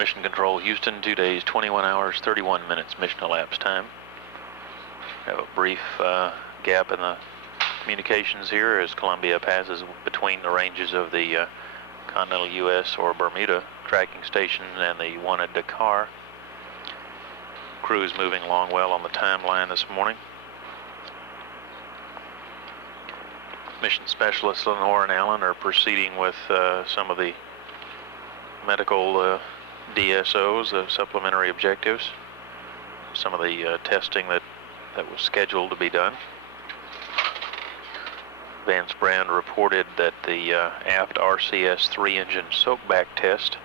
Mission Control, Houston, 2 days, 21 hours, 31 minutes mission elapsed time. We have a brief gap in the communications here as Columbia passes between the ranges of the continental U.S. or Bermuda tracking station and the one at Dakar. Crew is moving along well on the timeline this morning. Mission specialists Lenore and Allen are proceeding with some of the medical DSOs, the supplementary objectives, some of the testing that was scheduled to be done. Vance Brand reported that the aft RCS-3 engine soakback test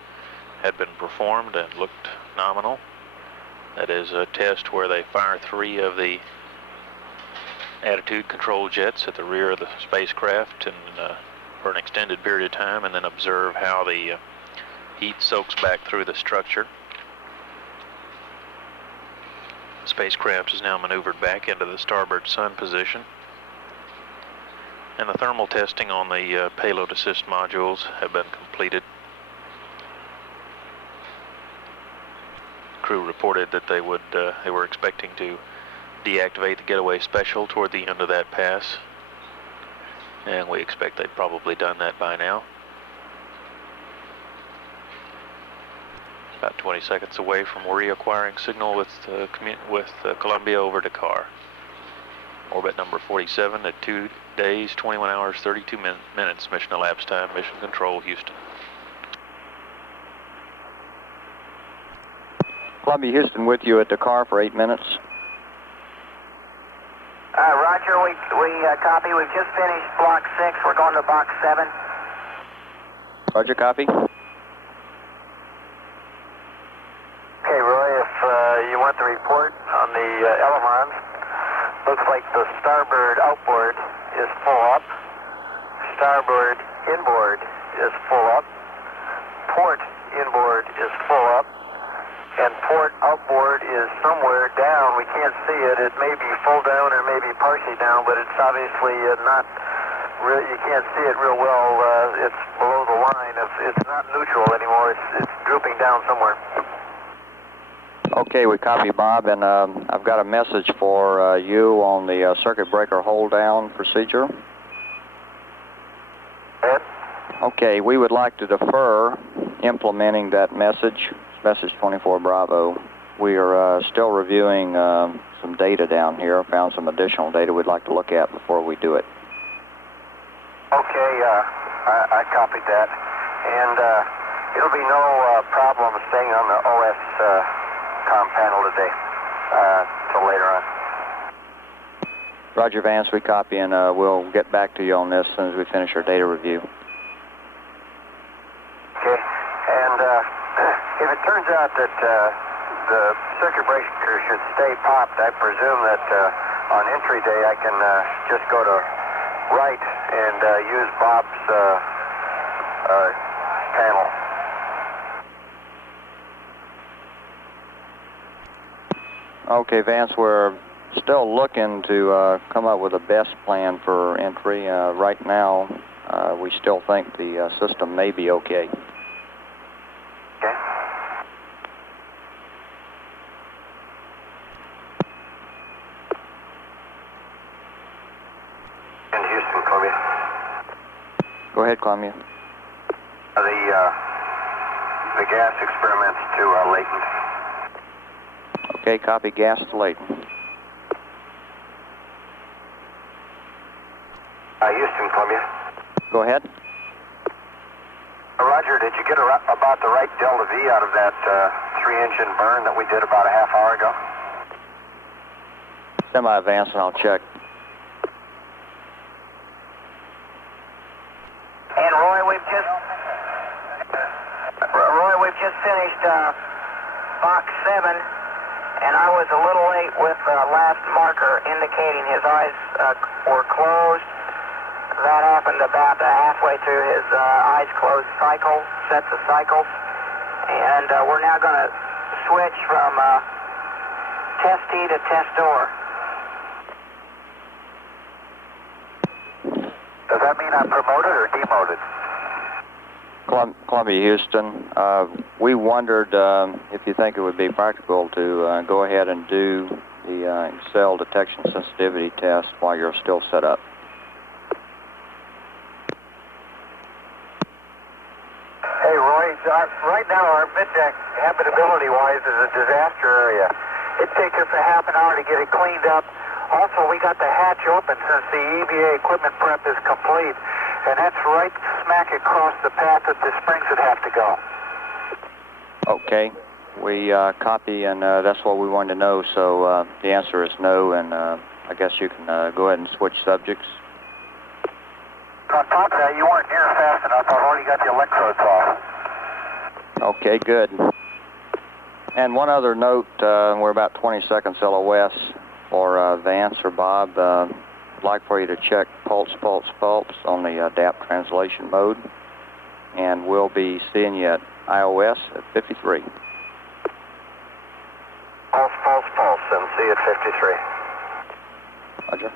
had been performed and looked nominal. That is a test where they fire 3 of the attitude control jets at the rear of the spacecraft and for an extended period of time, and then observe how the heat soaks back through the structure. The spacecraft is now maneuvered back into the starboard sun position, and the thermal testing on the payload assist modules have been completed. Crew reported that they were expecting to deactivate the getaway special toward the end of that pass, and we expect they've probably done that by now. About 20 seconds away from reacquiring signal with Columbia over Dakar. Orbit number 47 at 2 days, 21 hours, 32 minutes mission elapsed time. Mission Control, Houston. Columbia, Houston with you at Dakar for 8 minutes. Roger, we copy. We've just finished block 6. We're going to box 7. Roger, copy. Okay, Roy, if you want the report on the Elevons, looks like the starboard outboard is full up, starboard inboard is full up, port inboard is full up, and port outboard is somewhere down. We can't see it. It may be full down or maybe partially down, but it's obviously not real. You can't see it real well. It's below the line. It's not neutral anymore. It's drooping down somewhere. Okay, we copy, Bob, and I've got a message for you on the circuit breaker hold down procedure. Ed? Okay, we would like to defer implementing that message. Message 24 Bravo. We are still reviewing some data down here. Found some additional data we'd like to look at before we do it. Okay, I copied that. And it'll be no problem staying on the OS comm panel today till later on. Roger, Vance, we copy, and we'll get back to you on this as soon as we finish our data review. Okay, and if it turns out that the circuit breaker should stay popped, I presume that on entry day I can just go to right and use Bob's panel. Okay, Vance, we're still looking to come up with the best plan for entry. Right now, we still think the system may be okay. Okay. In Houston, Columbia. Go ahead, Columbia. The gas experiments to latent. Okay, copy, gas to latent. Houston, Columbia. Go ahead. Roger, did you get about the right delta V out of that 3-engine burn that we did about a half hour ago? Semi-advance, and I'll check. And Roy, we've just finished box 7, and I was a little late with the last marker indicating his eyes were closed. That happened about halfway through his eyes closed cycle, sets of cycles, and we're now going to switch from testee to testor. Does that mean I'm promoted or demoted? Columbia, Houston. We wondered if you think it would be practical to go ahead and do the cell detection sensitivity test while you're still set up. Hey, Roy, right now our middeck, habitability-wise, is a disaster area. It takes us a half an hour to get it cleaned up. Also, we got the hatch open since the EVA equipment prep is complete, and that's right smack across the path that the springs would have to go. Okay, we copy, and that's what we wanted to know, so the answer is no, and I guess you can go ahead and switch subjects. On top of that, you weren't near fast enough. I've already got the electrodes off. Okay, good. And one other note, we're about 20 seconds LOS for Vance or Bob. I'd like for you to check pulse, pulse, pulse on the DAP translation mode. And we'll be seeing you at iOS at 53. Pulse, pulse, pulse, MC at 53. Roger.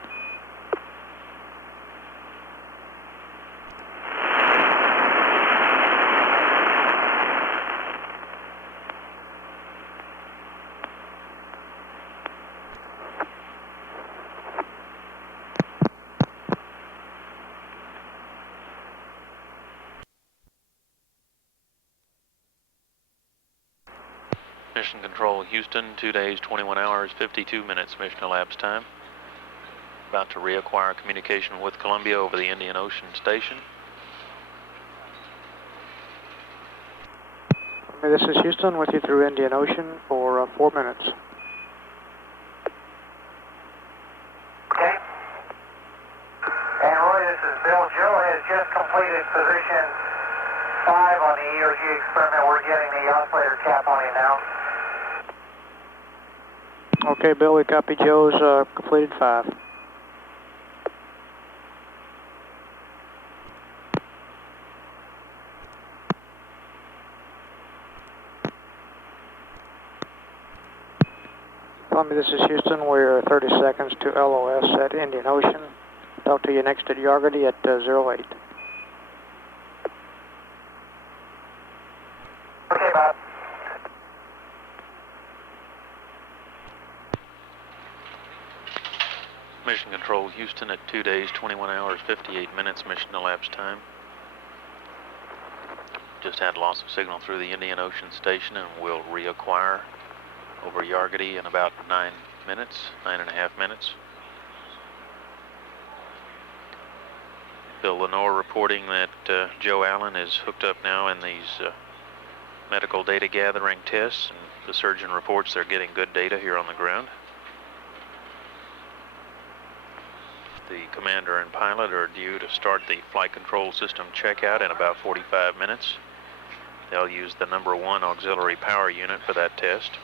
Mission Control Houston, 2 days, 21 hours, 52 minutes mission elapsed time. About to reacquire communication with Columbia over the Indian Ocean Station. This is Houston with you through Indian Ocean for 4 minutes. Okay. And Roy, this is Bill. Joe has just completed position 5 on the EOG experiment. We're getting the oscillator cap on it now. Okay, Bill, we copy Joe's completed 5. Columbia, this is Houston. We're 30 seconds to LOS at Indian Ocean. Talk to you next at Yargity at 08. Okay, Bob. Mission Control Houston at 2 days, 21 hours, 58 minutes mission elapsed time. Just had loss of signal through the Indian Ocean Station, and we'll reacquire over Yargity in about 9 minutes, 9.5 minutes. Bill Lenore reporting that Joe Allen is hooked up now in these medical data gathering tests, and the surgeon reports they're getting good data here on the ground. The commander and pilot are due to start the flight control system checkout in about 45 minutes. They'll use the number 1 auxiliary power unit for that test.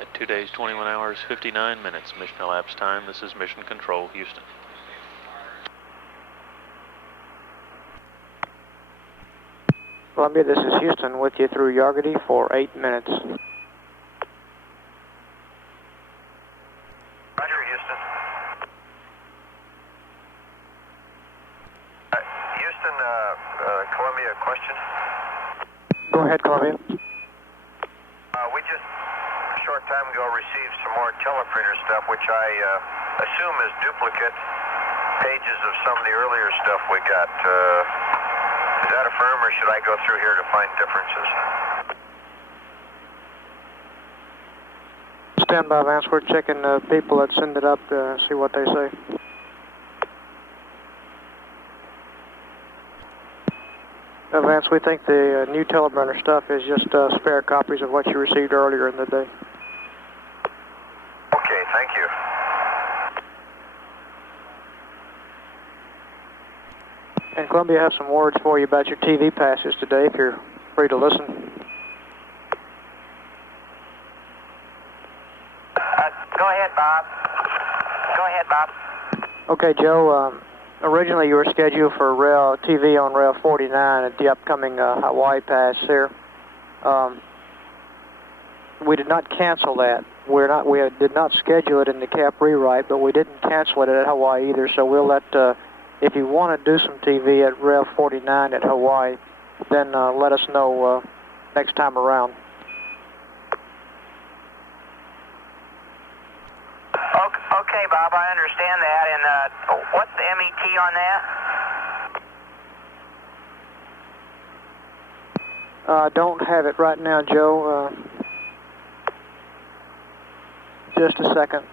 At 2 days, 21 hours, 59 minutes mission elapsed time, this is Mission Control Houston. Columbia, this is Houston with you through Yargity for 8 minutes. Roger, Houston. Houston, Columbia, question? Go ahead, Columbia. We just, a short time ago, received some more teleprinter stuff, which I assume is duplicate pages of some of the earlier stuff we got. Is that affirmed, or should I go through here to find differences? Stand by, Vance. We're checking the people that send it up to see what they say. Vance, we think the new teleburner stuff is just spare copies of what you received earlier in the day. Okay, thank you. And Columbia has some words for you about your TV passes today, if you're free to listen. Go ahead, Bob. Go ahead, Bob. Okay, Joe. Originally, you were scheduled for rail TV on rail 49 at the upcoming Hawaii pass here. We did not cancel that. We did not schedule it in the cap rewrite, but we didn't cancel it at Hawaii either. So we'll let If you want to do some TV at Rail 49 at Hawaii, then let us know next time around. Okay, Bob, I understand that. And what's the MET on that? I don't have it right now, Joe. Just a second.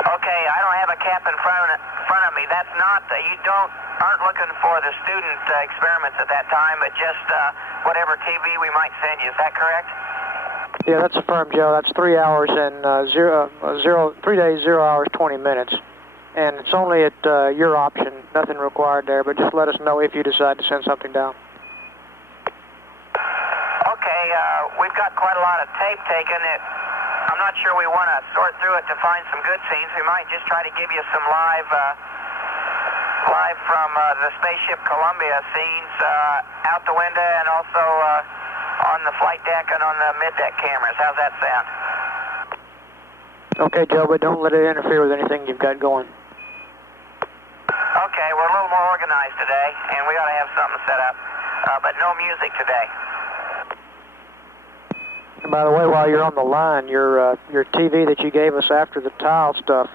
Okay, I don't have a cap in front of me. That's not, you aren't looking for the student experiments at that time, but just whatever TV we might send you. Is that correct? Yeah, that's affirmed, Joe. That's 3 hours and 3 days, 0 hours, 20 minutes. And it's only at your option. Nothing required there, but just let us know if you decide to send something down. Okay, we've got quite a lot of tape taken. I'm not sure we want to sort through it to find some good scenes. We might just try to give you some live from the Spaceship Columbia scenes out the window and also on the flight deck and on the mid-deck cameras. How's that sound? Okay, Joe, but don't let it interfere with anything you've got going. Okay, we're a little more organized today, and we ought to have something set up, but no music today. And by the way, while you're on the line, your TV that you gave us after the tile stuff,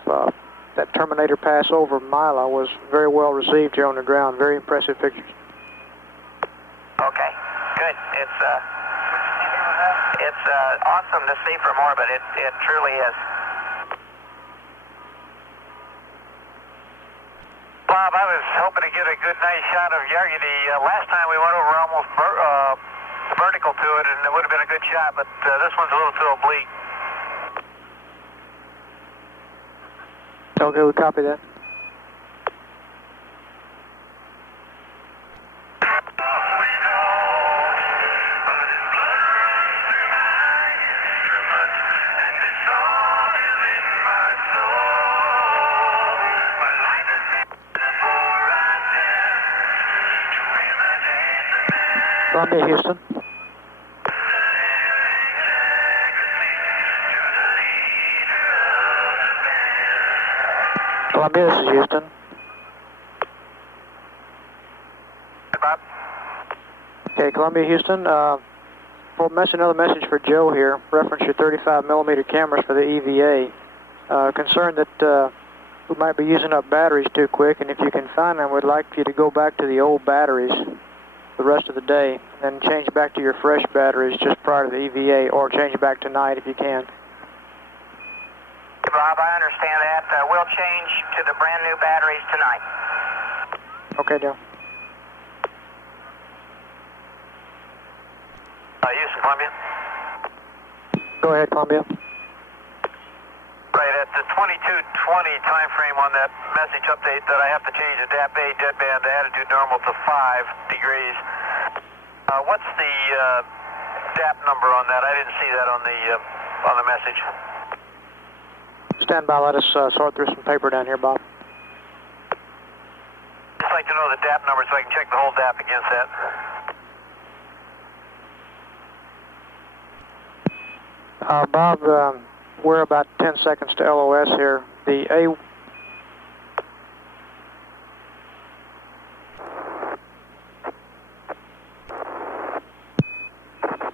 that Terminator pass over Mila, was very well received here on the ground. Very impressive pictures. Okay, good. It's awesome to see from orbit. It truly is. Bob, I was hoping to get a good, nice shot of Yargity. Last time we went over almost vertical to it, and it would have been a good shot, but this one's a little too oblique. Okay, we copy that. Columbia, Houston. Columbia, this is Houston. Bob? Okay, Columbia, Houston. Another message for Joe here. Reference your 35mm cameras for the EVA. Concerned that we might be using up batteries too quick, and if you can find them, we'd like you to go back to the old batteries the rest of the day, and then change back to your fresh batteries just prior to the EVA, or change back tonight if you can. Bob, I understand that. We'll change to the brand new batteries tonight. Okay, Joe. Houston, Columbia. Go ahead, Columbia. Right, at the 2220 time frame on that message update that I have to change the DAP-A deadband to attitude normal to 5 degrees. What's the DAP number on that? I didn't see that on the message. Stand by, let us sort through some paper down here, Bob. Just like to know the DAP number so I can check the whole DAP against that. Bob, we're about 10 seconds to LOS here. The A...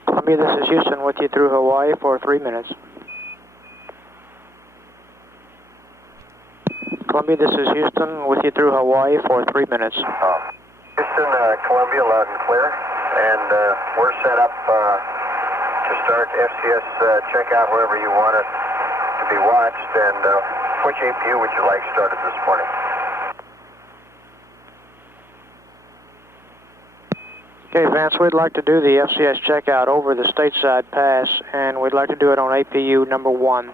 Columbia, this is Houston with you through Hawaii for 3 minutes. Columbia, this is Houston with you through Hawaii for 3 minutes. Houston, Columbia, loud and clear. And we're set up to start STS checkout wherever you want it to be watched. And which APU would you like started this morning? Okay, Vance, we'd like to do the FCS checkout over the stateside pass, and we'd like to do it on APU number 1.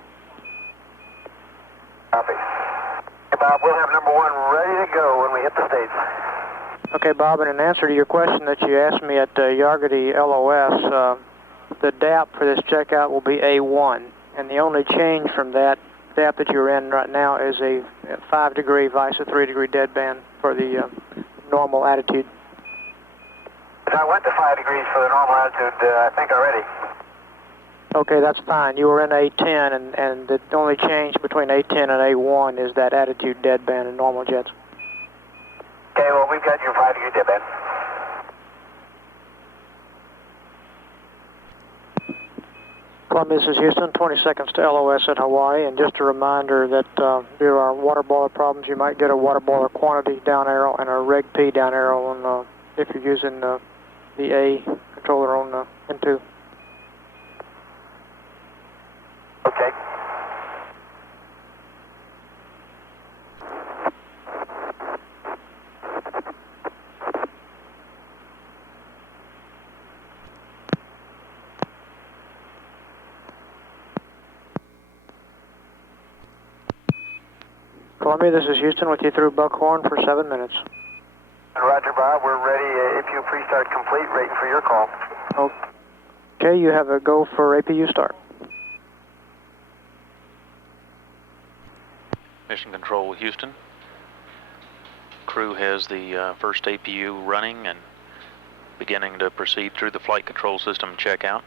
Copy. Hey, Bob, we'll have number 1 ready to go when we hit the States. Okay, Bob, and in answer to your question that you asked me at Yargity LOS, the DAP for this checkout will be A1, and the only change from that DAP that you're in right now is a 5-degree vice a 3-degree deadband for the normal attitude. I went to 5 degrees for the normal attitude, I think already. Okay, that's fine. You were in A10, and the only change between A10 and A1 is that attitude deadband in normal jets. Okay, well, we've got your 5-degree deadband. Columbia, this is Houston, 20 seconds to LOS at Hawaii, and just a reminder that due to our water boiler problems, you might get a water boiler quantity down arrow and a reg P down arrow on, if you're using the A controller on N2. Okay. Columbia, this is Houston with you through Buckhorn for 7 minutes. Roger, Bob. We're ready. APU pre-start complete, waiting for your call. Okay, you have a go for APU start. Mission Control, Houston. Crew has the first APU running and beginning to proceed through the flight control system checkout.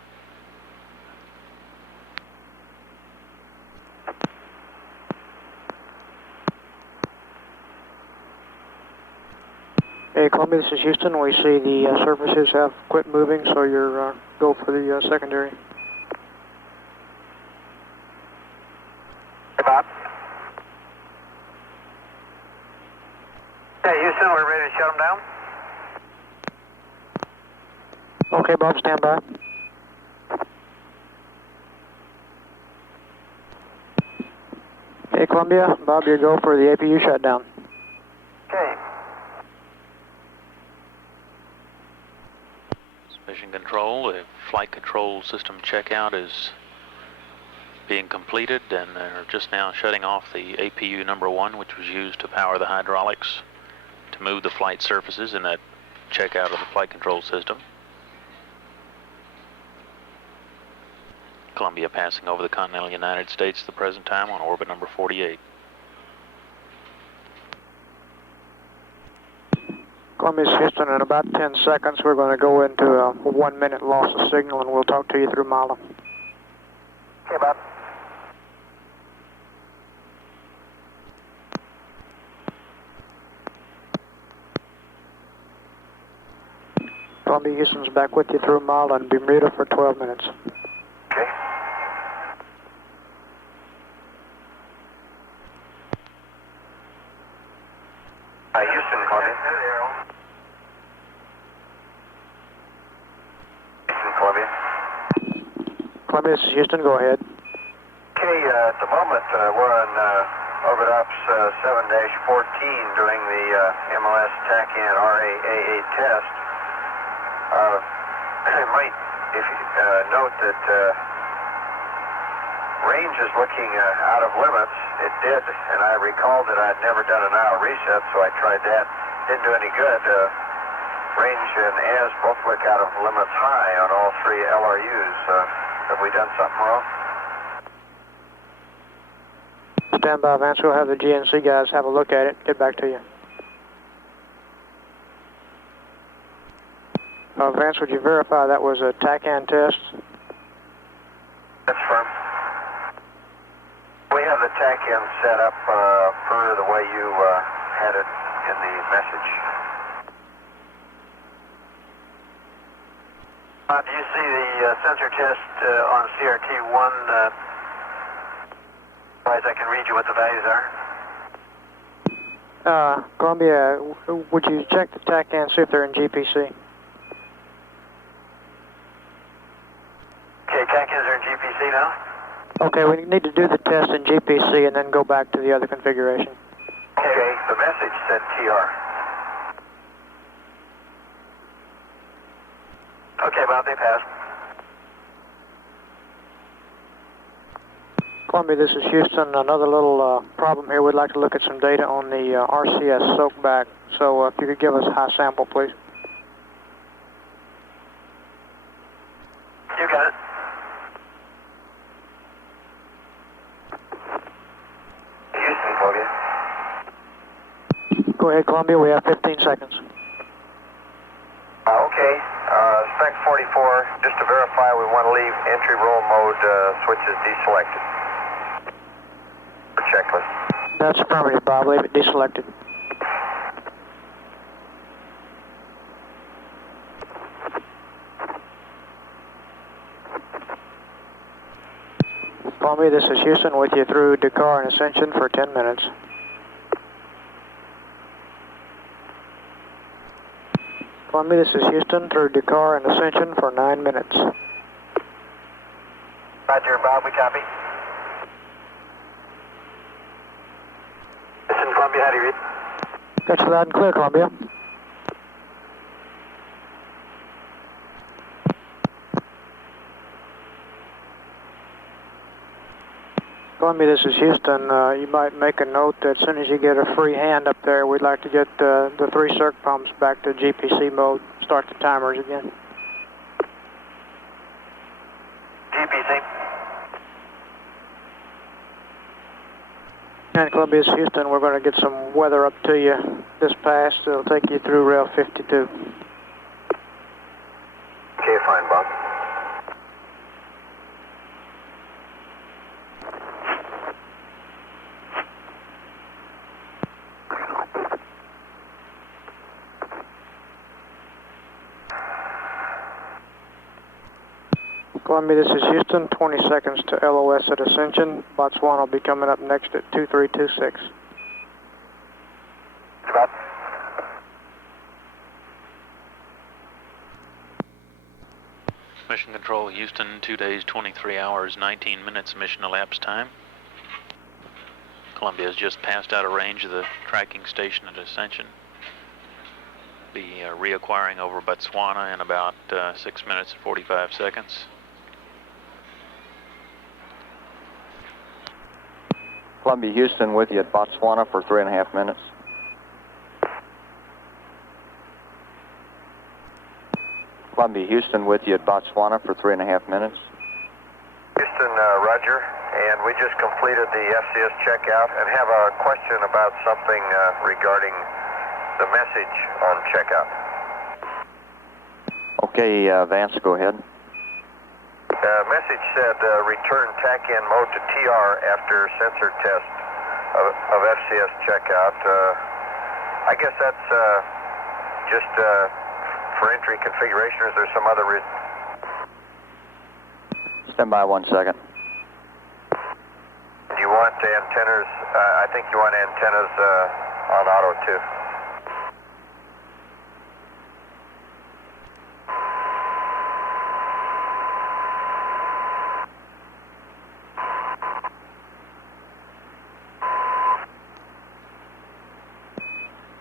Hey, Columbia, this is Houston. We see the surfaces have quit moving, so you're go for the secondary. Hey, Bob. Hey, Houston, we're ready to shut them down. Okay, Bob, stand by. Hey, Columbia, Bob, you go for the APU shutdown. Okay. Mission Control, the flight control system checkout is being completed, and they're just now shutting off the APU number 1, which was used to power the hydraulics to move the flight surfaces in that checkout of the flight control system. Columbia passing over the continental United States at the present time on orbit number 48. Columbia, Houston, in about 10 seconds, we're going to go into a 1-minute loss of signal, and we'll talk to you through Mala. Okay, Bob. Columbia, Houston's back with you through Mala and Bermuda for 12 minutes. Okay. Houston, Columbia. Houston, Columbia. Columbia, this is Houston. Go ahead. Okay, at the moment, we're on Orbit Ops 7-14 doing the MLS TACAN RAAA test. I might, if you note that range is looking out of limits. It did, and I recalled that I'd never done an hour reset, so I tried that. Didn't do any good. Range and AS both look out of limits high on all 3 LRUs. Have we done something wrong? Stand by, Vance. We'll have the GNC guys have a look at it. Get back to you. Vance, would you verify that was a TACAN test? That's firm. We have the TACAN set up per the way you had it in the message. Do you see the sensor test on CRT-1? As I can read you what the values are. Columbia, would you check the TACAN, see if they're in GPC? Okay, TACANs are in GPC now? Okay, we need to do the test in GPC and then go back to the other configuration. Okay, the message said TR. Okay, Bob, they passed. Columbia, this is Houston. Another little problem here. We'd like to look at some data on the RCS soak back. So if you could give us a high sample, please. You got it. Houston, Columbia. Go ahead, Columbia. We have 15 seconds. Okay. Spec 44, just to verify, we want to leave entry roll mode switches deselected. Checklist. That's affirmative, Bob. Leave it deselected. Columbia, this is Houston with you through Dakar and Ascension for 10 minutes. Columbia, this is Houston through Dakar and Ascension for 9 minutes. Roger, Bob, we copy. Listen, Columbia, how do you read? That's loud and clear, Columbia. Columbia, this is Houston. You might make a note that as soon as you get a free hand up there, we'd like to get the 3 circ pumps back to GPC mode, start the timers again. GPC. And Columbia, this is Houston. We're going to get some weather up to you this pass. It'll take you through rail 52. Okay, fine, Bob. Columbia, this is Houston. 20 seconds to LOS at Ascension. Botswana will be coming up next at 2326. Bob. Mission Control, Houston, 2 days, 23 hours, 19 minutes mission elapsed time. Columbia has just passed out of range of the tracking station at Ascension. Be reacquiring over Botswana in about 6 minutes and 45 seconds. Columbia, Houston with you at Botswana for 3.5 minutes. Columbia, Houston with you at Botswana for 3.5 minutes. Houston, Roger, and we just completed the FCS checkout and have a question about something regarding the message on checkout. Okay, Vance, go ahead. Message said return TACAN mode to TR after sensor test of FCS checkout. I guess that's just for entry configuration, or is there some other reason? Stand by 1 second. Do you want antennas? I think you want antennas on auto too.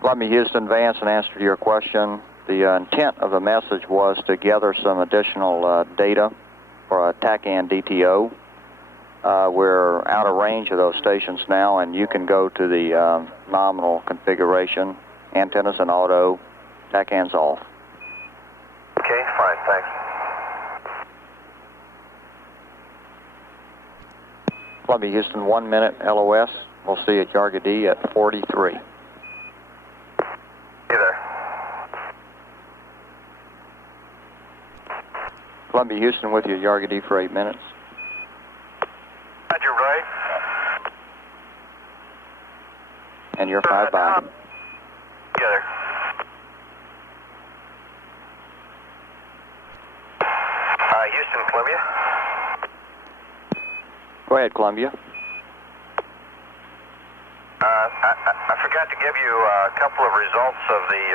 Columbia, Houston, Vance, in answer to your question, the intent of the message was to gather some additional data for a TACAN DTO. We're out of range of those stations now, and you can go to the nominal configuration, antennas and auto, TACAN's off. Okay, fine, thanks. Columbia, Houston, 1 minute LOS. We'll see you at Yarga D at 43. Hey there. Columbia, Houston with you at Yarga D for 8 minutes. Roger, Roy. And you're 5 by. Together. Houston, Columbia. Go ahead, Columbia. I forgot to give you a couple of results of the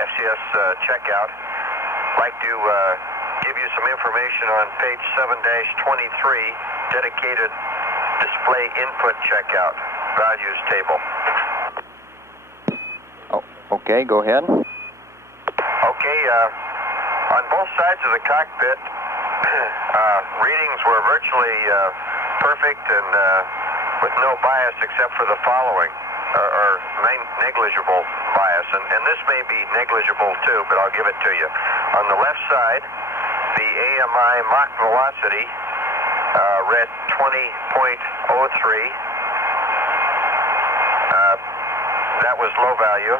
FCS checkout. I'd like to give you some information on page 7-23, dedicated display input checkout, values table. Oh, okay, go ahead. Okay, on both sides of the cockpit, readings were virtually perfect and with no bias except for the following, or negligible bias, and this may be negligible too, but I'll give it to you. On the left side, the AMI Mach velocity read 20.03. That was low value.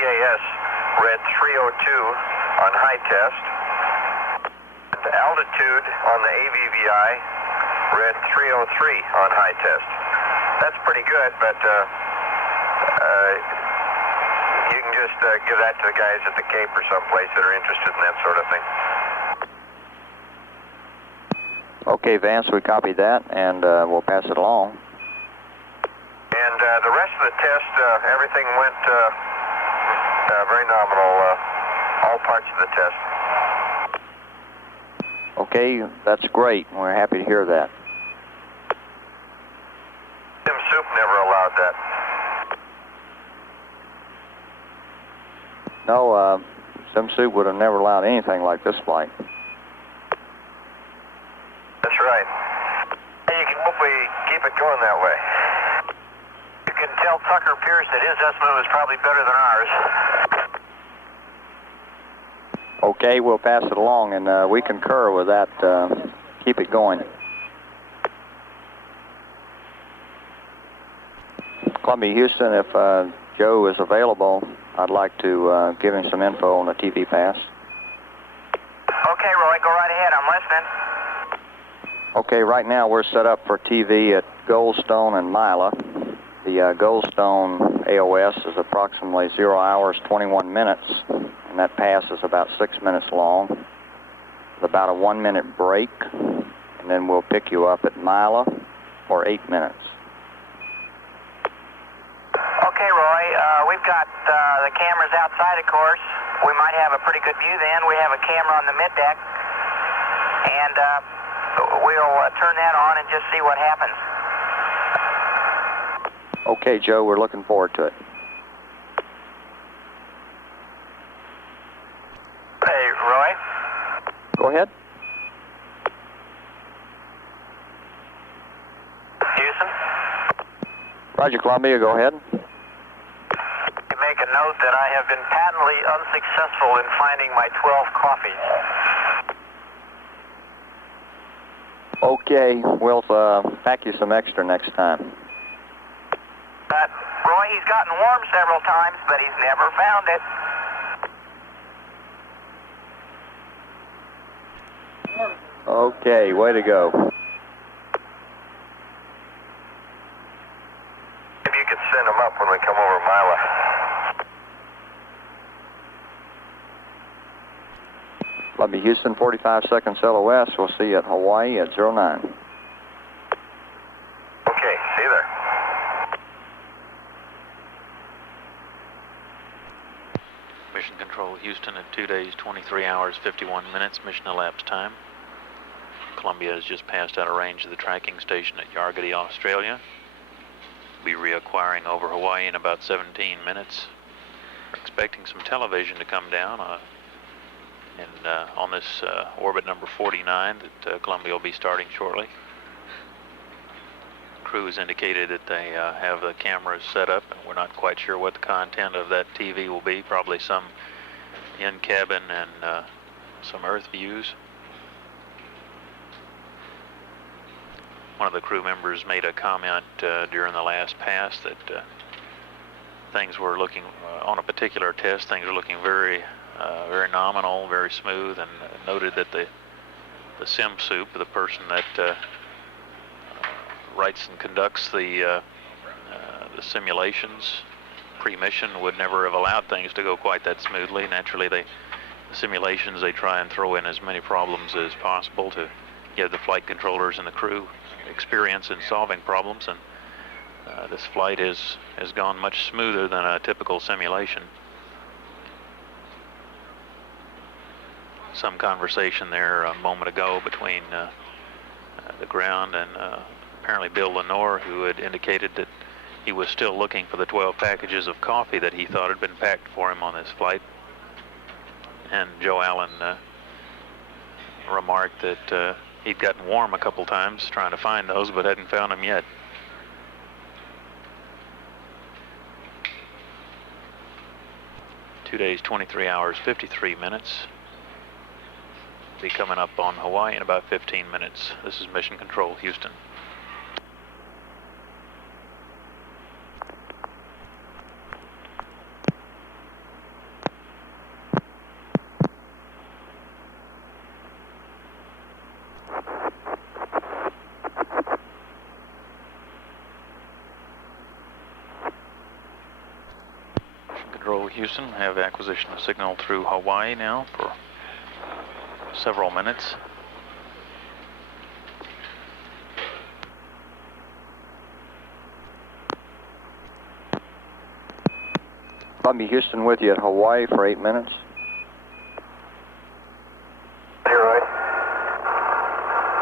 EAS read 302 on high test. The altitude on the AVVI read 303 on high test. That's pretty good, but you can just give that to the guys at the Cape or someplace that are interested in that sort of thing. Okay, Vance, we copied that, and we'll pass it along. And the rest of the test, everything went very nominal, all parts of the test. Okay, that's great. We're happy to hear that. Tim Soup never allowed that. No, SimSoup would have never allowed anything like this flight. That's right. You can hopefully keep it going that way. You can tell Tucker Pierce that his estimate was probably better than ours. Okay, we'll pass it along, and we concur with that. Keep it going. Columbia Houston, if Joe is available, I'd like to give him some info on the TV pass. Okay, Roy, go right ahead. I'm listening. Okay, right now we're set up for TV at Goldstone and Mila. The Goldstone AOS is approximately 0 hours, 21 minutes, and that pass is about 6 minutes long, with about a 1 minute break, and then we'll pick you up at Mila for 8 minutes. Okay, Roy, we've got the cameras outside, of course. We might have a pretty good view then. We have a camera on the middeck, and we'll turn that on and just see what happens. Okay, Joe, we're looking forward to it. Hey, Roy? Go ahead. Houston? Roger, Columbia, go ahead. You make a note that I have been patently unsuccessful in finding my 12 coffees. Okay, we'll pack you some extra next time. But, Roy, he's gotten warm several times, but he's never found it. Okay, way to go. Maybe you could send him up when we come over Mila. Columbia Houston, 45 seconds LOS. We'll see you at Hawaii at 09. Okay, see you there. Mission Control Houston at 2 days, 23 hours, 51 minutes, mission elapsed time. Columbia has just passed out of range of the tracking station at Yargati, Australia. We'll be reacquiring over Hawaii in about 17 minutes. We're expecting some television to come down on this orbit number 49 that Columbia will be starting shortly. Crew has indicated that they have the cameras set up, and we're not quite sure what the content of that TV will be. Probably some in-cabin and some Earth views. One of the crew members made a comment during the last pass that things were looking, on a particular test, things were looking very nominal, very smooth, and noted that the SimSoup, the person that writes and conducts the simulations pre-mission, would never have allowed things to go quite that smoothly. Naturally, the simulations, they try and throw in as many problems as possible to give the flight controllers and the crew experience in solving problems, and this flight has gone much smoother than a typical simulation. Some conversation there a moment ago between the ground and apparently Bill Lenore, who had indicated that he was still looking for the 12 packages of coffee that he thought had been packed for him on this flight. And Joe Allen remarked that he'd gotten warm a couple times trying to find those, but hadn't found them yet. Two days, 23 hours, 53 minutes. Be coming up on Hawaii in about 15 minutes. This is Mission Control, Houston. Houston. Have acquisition of signal through Hawaii now for several minutes. Columbia Houston with you at Hawaii for 8 minutes. Hey, Roy.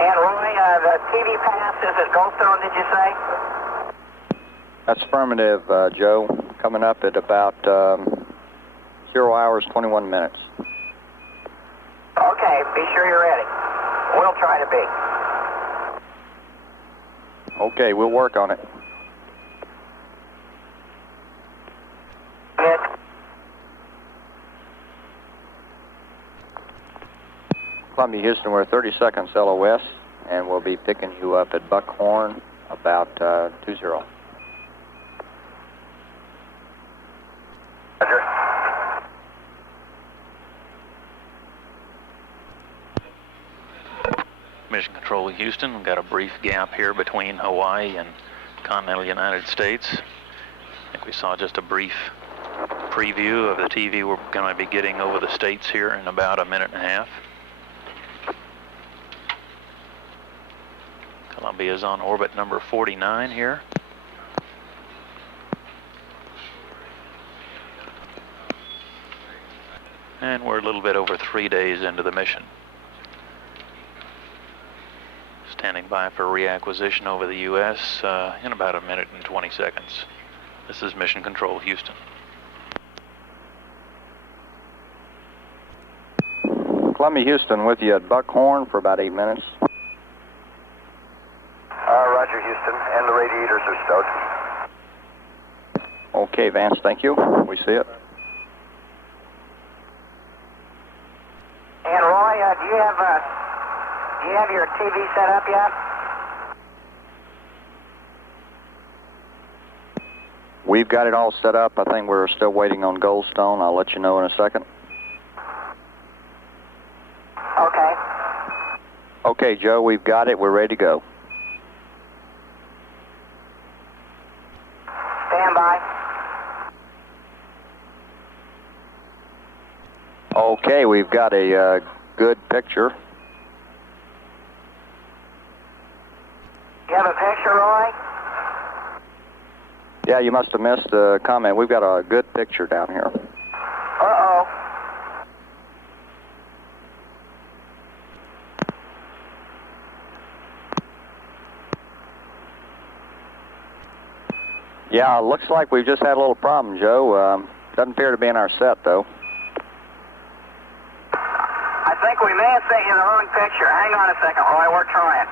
And Roy, the TV pass is at Goldstone, did you say? That's affirmative, Joe. Coming up at about 0 hours, 21 minutes. Okay, be sure you're ready. We'll try to be. Okay, we'll work on it. Good. Columbia Houston, we're 30 seconds LOS, and we'll be picking you up at Buckhorn about 20. Roger. Mission Control Houston, we've got a brief gap here between Hawaii and continental United States. I think we saw just a brief preview of the TV we're going to be getting over the states here in about a minute and a half. Columbia is on orbit number 49 here. And we're a little bit over 3 days into the mission. Standing by for reacquisition over the U.S. In about a minute and 20 seconds. This is Mission Control Houston. Columbia Houston with you at Buckhorn for about 8 minutes. Roger, Houston, and the radiators are stowed. Okay, Vance, thank you. We see it. And Roy, do you have your TV set up yet? We've got it all set up. I think we're still waiting on Goldstone. I'll let you know in a second. Okay. Okay, Joe, we've got it. We're ready to go. Stand by. Okay, we've got a good picture. You have a picture, Roy? Yeah, you must have missed the comment. We've got a good picture down here. Uh-oh. Yeah, looks like we've just had a little problem, Joe. Doesn't appear to be in our set, though. I think we may have sent you the wrong picture. Hang on a second, Roy. We're trying.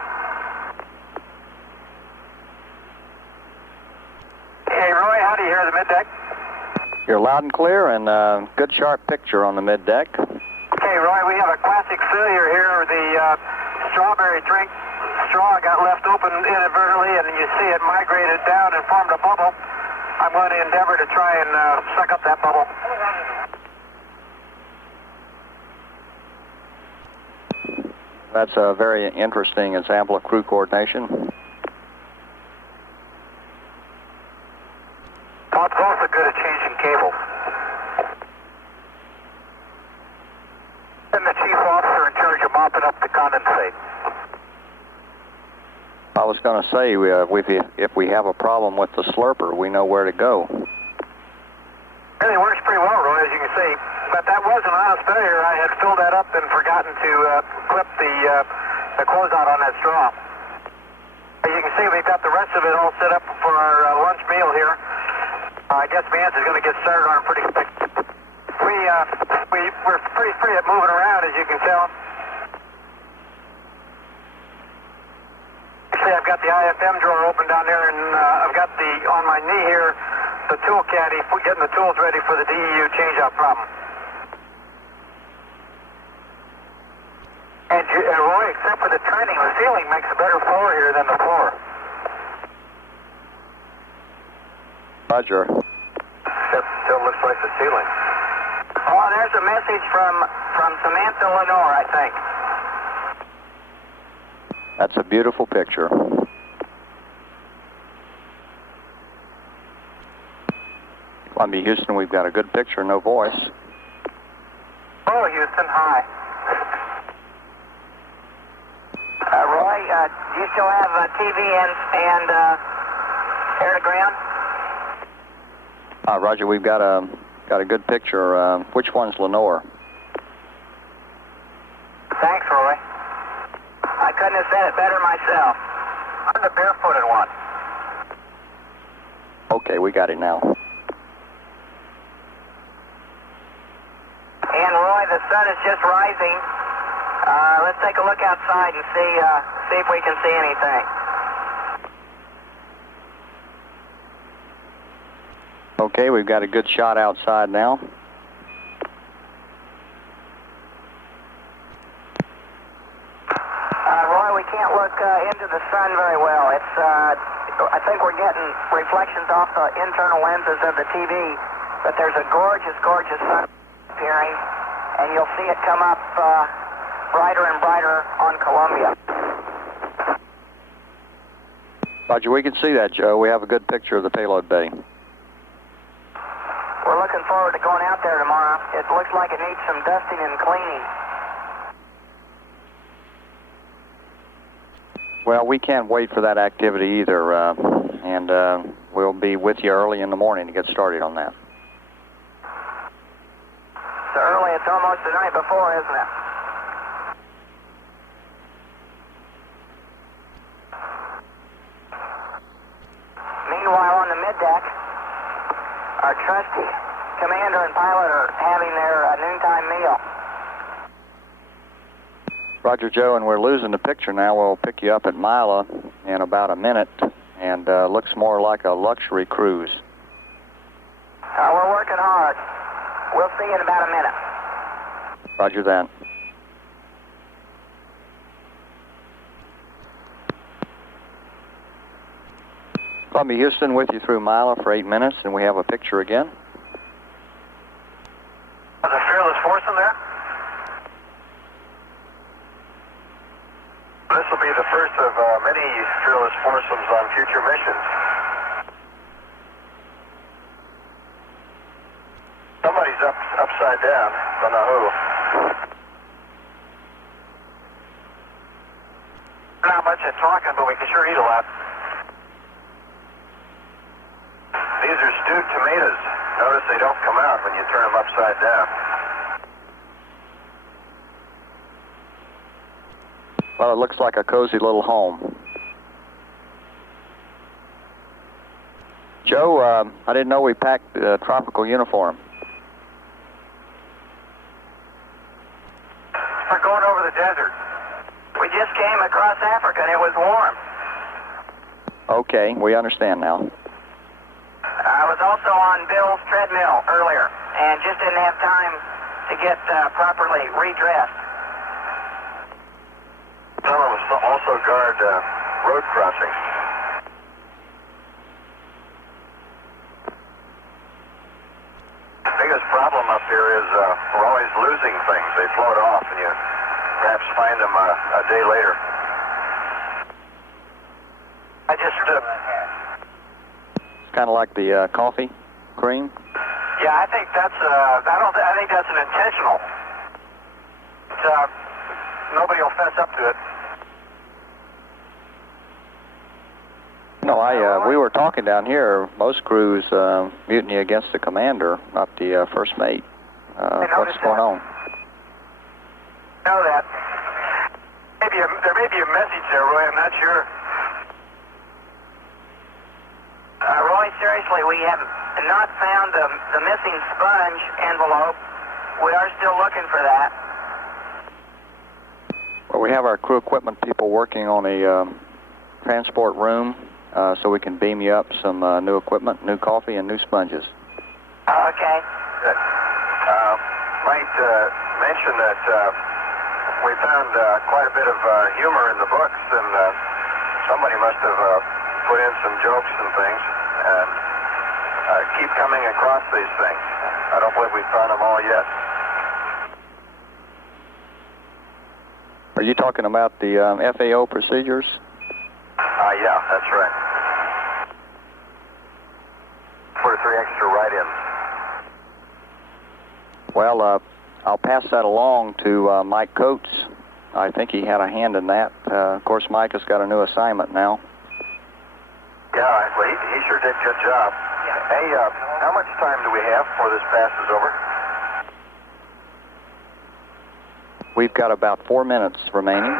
Hey, Roy, how do you hear the middeck? You're loud and clear, and good sharp picture on the middeck. Okay, Roy, we have a classic failure here. The strawberry drink straw got left open inadvertently, and you see it migrated down and formed a bubble. I'm going to endeavor to try and suck up that bubble. That's a very interesting example of crew coordination. Bob's also good at changing cable. And the chief officer in charge of mopping up the condensate. I was going to say, if we have a problem with the slurper, we know where to go. Really works pretty well, Roy, as you can see. But that was an honest failure. I had filled that up and forgotten to clip the closeout on that straw. As you can see, we've got the rest of it all set up for our lunch meal here. I guess Vance is going to get started on it pretty quick. We're pretty free at moving around, as you can tell. Actually, I've got the IFM drawer open down there, and I've got on my knee here, the tool caddy, getting the tools ready for the DEU change-out problem. And Roy, except for the training, the ceiling makes a better floor here than the floor. Roger. Still looks like the ceiling. Oh, there's a message from Samantha Lenore, I think. That's a beautiful picture. Columbia, Houston, we've got a good picture, no voice. Hello, Houston. Hi. Roy, do you still have TV and air to ground? Roger, we've got a good picture. Which one's Lenore? Thanks, Roy. I couldn't have said it better myself. I'm the barefooted one. Okay, we got it now. And Roy, the sun is just rising. Let's take a look outside and see if we can see anything. Okay, we've got a good shot outside now. Roy, we can't look into the sun very well. I think we're getting reflections off the internal lenses of the TV, but there's a gorgeous, gorgeous sun appearing, and you'll see it come up brighter and brighter on Columbia. Roger, we can see that, Joe. We have a good picture of the payload bay. We're looking forward to going out there tomorrow. It looks like it needs some dusting and cleaning. Well, we can't wait for that activity either, and we'll be with you early in the morning to get started on that. So early, it's almost the night before, isn't it? Meanwhile, on the middeck, our trusty commander and pilot are having their noontime meal. Roger, Joe, and we're losing the picture now. We'll pick you up at Mila in about a minute, and looks more like a luxury cruise. We're working hard. We'll see you in about a minute. Roger that. Columbia, Houston, with you through Mila for 8 minutes, and we have a picture again. Is a fearless foursome there? This will be the first of many fearless foursomes on future missions. Somebody's upside down. Don't know who. Not much at talking, but we can sure eat a lot. These are stewed tomatoes. Notice they don't come out when you turn them upside down. Well, it looks like a cozy little home. Joe, I didn't know we packed a tropical uniform. We're going over the desert. We just came across Africa and it was warm. Okay, we understand now. I was also on Bill's treadmill earlier and just didn't have time to get properly redressed. Some of us also guard road crossings. The biggest problem up here is we're always losing things. They float off and you perhaps find them a day later. I just... Kind of like the coffee cream. Yeah, I think that's I think that's an intentional. Nobody will fess up to it. No, we were talking down here. Most crews mutiny against the commander, not the first mate. What's going on? Know that. There may be a message there, Roy. I'm not sure. Roy, seriously, we have not found the missing sponge envelope. We are still looking for that. Well, we have our crew equipment people working on a transport room so we can beam you up some new equipment, new coffee, and new sponges. Okay. Good. Might mention that we found quite a bit of humor in the books, and somebody must have put in some jokes and things, and keep coming across these things. I don't believe we've found them all yet. Are you talking about the FAO procedures? Yeah, that's right. 43 extra write-ins. I'll pass that along to Mike Coates. I think he had a hand in that. Of course, Mike has got a new assignment now. Yeah, well, he sure did a good job. Yeah. Hey, how much time do we have before this pass is over? We've got about 4 minutes remaining.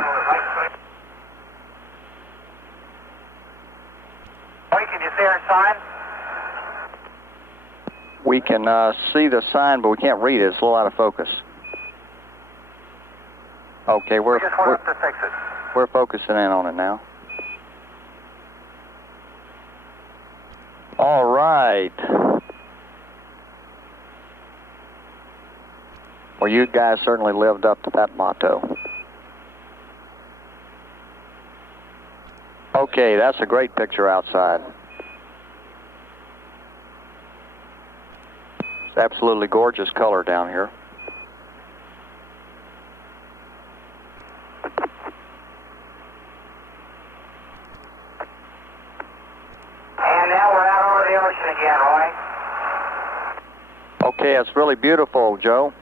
Mike, can you see our sign? We can see the sign, but we can't read it. It's a little out of focus. Okay, We just want to fix it. we're focusing in on it now. All right. Well, you guys certainly lived up to that motto. Okay, that's a great picture outside. It's absolutely gorgeous color down here. And now we're out over the ocean again, Roy. Okay, it's really beautiful, Joe.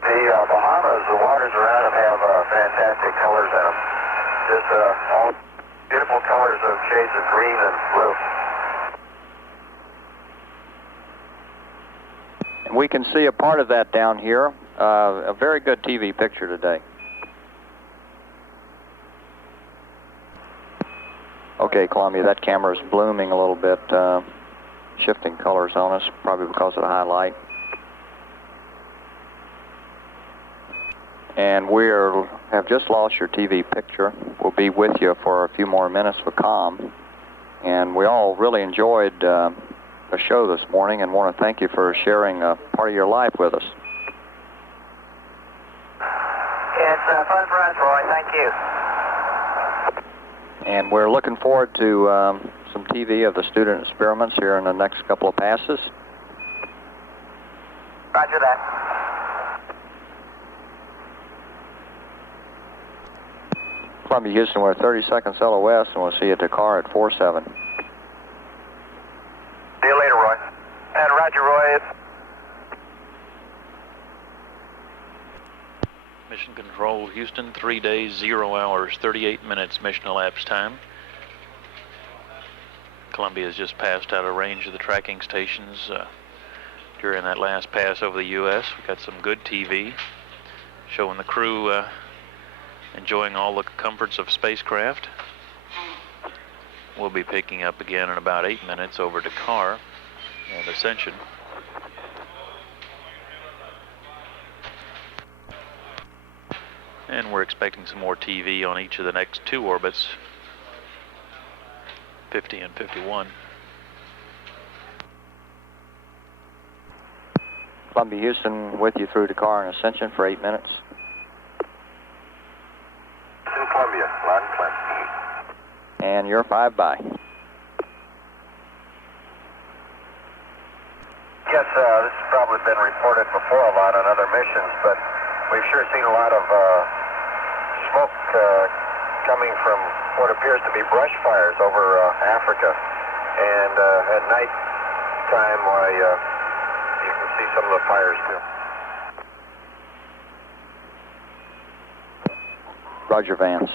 The Bahamas, the waters around them have fantastic colors in them. Just all beautiful colors of shades of green and blue. And we can see a part of that down here. A very good TV picture today. Okay, Columbia, that camera is blooming a little bit, shifting colors on us, probably because of the highlight. And we have just lost your TV picture. We'll be with you for a few more minutes with COM. And we all really enjoyed the show this morning and want to thank you for sharing a part of your life with us. It's fun for us, Roy. Thank you. And we're looking forward to some TV of the student experiments here in the next couple of passes. Roger that. Columbia, Houston, we're 30 seconds LOS, and we'll see you at Dakar at 4-7. See you later, Roy. And Roger, Roy. Mission Control, Houston, 3 days, 0 hours, 38 minutes mission elapsed time. Columbia has just passed out of range of the tracking stations during that last pass over the U.S. We got some good TV showing the crew enjoying all the comforts of spacecraft. We'll be picking up again in about 8 minutes over Dakar and Ascension. And we're expecting some more TV on each of the next 2 orbits, 50 and 51. Columbia, Houston, with you through Dakar and Ascension for 8 minutes. In Columbia, loud and clear. And you're 5-by. Yes, this has probably been reported before a lot on other missions, but we've sure seen a lot of smoke coming from what appears to be brush fires over Africa. And at night time, you can see some of the fires too. Roger, Vance.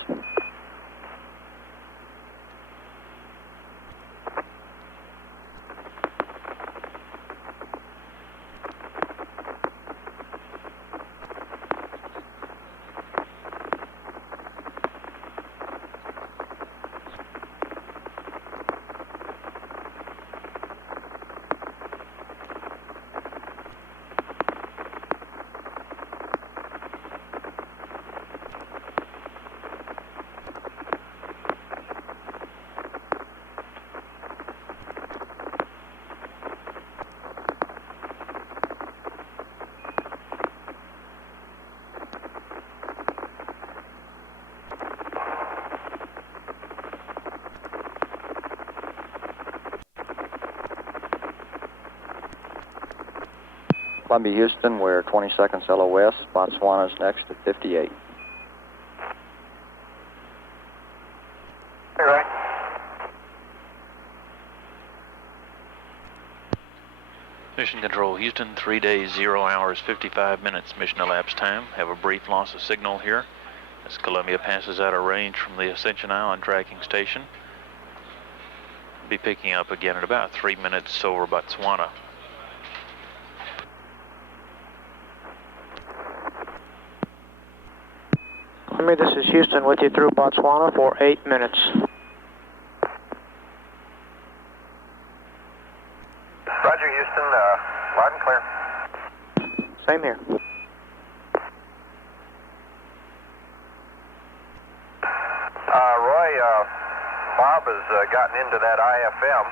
Columbia, Houston, we're 20 seconds LOS. Botswana's next at 58. All right. Mission Control Houston, 3 days, 0 hours, 55 minutes mission elapsed time. Have a brief loss of signal here as Columbia passes out of range from the Ascension Island tracking station. Be picking up again at about 3 minutes over Botswana. Columbia, this is Houston with you through Botswana for 8 minutes. Roger, Houston. Loud and clear. Same here. Roy, Bob has gotten into that IFM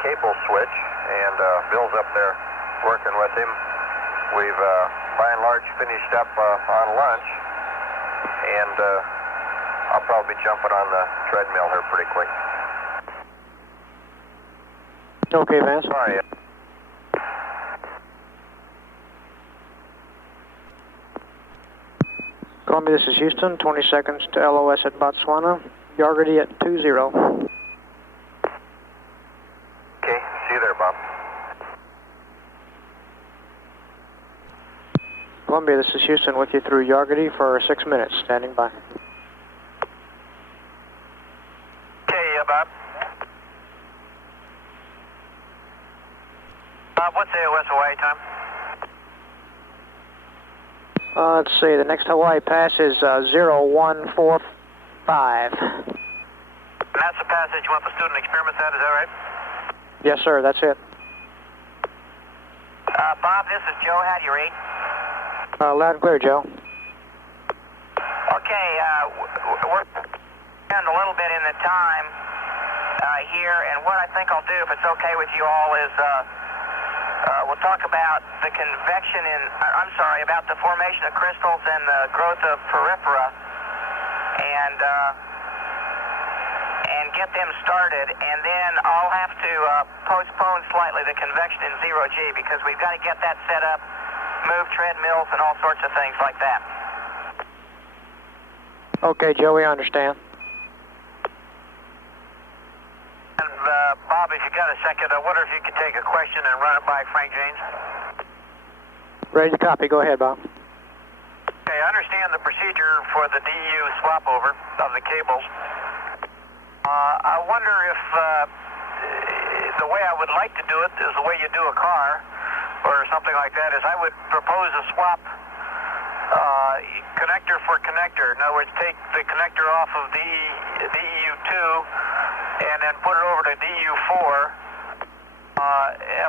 cable switch, and Bill's up there working with him. We've, by and large, finished up on lunch, and I'll probably be jumping on the treadmill here pretty quick. Okay, Vance. Sorry. Columbia, this is Houston, 20 seconds to LOS at Botswana. Yargity at 20. Okay, see you there, Bob. Columbia, this is Houston with you through Yargity for 6 minutes, standing by. Okay, Bob. Bob, what's the AOS Hawaii time? Let's see, the next Hawaii pass is 0145. And that's the passage you want the student experiments at, is that right? Yes, sir, that's it. Bob, this is Joe. How do you read? Loud and clear, Joe. Okay, we're down a little bit in the time here, and what I think I'll do, if it's okay with you all, is we'll talk about the convection about the formation of crystals and the growth of porphyra, and get them started, and then I'll have to postpone slightly the convection in 0G because we've got to get that set up, move treadmills and all sorts of things like that. Okay, Joe, we understand. And Bob, if you got a second, I wonder if you could take a question and run it by Frank James. Ready to copy. Go ahead, Bob. Okay, I understand the procedure for the DU swap over of the cables. I wonder if the way I would like to do it is the way you do a car or something like that, is I would propose a swap connector for connector. In other words, take the connector off of DEU2 and then put it over to DU4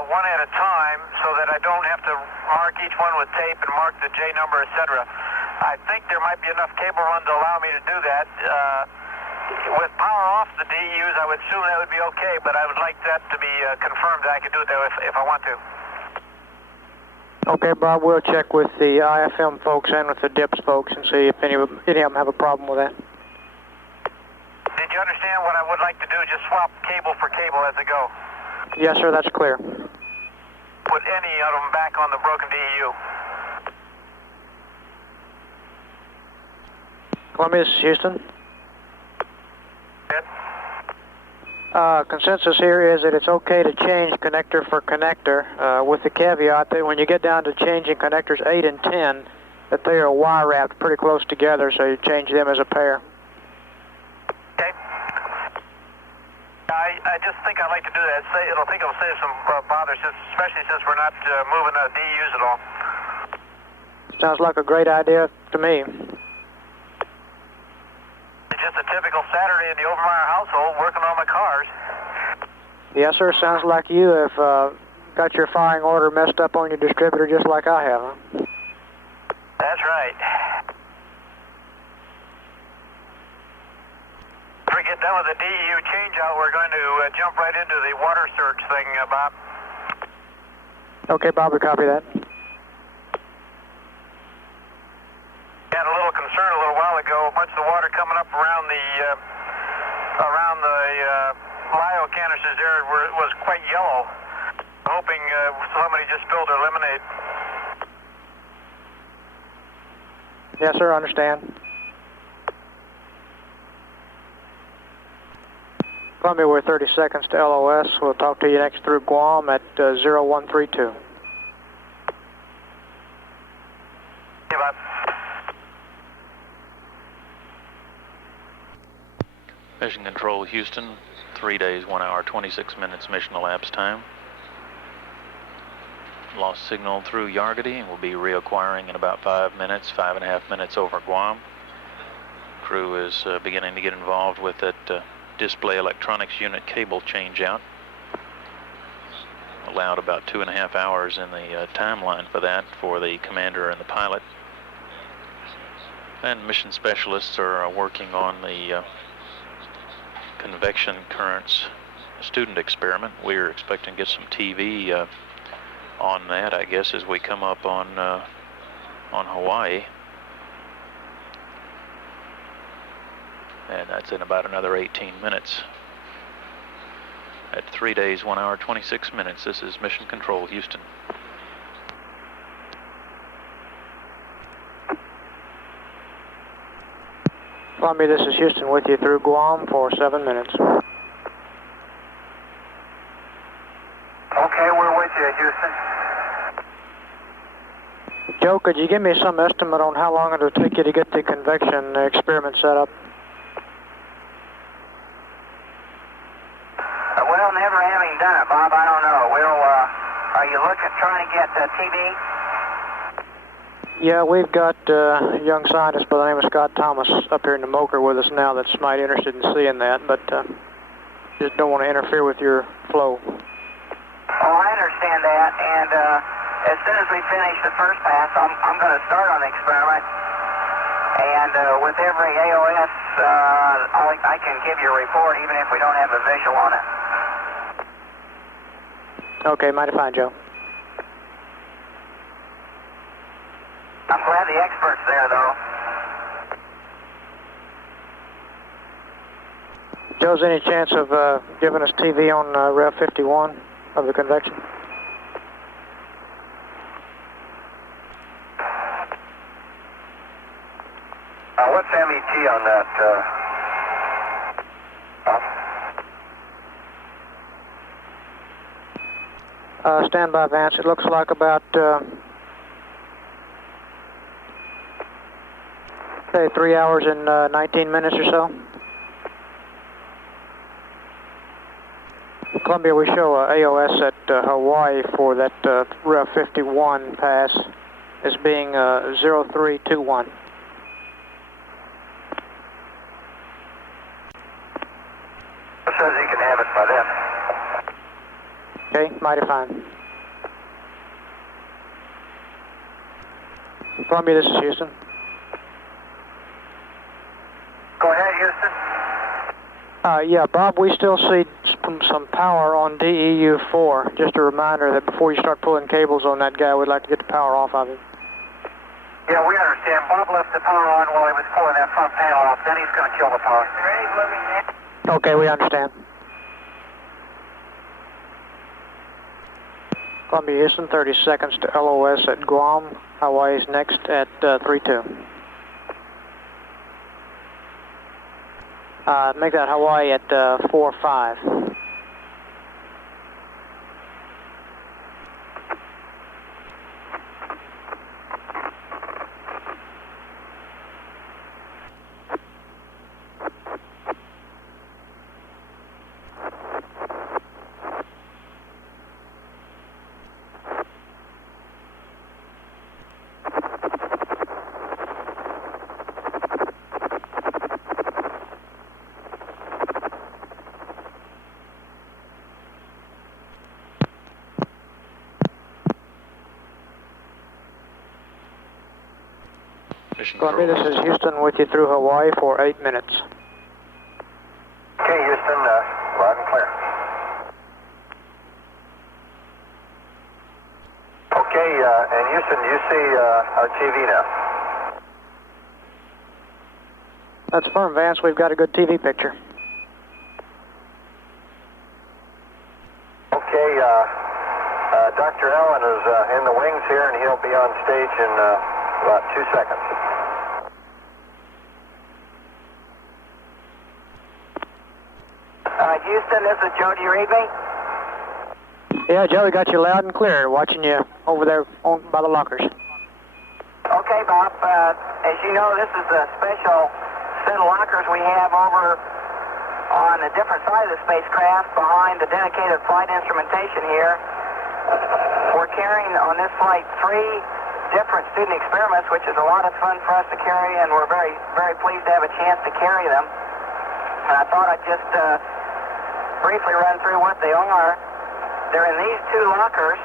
one at a time so that I don't have to mark each one with tape and mark the J number, etc. I think there might be enough cable run to allow me to do that. With power off the DEUs, I would assume that would be okay, but I would like that to be confirmed that I could do it that way if I want to. Okay, Bob, we'll check with the IFM folks and with the DIPS folks and see if any of them have a problem with that. Did you understand what I would like to do? Just swap cable for cable as they go. Yes, sir, that's clear. Put any of them back on the broken DEU. Columbia, this is Houston. Consensus here is that it's okay to change connector for connector, with the caveat that when you get down to changing connectors 8 and 10, that they are wire wrapped pretty close together, so you change them as a pair. Okay. I just think I'd like to do that. It'll save some bother, especially since we're not moving the DEUs at all. Sounds like a great idea to me. It's just a typical Saturday in the Overmeyer household working on my cars. Yes, sir, sounds like you have got your firing order messed up on your distributor just like I have, huh? That's right. If we get done with the DEU changeout, we're going to jump right into the water surge thing, Bob. Okay, Bob, we copy that. Had a little concern a little while ago. Much of the water coming up around the lyo canisters there was quite yellow. Hoping somebody just spilled their lemonade. Yes, sir, understand. Columbia, we're 30 seconds to LOS. We'll talk to you next through Guam at 0132. Mission Control Houston, 3 days, 1 hour, 26 minutes mission elapsed time. Lost signal through Yargady and will be reacquiring in about 5 minutes, 5.5 minutes over Guam. Crew is beginning to get involved with that display electronics unit cable changeout. Allowed about 2.5 hours in the timeline for that for the commander and the pilot. And mission specialists are working on the convection currents student experiment. We're expecting to get some TV on that, I guess, as we come up on Hawaii. And that's in about another 18 minutes. At 3 days, 1 hour, 26 minutes, this is Mission Control Houston. Columbia, this is Houston with you through Guam for 7 minutes. Okay, we're with you, Houston. Joe, could you give me some estimate on how long it'll take you to get the convection experiment set up? Well, never having done it, Bob, I don't know. Are you trying to get TV? Yeah, we've got a young scientist by the name of Scott Thomas up here in the Mocha with us now that's mighty interested in seeing that, but just don't want to interfere with your flow. Oh, I understand that, and as soon as we finish the first pass, I'm going to start on the experiment, and with every AOS, I can give you a report even if we don't have a visual on it. Okay, mighty fine, Joe. I'm glad the expert's there, though. Joe's any chance of giving us TV on Rev 51 of the convection? What's MET on that? Stand by, Vance. It looks like about, say, 3 hours and 19 minutes or so. Columbia, we show AOS at Hawaii for that Rev 51 pass as being 0321. Says he can have it by then. Okay, mighty fine. Columbia, this is Houston. Go ahead, Houston. Yeah, Bob, we still see some power on DEU-4. Just a reminder that before you start pulling cables on that guy, we'd like to get the power off of him. Yeah, we understand. Bob left the power on while he was pulling that front panel off. Then he's going to kill the power. Okay, we understand. Columbia, Houston, 30 seconds to LOS at Guam. Hawaii's next at 3-2. Make that Hawaii at 4-5. Columbia, this is Houston with you through Hawaii for 8 minutes. Okay, Houston, loud and clear. Okay, and Houston, do you see our TV now? That's firm, Vance. We've got a good TV picture. Okay, Dr. Allen is in the wings here, and he'll be on stage in about 2 seconds. Houston, this is Joe. Do you read me? Yeah, Joe, we got you loud and clear. Watching you over there by the lockers. Okay, Bob. As you know, this is a special set of lockers we have over on a different side of the spacecraft behind the dedicated flight instrumentation here. We're carrying on this flight 3 different student experiments, which is a lot of fun for us to carry, and we're very, very pleased to have a chance to carry them. And I thought I'd just briefly run through what they are. They're in these 2 lockers,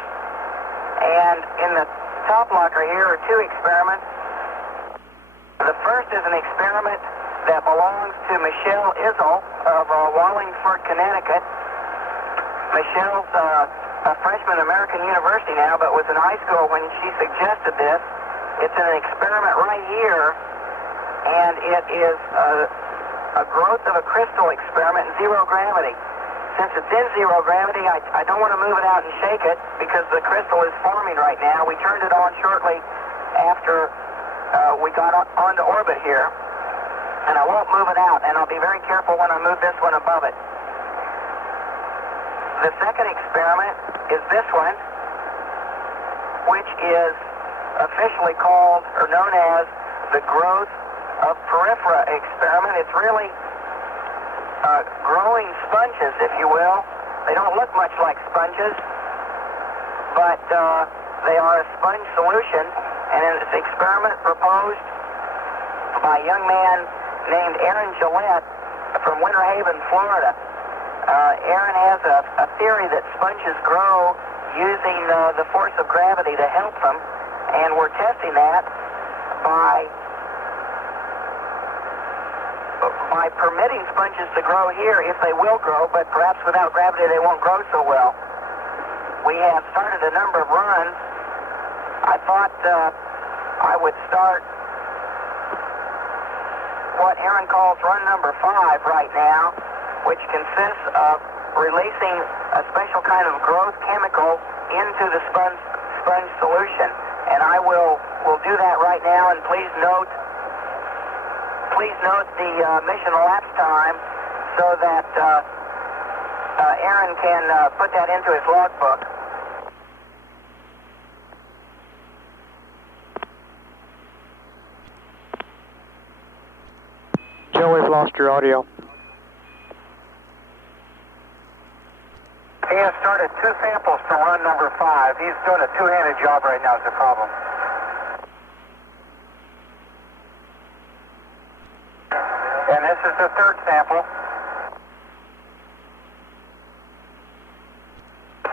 and in the top locker here are 2 experiments. The first is an experiment that belongs to Michelle Izzle of Wallingford, Connecticut. Michelle's a freshman at American University now, but was in high school when she suggested this. It's an experiment right here, and it is a growth of a crystal experiment in zero gravity. Since it's in zero gravity, I don't want to move it out and shake it because the crystal is forming right now. We turned it on shortly after we got onto orbit here, and I won't move it out, and I'll be very careful when I move this one above it. The second experiment is this one, which is officially called or known as the growth of periphera experiment. It's really growing sponges, if you will. They don't look much like sponges, but they are a sponge solution, and it's an experiment proposed by a young man named Aaron Gillette from Winter Haven, Florida. Aaron has a theory that sponges grow using the force of gravity to help them, and we're testing that by permitting sponges to grow here if they will grow, but perhaps without gravity they won't grow so well. We have started a number of runs. I thought I would start what Aaron calls run number 5 right now, which consists of releasing a special kind of growth chemical into the sponge solution. And I will do that right now, and please note the mission elapsed time so that Aaron can put that into his logbook. Joe, we've lost your audio. He has started 2 samples for run number 5. He's doing a 2-handed job right now is the problem. And this is the 3rd sample.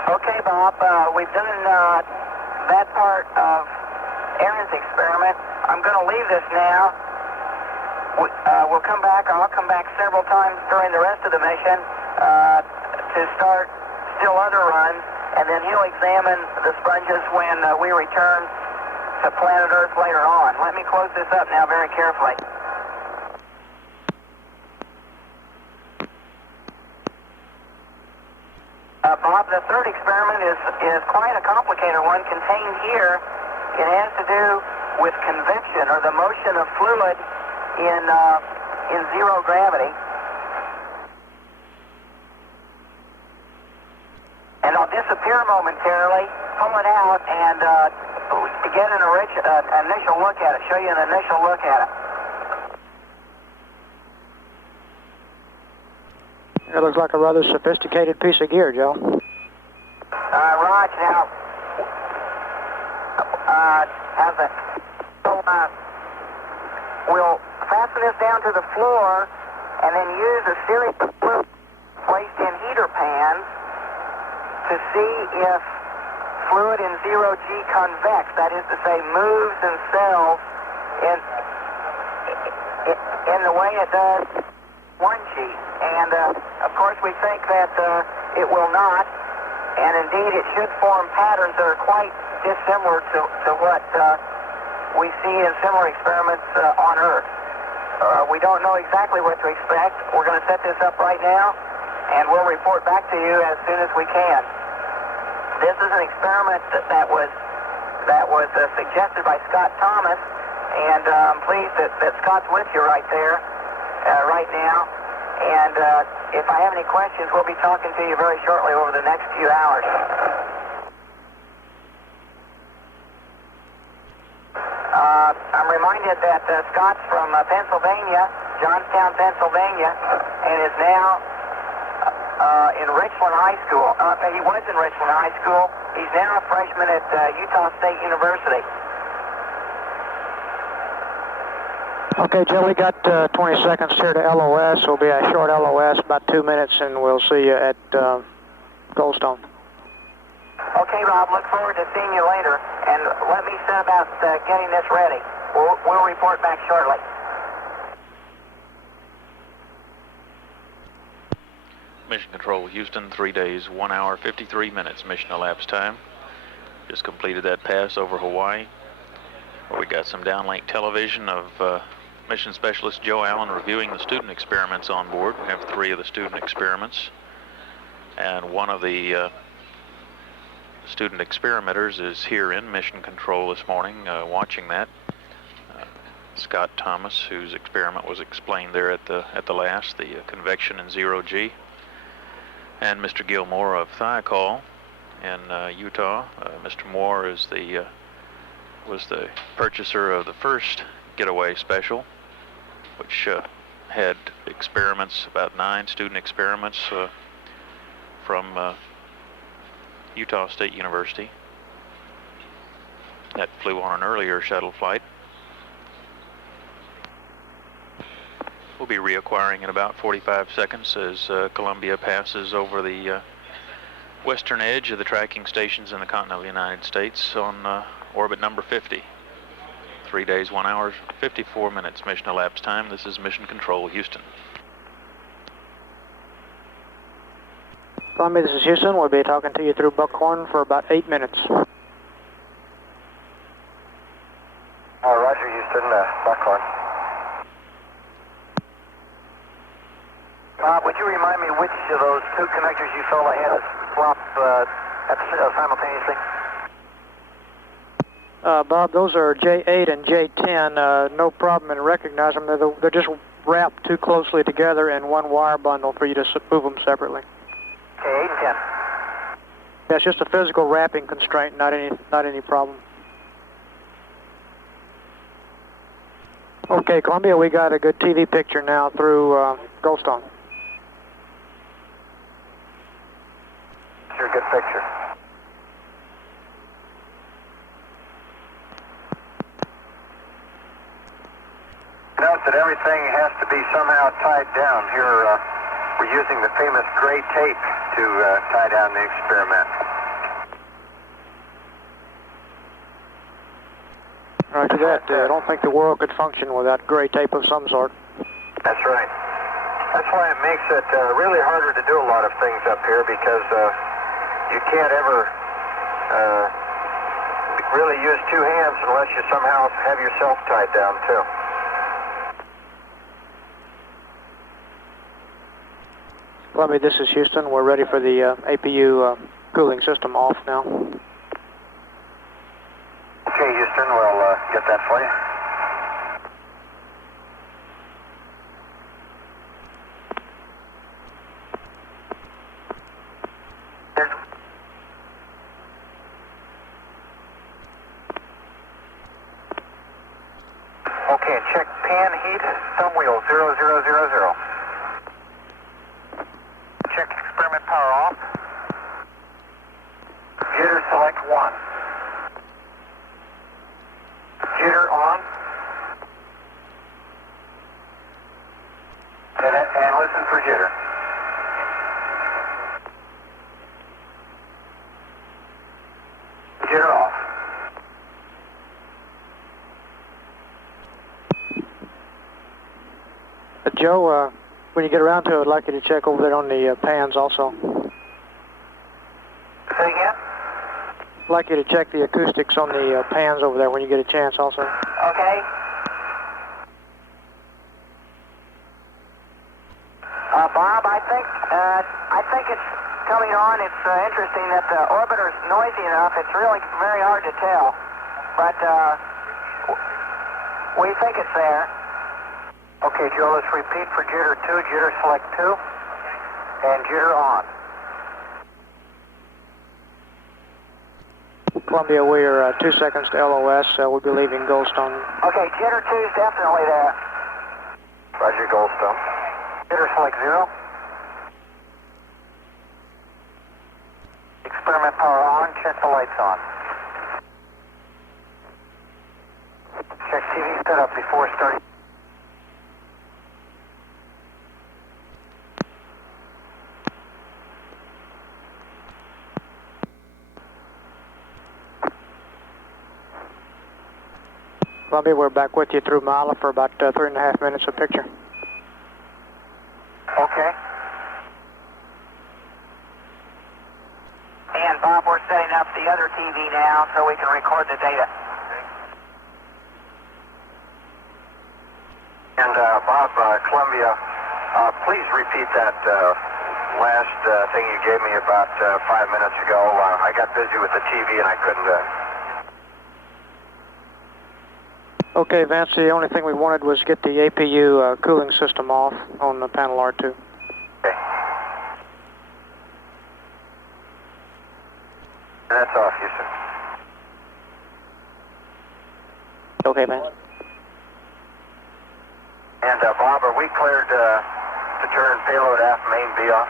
Okay, Bob, we've done that part of Aaron's experiment. I'm going to leave this now. We'll come back, or I'll come back several times during the rest of the mission to start still other runs, and then he'll examine the sponges when we return to planet Earth later on. Let me close this up now very carefully. Bob, the 3rd experiment is quite a complicated one contained here. It has to do with convection, or the motion of fluid in zero gravity. And I'll disappear momentarily, pull it out, and get an initial look at it, show you an initial look at it. It looks like a rather sophisticated piece of gear, Joe. Raj, now, we'll fasten this down to the floor and then use a series of fluids placed in heater pans to see if fluid in zero G convex, that is to say, moves and cells in the way it does 1G. And of course we think that it will not, and indeed it should form patterns that are quite dissimilar to what we see in similar experiments on Earth. We don't know exactly what to expect. We're going to set this up right now, and we'll report back to you as soon as we can. This is an experiment that was suggested by Scott Thomas, and I'm pleased that Scott's with you right there, right now. And if I have any questions, we'll be talking to you very shortly over the next few hours. I'm reminded that Scott's from Pennsylvania, Johnstown, Pennsylvania, and is now in Richland High School. He was in Richland High School. He's now a freshman at Utah State University. Okay, Joe, we got 20 seconds here to LOS. It'll be a short LOS, about 2 minutes, and we'll see you at Goldstone. Okay, Rob, look forward to seeing you later, and let me set about getting this ready. We'll report back shortly. Mission Control Houston, 3 days, 1 hour, 53 minutes mission elapsed time. Just completed that pass over Hawaii, where we got some downlink television of Mission Specialist Joe Allen reviewing the student experiments on board. We have 3 of the student experiments, and one of the student experimenters is here in Mission Control this morning watching that. Scott Thomas, whose experiment was explained there at the last, the convection in 0G. And Mr. Gilmore of Thiokol in Utah. Mr. Moore is was the purchaser of the first getaway special, which had experiments, about 9 student experiments from Utah State University that flew on an earlier shuttle flight. We'll be reacquiring in about 45 seconds as Columbia passes over the western edge of the tracking stations in the continental United States on orbit number 50. 3 days, 1 hour, 54 minutes mission elapsed time. This is Mission Control Houston. Columbia, this is Houston. We'll be talking to you through Buckhorn for about 8 minutes. Roger, Houston, Buckhorn. Would you remind me which of those 2 connectors you felt I had to swap simultaneously? Bob, those are J8 and J10. No problem in recognizing them. They're just wrapped too closely together in one wire bundle for you to move them separately. Okay, 8 and 10. Yeah, it's just a physical wrapping constraint, not any problem. Okay, Columbia, we got a good TV picture now through Goldstone. Sure, good picture. Note that everything has to be somehow tied down. Here, we're using the famous gray tape to tie down the experiment. Roger that. I don't think the world could function without gray tape of some sort. That's right. That's why it makes it really harder to do a lot of things up here, because you can't ever really use 2 hands unless you somehow have yourself tied down too. Columbia, this is Houston. We're ready for the APU cooling system off now. Okay, Houston, we'll get that for you. Okay, check pan heat, thumb wheel 0000. Check experiment power off. Jitter select 1. Jitter on. And listen for jitter. Jitter off. Joe, when you get around to it, I'd like you to check over there on the pans also. Say again? I'd like you to check the acoustics on the pans over there when you get a chance also. Okay. Bob, I think it's coming on. It's interesting that the orbiter's noisy enough. It's really very hard to tell, but we think it's there. Okay, Joe, let's repeat for jitter 2, jitter select 2, and jitter on. Columbia, we're 2 seconds to LOS. We'll be leaving Goldstone. Okay, jitter 2 is definitely there. Roger, Goldstone. Hitter select 0. Experiment power on, check the lights on. Check TV setup before starting. Columbia, we're back with you through Mila for about 3.5 minutes of picture. Okay. And Bob, we're setting up the other TV now so we can record the data. And Bob, Columbia, please repeat that last thing you gave me about 5 minutes ago. I got busy with the TV and I couldn't... Okay, Vance, the only thing we wanted was get the APU cooling system off on the panel R2. Okay. That's off, Houston. Okay, Vance. And Bob, are we cleared to turn payload aft main B off?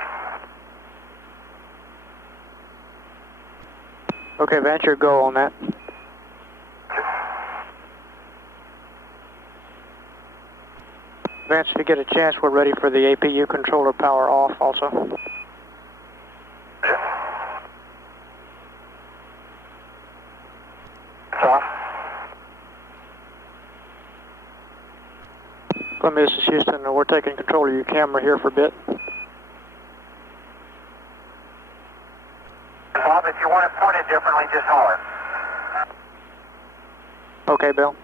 Okay, Vance, your go on that. Vance, if you get a chance, we're ready for the APU controller power off also. It's off. Columbia, this is Houston, and we're taking control of your camera here for a bit. Bob, if you want it pointed differently, just holler. Okay, Bill.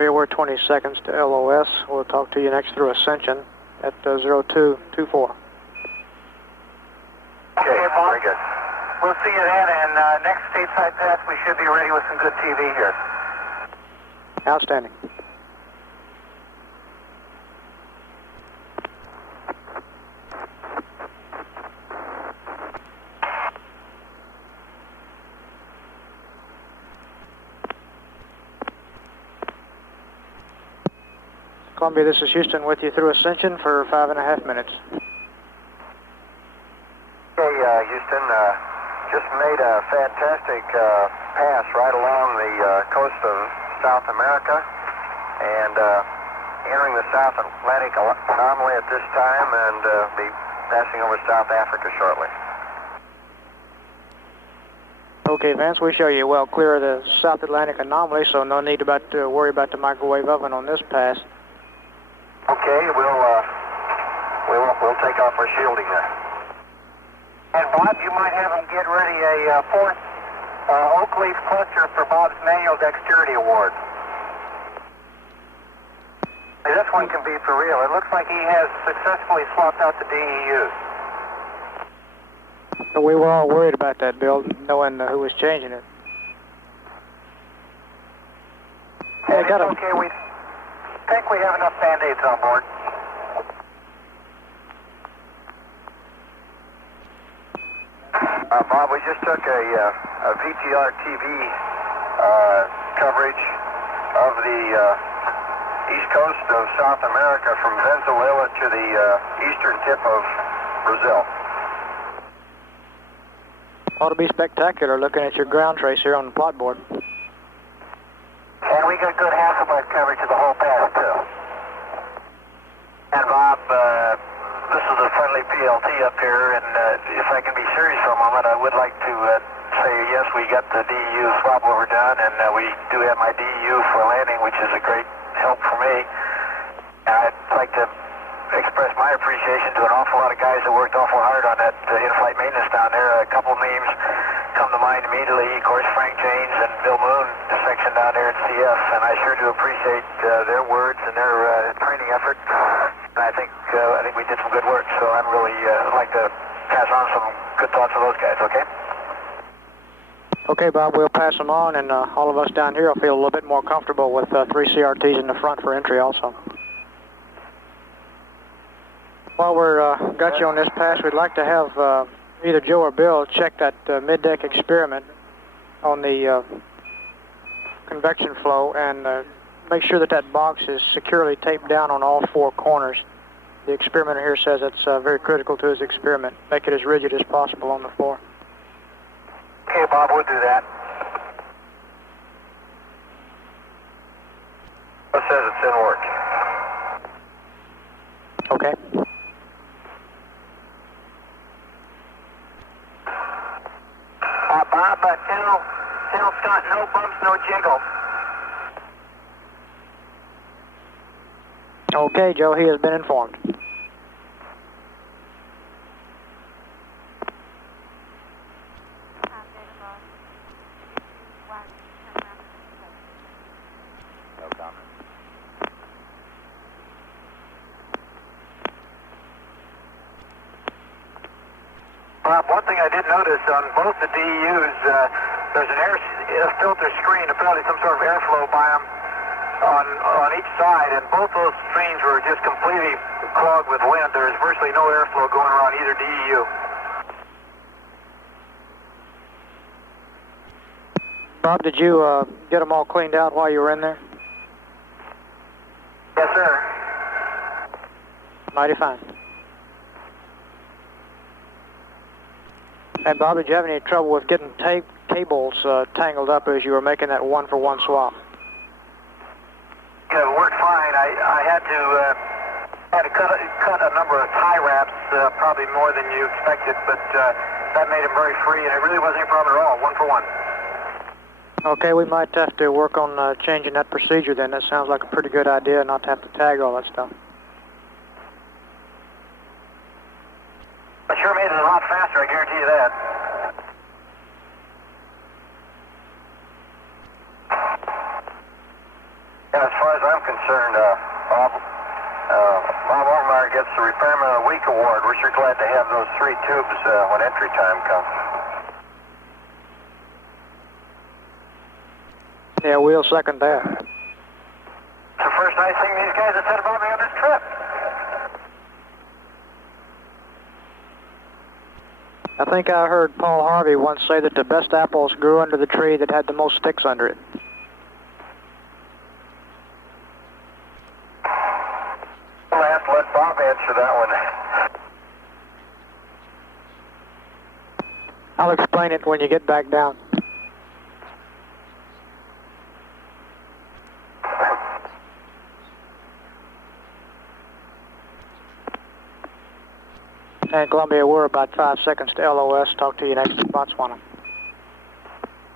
We're 20 seconds to LOS. We'll talk to you next through Ascension at 0224. Okay, Bob. Very good. We'll see you then, and next stateside pass, we should be ready with some good TV here. Outstanding. Columbia, this is Houston with you through Ascension for 5.5 minutes. Okay, Houston, just made a fantastic pass right along the coast of South America and entering the South Atlantic anomaly at this time and be passing over South Africa shortly. Okay, Vance, we show you well clear of the South Atlantic anomaly, so no need to worry about the microwave oven on this pass. Okay, we'll take off our shielding there. And Bob, you might have them get ready a fourth oak leaf cluster for Bob's manual dexterity award. Hey, this one can be for real. It looks like he has successfully swapped out the DEUs. So we were all worried about that, Bill, knowing who was changing it. Hey, got him. Okay, we think we have enough Band-Aids on board. Bob, we just took a VTR TV coverage of the east coast of South America from Venezuela to the eastern tip of Brazil. Ought to be spectacular looking at your ground trace here on the plot board. And we got good Hasselblad coverage of the whole pass, too. And Bob, this is a friendly PLT up here, and if I can be serious for a moment, I would like to say, yes, we got the DEU swap over done, and we do have my DEU for landing, which is a great help for me. And I'd like to express my appreciation to an awful lot of guys that worked awful hard on that in-flight maintenance down there. A couple names come to mind immediately. Of course, Frank James and Bill Moon, the section down there at CS, and I sure do appreciate their words and their training effort. And I think we did some good work, so I'd really like to pass on some good thoughts to those guys, okay? Okay, Bob, we'll pass them on, and all of us down here will feel a little bit more comfortable with 3 CRTs in the front for entry also. While we're got you on this pass, we'd like to have either Joe or Bill check that mid-deck experiment on the convection flow, and make sure that that box is securely taped down on all four corners. The experimenter here says it's very critical to his experiment. Make it as rigid as possible on the floor. Okay, Bob, we'll do that. It says it's in work. Okay. Bob, tell Scott, no bumps, no jiggle. Okay, Joe, he has been informed. Bob, one thing I did notice on both the DEUs, there's an air filter screen, apparently some sort of airflow by them on each side, and both those streams were just completely clogged with wind. There's virtually no airflow going around either DEU. Bob, did you get them all cleaned out while you were in there? Yes, sir. Mighty fine. And Bob, did you have any trouble with getting cables tangled up as you were making that one-for-one swap? Yeah, it worked fine. I had to cut a number of tie wraps, probably more than you expected, but that made them very free, and it really wasn't any problem at all, one-for-one. Okay, we might have to work on changing that procedure then. That sounds like a pretty good idea, not to have to tag all that stuff. It sure made it a lot faster, I guarantee you that. And as far as I'm concerned, Bob Ortmeyer gets the Repairman of the Week award. We're sure glad to have those 3 tubes when entry time comes. Yeah, we'll second that. It's the first nice thing these guys have said about me on this trip. I think I heard Paul Harvey once say that the best apples grew under the tree that had the most sticks under it. We'll have to let Bob answer that one. I'll explain it when you get back down. And Columbia, we're about 5 seconds to LOS. Talk to you next in Botswana.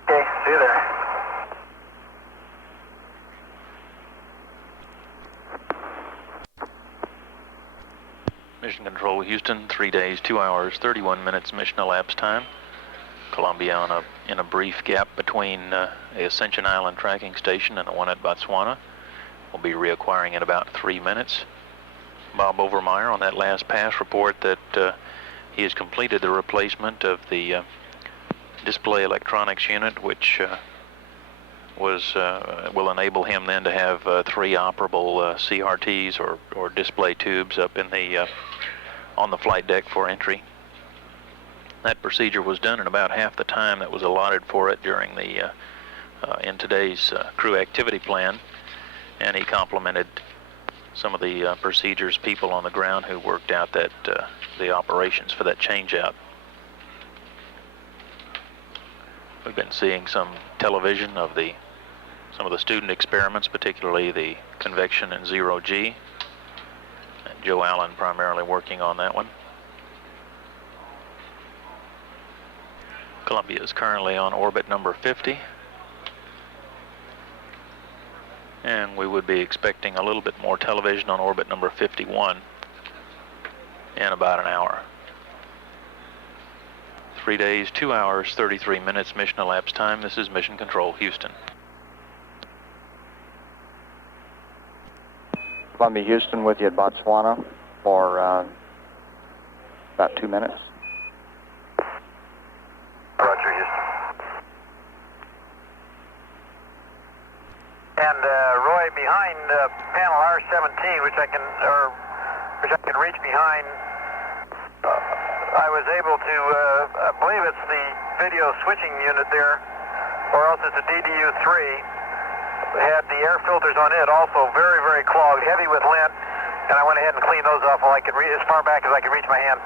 Okay, see you there. Mission Control Houston, 3 days, 2 hours, 31 minutes mission elapsed time. Columbia in a brief gap between the Ascension Island tracking station and the one at Botswana. We'll be reacquiring in about 3 minutes. Bob Overmeyer on that last pass report that he has completed the replacement of the display electronics unit, which will enable him then to have 3 operable CRTs or display tubes up in the on the flight deck for entry. That procedure was done in about half the time that was allotted for it during the in today's crew activity plan, and he complimented some of the procedures people on the ground who worked out that the operations for that change out. We've been seeing some television of some of the student experiments, particularly the convection and zero G, and Joe Allen primarily working on that one. Columbia is currently on orbit number 50. And we would be expecting a little bit more television on orbit number 51 in about an hour. 3 days, 2 hours, 33 minutes mission elapsed time. This is Mission Control Houston. Columbia Houston with you at Botswana for about 2 minutes. Roger, Houston. And Roy, behind panel R17, which I can reach behind, I was able to, I believe it's the video switching unit there, or else it's a DDU-3. had the air filters on it also very, very clogged, heavy with lint, and I went ahead and cleaned those off while I could as far back as I could reach my hand.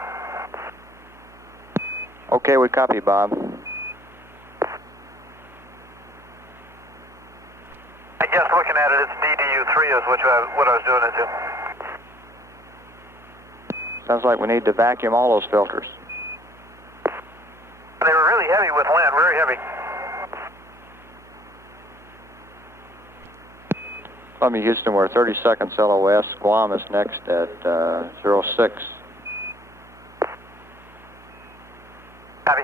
Okay, we copy, Bob. I guess looking at it, it's DDU3 is what I was doing it to. Sounds like we need to vacuum all those filters. They were really heavy with lint, very heavy. Columbia, Houston, we're 30 seconds LOS. Guam is next at 06. Copy.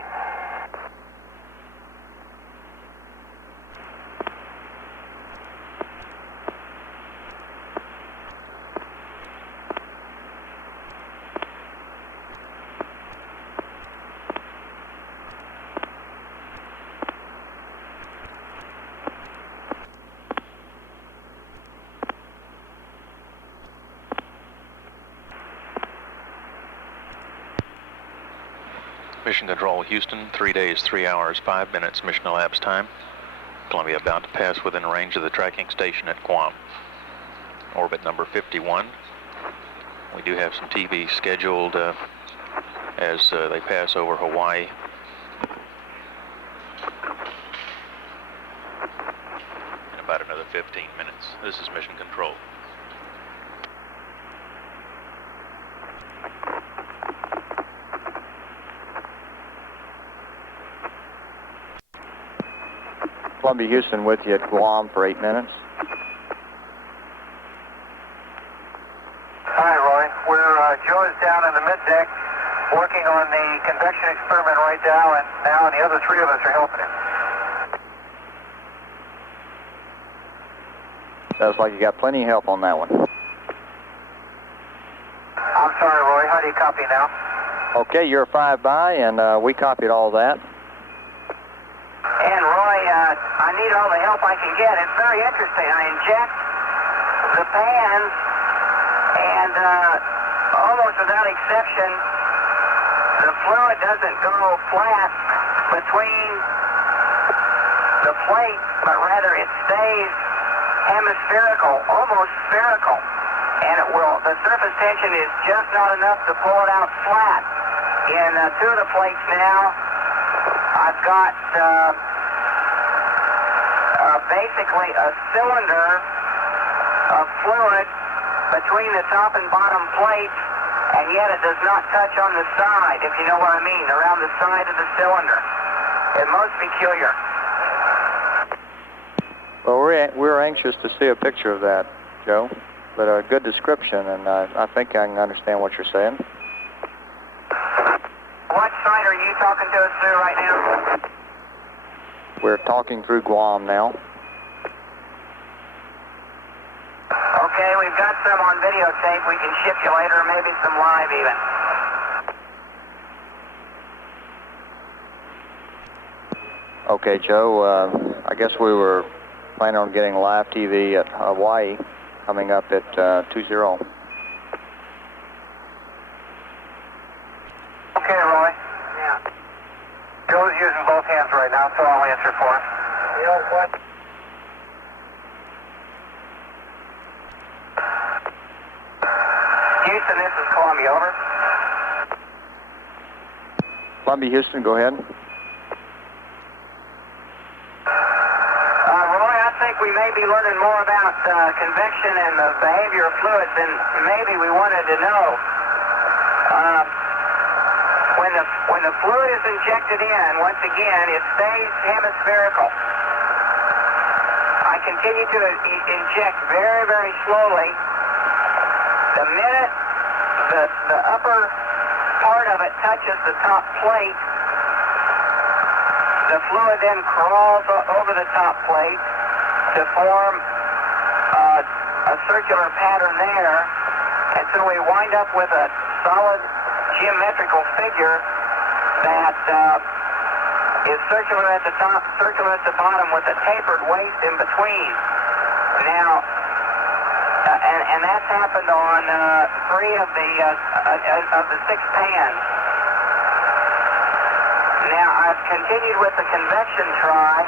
Mission Control, Houston, 3 days, 3 hours, 5 minutes mission elapsed time. Columbia about to pass within range of the tracking station at Guam. Orbit number 51. We do have some TV scheduled as they pass over Hawaii. In about another 15 minutes. This is Mission Control. Columbia, Houston with you at Guam for 8 minutes. Hi, Roy. Joe is down in the mid-deck working on the convection experiment right now, and the other three of us are helping him. Sounds like you got plenty of help on that one. I'm sorry, Roy. How do you copy now? Okay, you're 5 by, and we copied all that. And Roy, I need all the help I can get. It's very interesting. I inject the pans, and almost without exception, the fluid doesn't go flat between the plates, but rather it stays hemispherical, almost spherical. And the surface tension is just not enough to pull it out flat. In two of the plates now, I've got basically a cylinder of fluid between the top and bottom plates, and yet it does not touch on the side, if you know what I mean, around the side of the cylinder. It's most peculiar. Well, we're anxious to see a picture of that, Joe, but a good description, and I think I can understand what you're saying. What side are you talking to us through right now? We're talking through Guam now. Okay, we've got some on videotape we can ship you later, maybe some live even. Okay, Joe, I guess we were planning on getting live TV at Hawaii coming up at 20. Okay, Roy. Yeah. Joe's using both hands right now, so I'll answer for him. You know what? Houston, this is Columbia, over. Columbia, Houston, go ahead. Roy, I think we may be learning more about convection and the behavior of fluids than maybe we wanted to know. When the fluid is injected in, once again, it stays hemispherical. I continue to inject very, very slowly. The minute the upper part of it touches the top plate, the fluid then crawls over the top plate to form a circular pattern there, and so we wind up with a solid geometrical figure that is circular at the top, circular at the bottom, with a tapered waist in between. Now, and that's happened on 3 of the 6 pans. Now, I've continued with the convection try.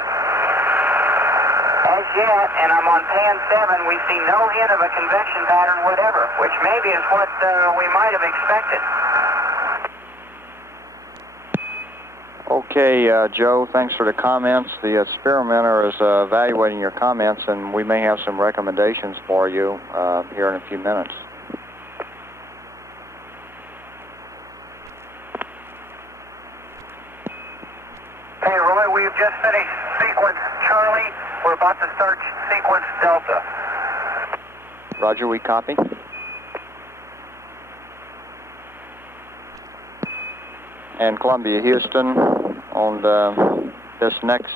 As yet, and I'm on pan 7, we see no hint of a convection pattern whatever, which maybe is what we might have expected. Okay, Joe, thanks for the comments. The experimenter is evaluating your comments, and we may have some recommendations for you here in a few minutes. Hey, Roy, we've just finished sequence Charlie. We're about to start sequence Delta. Roger, we copy. And Columbia, Houston, on this next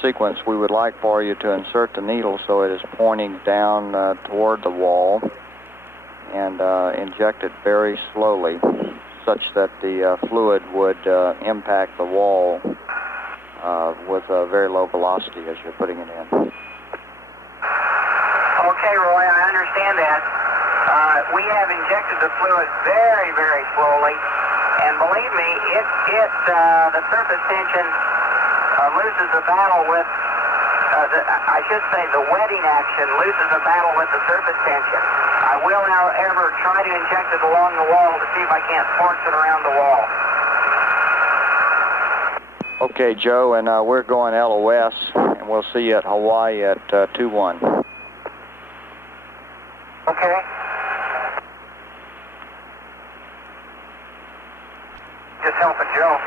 sequence, we would like for you to insert the needle so it is pointing down toward the wall and inject it very slowly such that the fluid would impact the wall with a very low velocity as you're putting it in. Okay, Roy, I understand that. We have injected the fluid very, very slowly. And believe me, the surface tension loses a battle with, I should say the wetting action loses a battle with the surface tension. I will, however, try to inject it along the wall to see if I can't force it around the wall. Okay, Joe, and we're going LOS, and we'll see you at Hawaii at 2-1. Okay. Just helping Joe.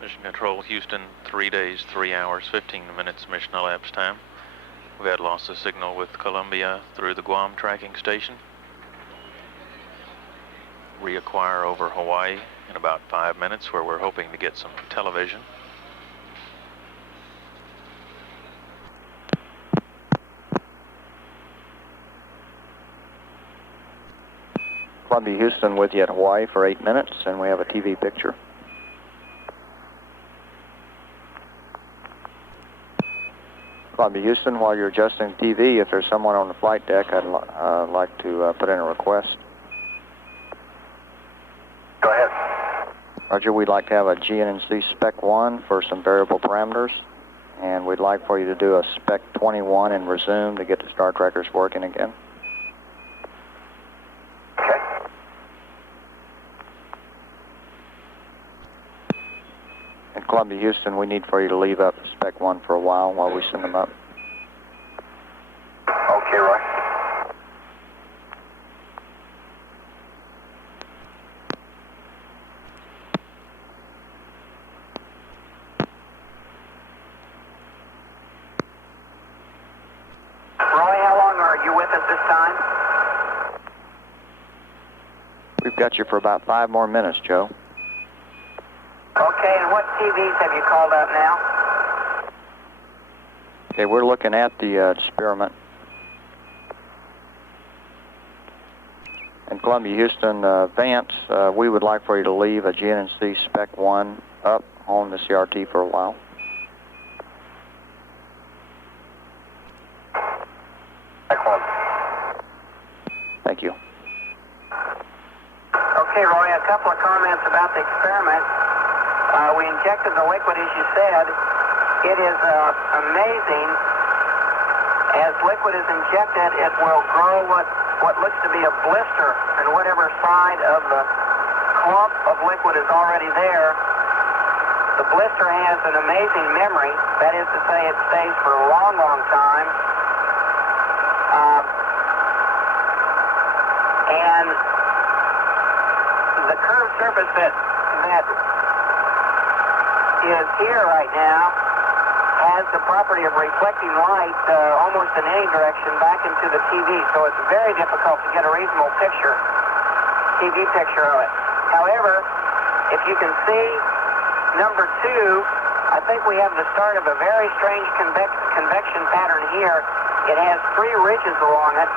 Mission Control, Houston, 3 days, 3 hours, 15 minutes mission elapsed time. We had lost the signal with Columbia through the Guam tracking station. Reacquire over Hawaii in about 5 minutes, where we're hoping to get some television. Columbia, Houston with you at Hawaii for 8 minutes, and we have a TV picture. Columbia, Houston, while you're adjusting the TV, if there's someone on the flight deck, I'd like to put in a request. Go ahead. Roger, we'd like to have a GNC Spec 1 for some variable parameters, and we'd like for you to do a Spec 21 and resume to get the star trackers working again. Okay. And Columbia, Houston, we need for you to leave up Spec 1 for a while we send them up. Okay, Roy. Roy, how long are you with us this time? We've got you for about 5 more minutes, Joe. Okay, and what TVs have you called up now? Okay, we're looking at the experiment. And Columbia, Houston, Vance, we would like for you to leave a GNC Spec 1 up on the CRT for a while. Excellent. Thank you. Okay, Roy, a couple of comments about the experiment. We injected the liquid, as you said. It is amazing. As liquid is injected, it will grow what looks to be a blister in whatever side of the clump of liquid is already there. The blister has an amazing memory. That is to say, it stays for a long, long time. And the curved surface that is here right now has the property of reflecting light almost in any direction back into the TV, so it's very difficult to get a reasonable TV picture of it. However, if you can see number 2, I think we have the start of a very strange convection pattern here. It has 3 ridges along it.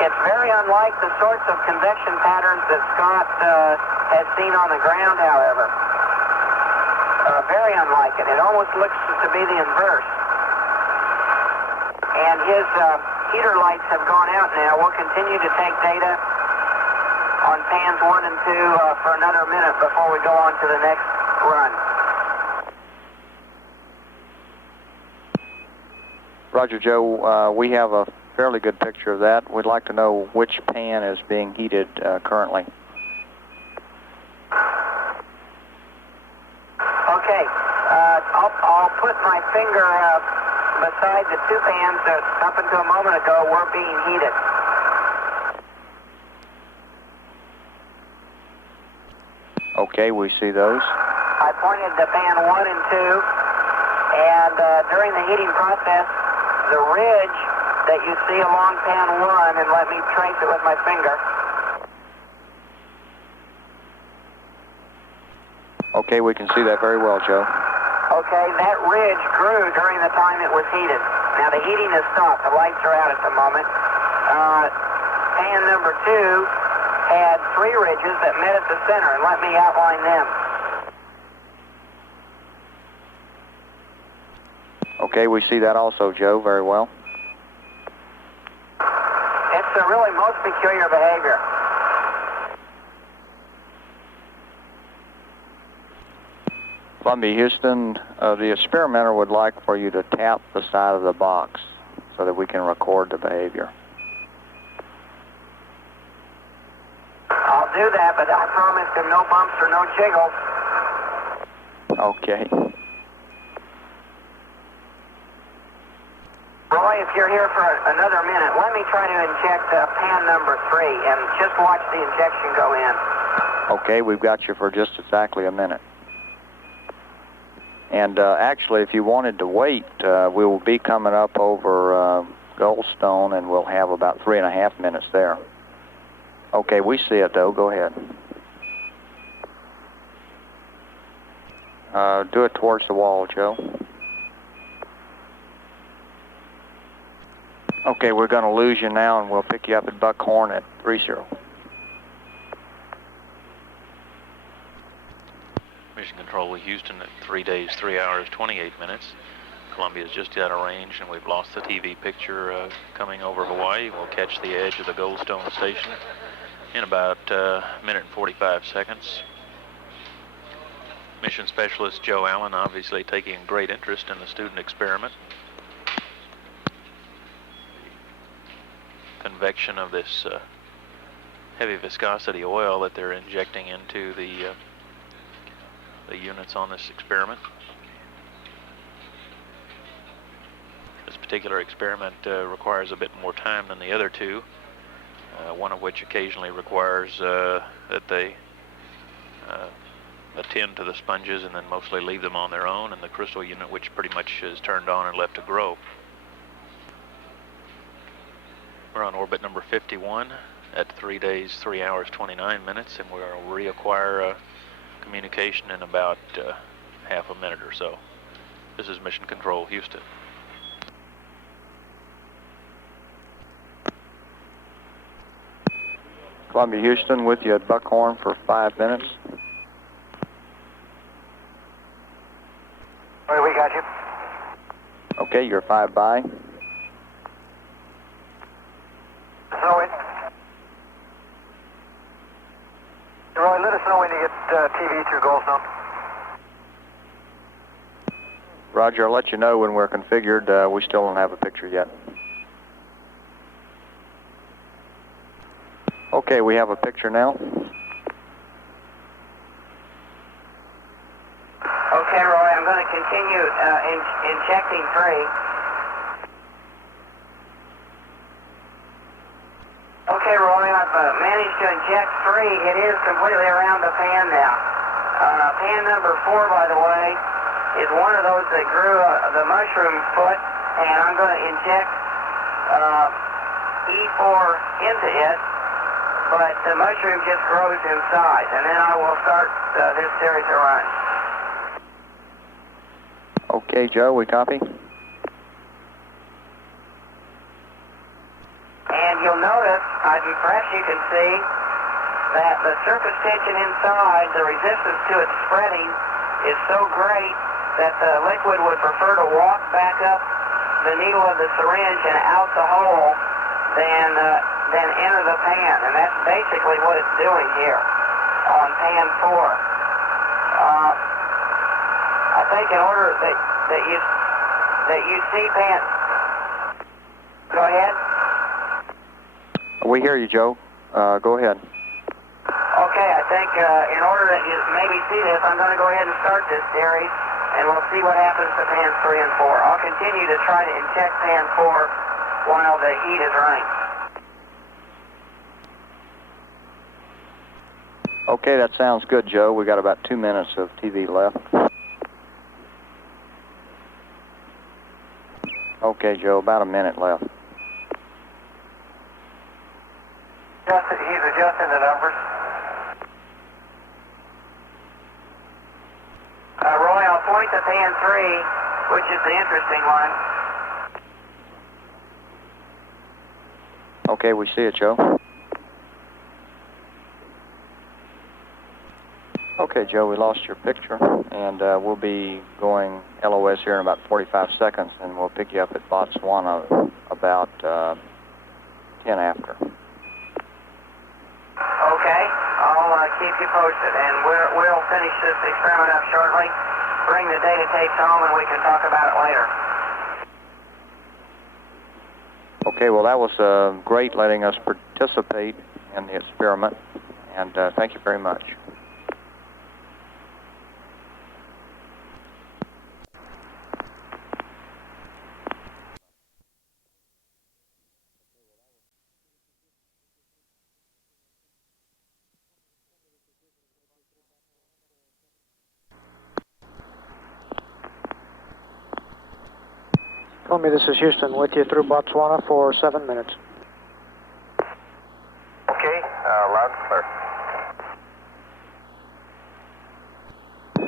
It's very unlike the sorts of convection patterns that Scott has seen on the ground, however. very unlike it. It almost looks to be the inverse. And his heater lights have gone out now. We'll continue to take data on pans 1 and 2 for another minute before we go on to the next run. Roger, Joe. We have a fairly good picture of that. We'd like to know which pan is being heated currently. Okay. I'll put my finger beside the 2 pans that up until a moment ago were being heated. Okay, we see those. I pointed to pan 1 and 2, and during the heating process, the ridge that you see along pan 1, and let me trace it with my finger. Okay, we can see that very well, Joe. Okay, that ridge grew during the time it was heated. Now the heating has stopped. The lights are out at the moment. Pan number 2 had 3 ridges that met at the center, and let me outline them. Okay, we see that also, Joe, very well. It's a really most peculiar behavior. Columbia, Houston, the experimenter would like for you to tap the side of the box so that we can record the behavior. I'll do that, but I promised him no bumps or no jiggles. Okay. Roy, if you're here for another minute, let me try to inject pan number 3 and just watch the injection go in. Okay, we've got you for just exactly a minute. And actually, if you wanted to wait, we will be coming up over Goldstone, and we'll have about 3.5 minutes there. Okay, we see it, though. Go ahead. Do it towards the wall, Joe. Okay, we're going to lose you now, and we'll pick you up at Buckhorn at 30. Mission Control with Houston at 3 days, 3 hours, 28 minutes. Columbia is just out of range, and we've lost the TV picture coming over Hawaii. We'll catch the edge of the Goldstone station in about a minute and 45 seconds. Mission Specialist Joe Allen obviously taking great interest in the student experiment. Convection of this heavy viscosity oil that they're injecting into the units on this experiment. This particular experiment requires a bit more time than the other 2, one of which occasionally requires that they attend to the sponges and then mostly leave them on their own, and the crystal unit, which pretty much is turned on and left to grow. We're on orbit number 51 at 3 days, 3 hours, 29 minutes, and we'll reacquire communication in about half a minute or so. This is Mission Control, Houston. Columbia, Houston, with you at Buckhorn for 5 minutes. All right, we got you. Okay, you're 5 by. So Roy, let us know when you get TV through Goldstone. Roger, I'll let you know when we're configured. We still don't have a picture yet. Okay, we have a picture now. Okay, Roy, I'm going to continue injecting 3. Okay, Roy, I've managed to inject 3. It is completely around the pan now. Pan number 4, by the way, is one of those that grew the mushroom foot, and I'm going to inject E4 into it, but the mushroom just grows inside, and then I will start this series of runs. Okay, Joe, we copy. And you'll notice, perhaps you can see, that the surface tension inside, the resistance to it spreading, is so great that the liquid would prefer to walk back up the needle of the syringe and out the hole than enter the pan, and that's basically what it's doing here on pan 4. I think in order that you see pan. Go ahead. We hear you, Joe. Go ahead. Okay, I think in order that you maybe see this, I'm going to go ahead and start this series, and we'll see what happens to pans 3 and 4. I'll continue to try to inject pan 4 while the heat is running. Okay, that sounds good, Joe. We got about 2 minutes of TV left. Okay, Joe, about a minute left. He's adjusting the numbers. Roy, I'll point to pan 3, which is the interesting one. Okay, we see it, Joe. Okay, Joe, we lost your picture, and we'll be going LOS here in about 45 seconds, and we'll pick you up at Botswana about 10 after. Okay, I'll keep you posted, and we'll finish this experiment up shortly, bring the data tapes home, and we can talk about it later. Okay, well, that was great letting us participate in the experiment, and thank you very much. Columbia, this is Houston with you through Botswana for 7 minutes. Okay, loud and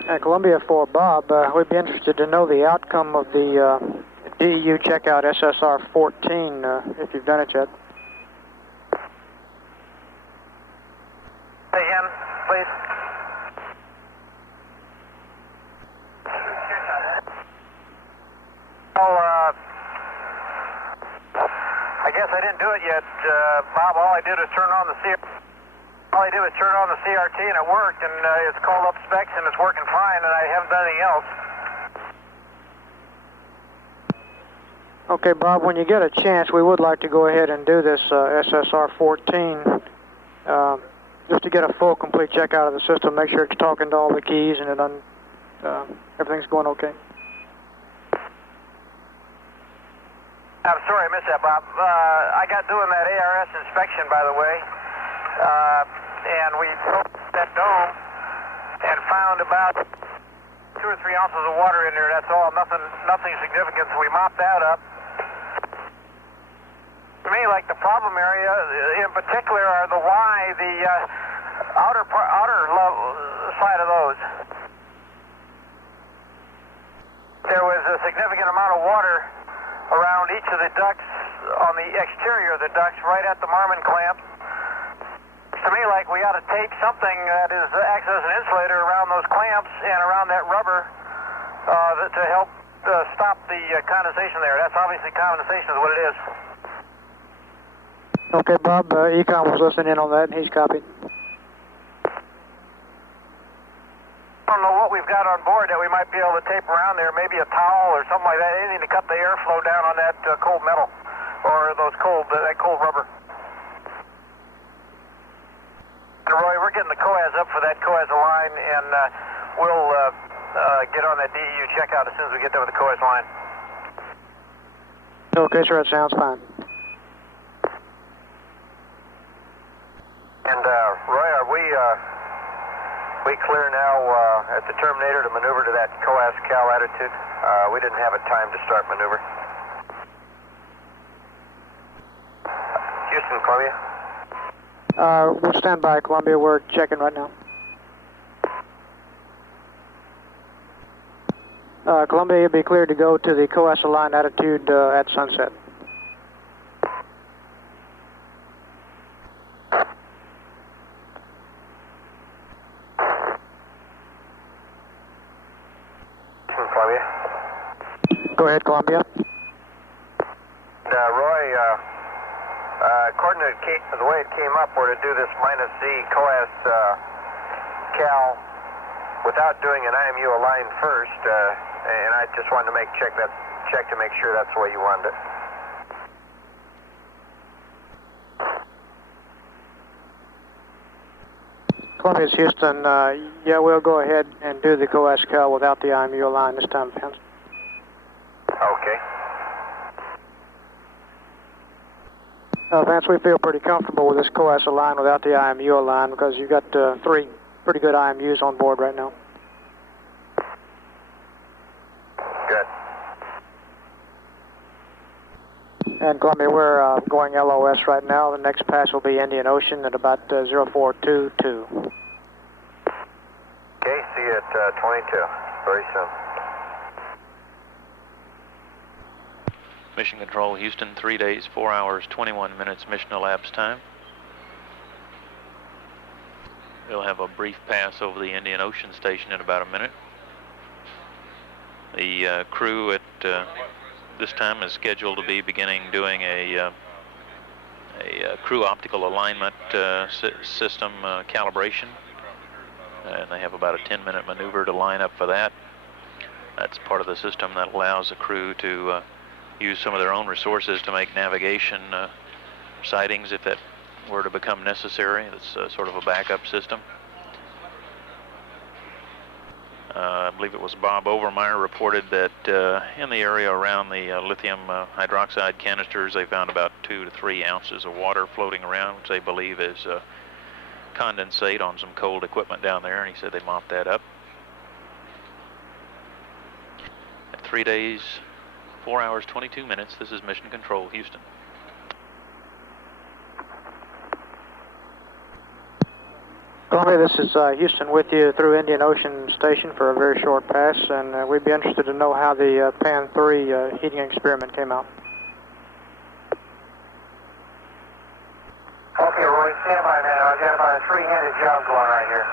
clear. Columbia for Bob, we'd be interested to know the outcome of the DEU checkout SSR-14, if you've done it yet. Say again, please. I guess I didn't do it yet, Bob. All I did was turn on the CRT, and it worked, and it's called up specs, and it's working fine, and I haven't done anything else. Okay, Bob, when you get a chance, we would like to go ahead and do this SSR-14 just to get a full, complete check out of the system, make sure it's talking to all the keys and everything's going okay. I'm sorry I missed that, Bob. I got doing that ARS inspection, by the way, and we broke that dome and found about 2 or 3 ounces of water in there. That's all, nothing significant. So we mopped that up. To me, like the problem area in particular are the outer side of those. There was a significant amount of water around each of the ducts, on the exterior of the ducts, right at the Marmon clamp. To me, like we ought to tape something that acts as an insulator around those clamps and around that rubber to help stop the condensation there. That's obviously condensation is what it is. Okay, Bob, Econ was listening in on that, and he's copied. I don't know what we've got on board that we might be able to tape around there, maybe a towel or something like that, anything to cut the airflow down on that cold metal or that cold rubber. And Roy, we're getting the coas up for that coas line, and we'll get on that DEU checkout as soon as we get there with the coas line. Okay, sure, that sounds fine. And Roy, are we clear now at the Terminator to maneuver to that coas cal attitude? We didn't have a time to start maneuver. Houston, Columbia. We'll stand by, Columbia. We're checking right now. Columbia, you'll be cleared to go to the coas line attitude at sunset. will you? Go ahead, Columbia. Roy, according to the way it came up, we're to do this -Z COAS cal without doing an IMU align first, and I just wanted to check to make sure that's the way you wanted it. Columbia, it's Houston. Yeah, we'll go ahead and do the COAS cal without the IMU align this time, Vance. Okay. Vance, we feel pretty comfortable with this COAS align without the IMU align because you've got 3 pretty good IMUs on board right now. Good. And Columbia, we're going LOS right now. The next pass will be Indian Ocean at about 0422. Okay, see you at 22 very soon. Mission Control, Houston, 3 days, 4 hours, 21 minutes mission elapsed time. We'll have a brief pass over the Indian Ocean station in about a minute. The crew at this time is scheduled to be beginning doing a crew optical alignment system calibration. And they have about a 10-minute maneuver to line up for that. That's part of the system that allows the crew to use some of their own resources to make navigation sightings if that were to become necessary. It's sort of a backup system. I believe it was Bob Overmeyer reported that in the area around the lithium hydroxide canisters, they found about 2 to 3 ounces of water floating around, which they believe is condensate on some cold equipment down there, and he said they mopped that up. At 3 days, 4 hours, 22 minutes, this is Mission Control, Houston. Columbia, this is Houston with you through Indian Ocean Station for a very short pass, and we'd be interested to know how the PAN 3 heating experiment came out. Okay, Roy, stand by a minute. I've got about a 3-handed job going right here.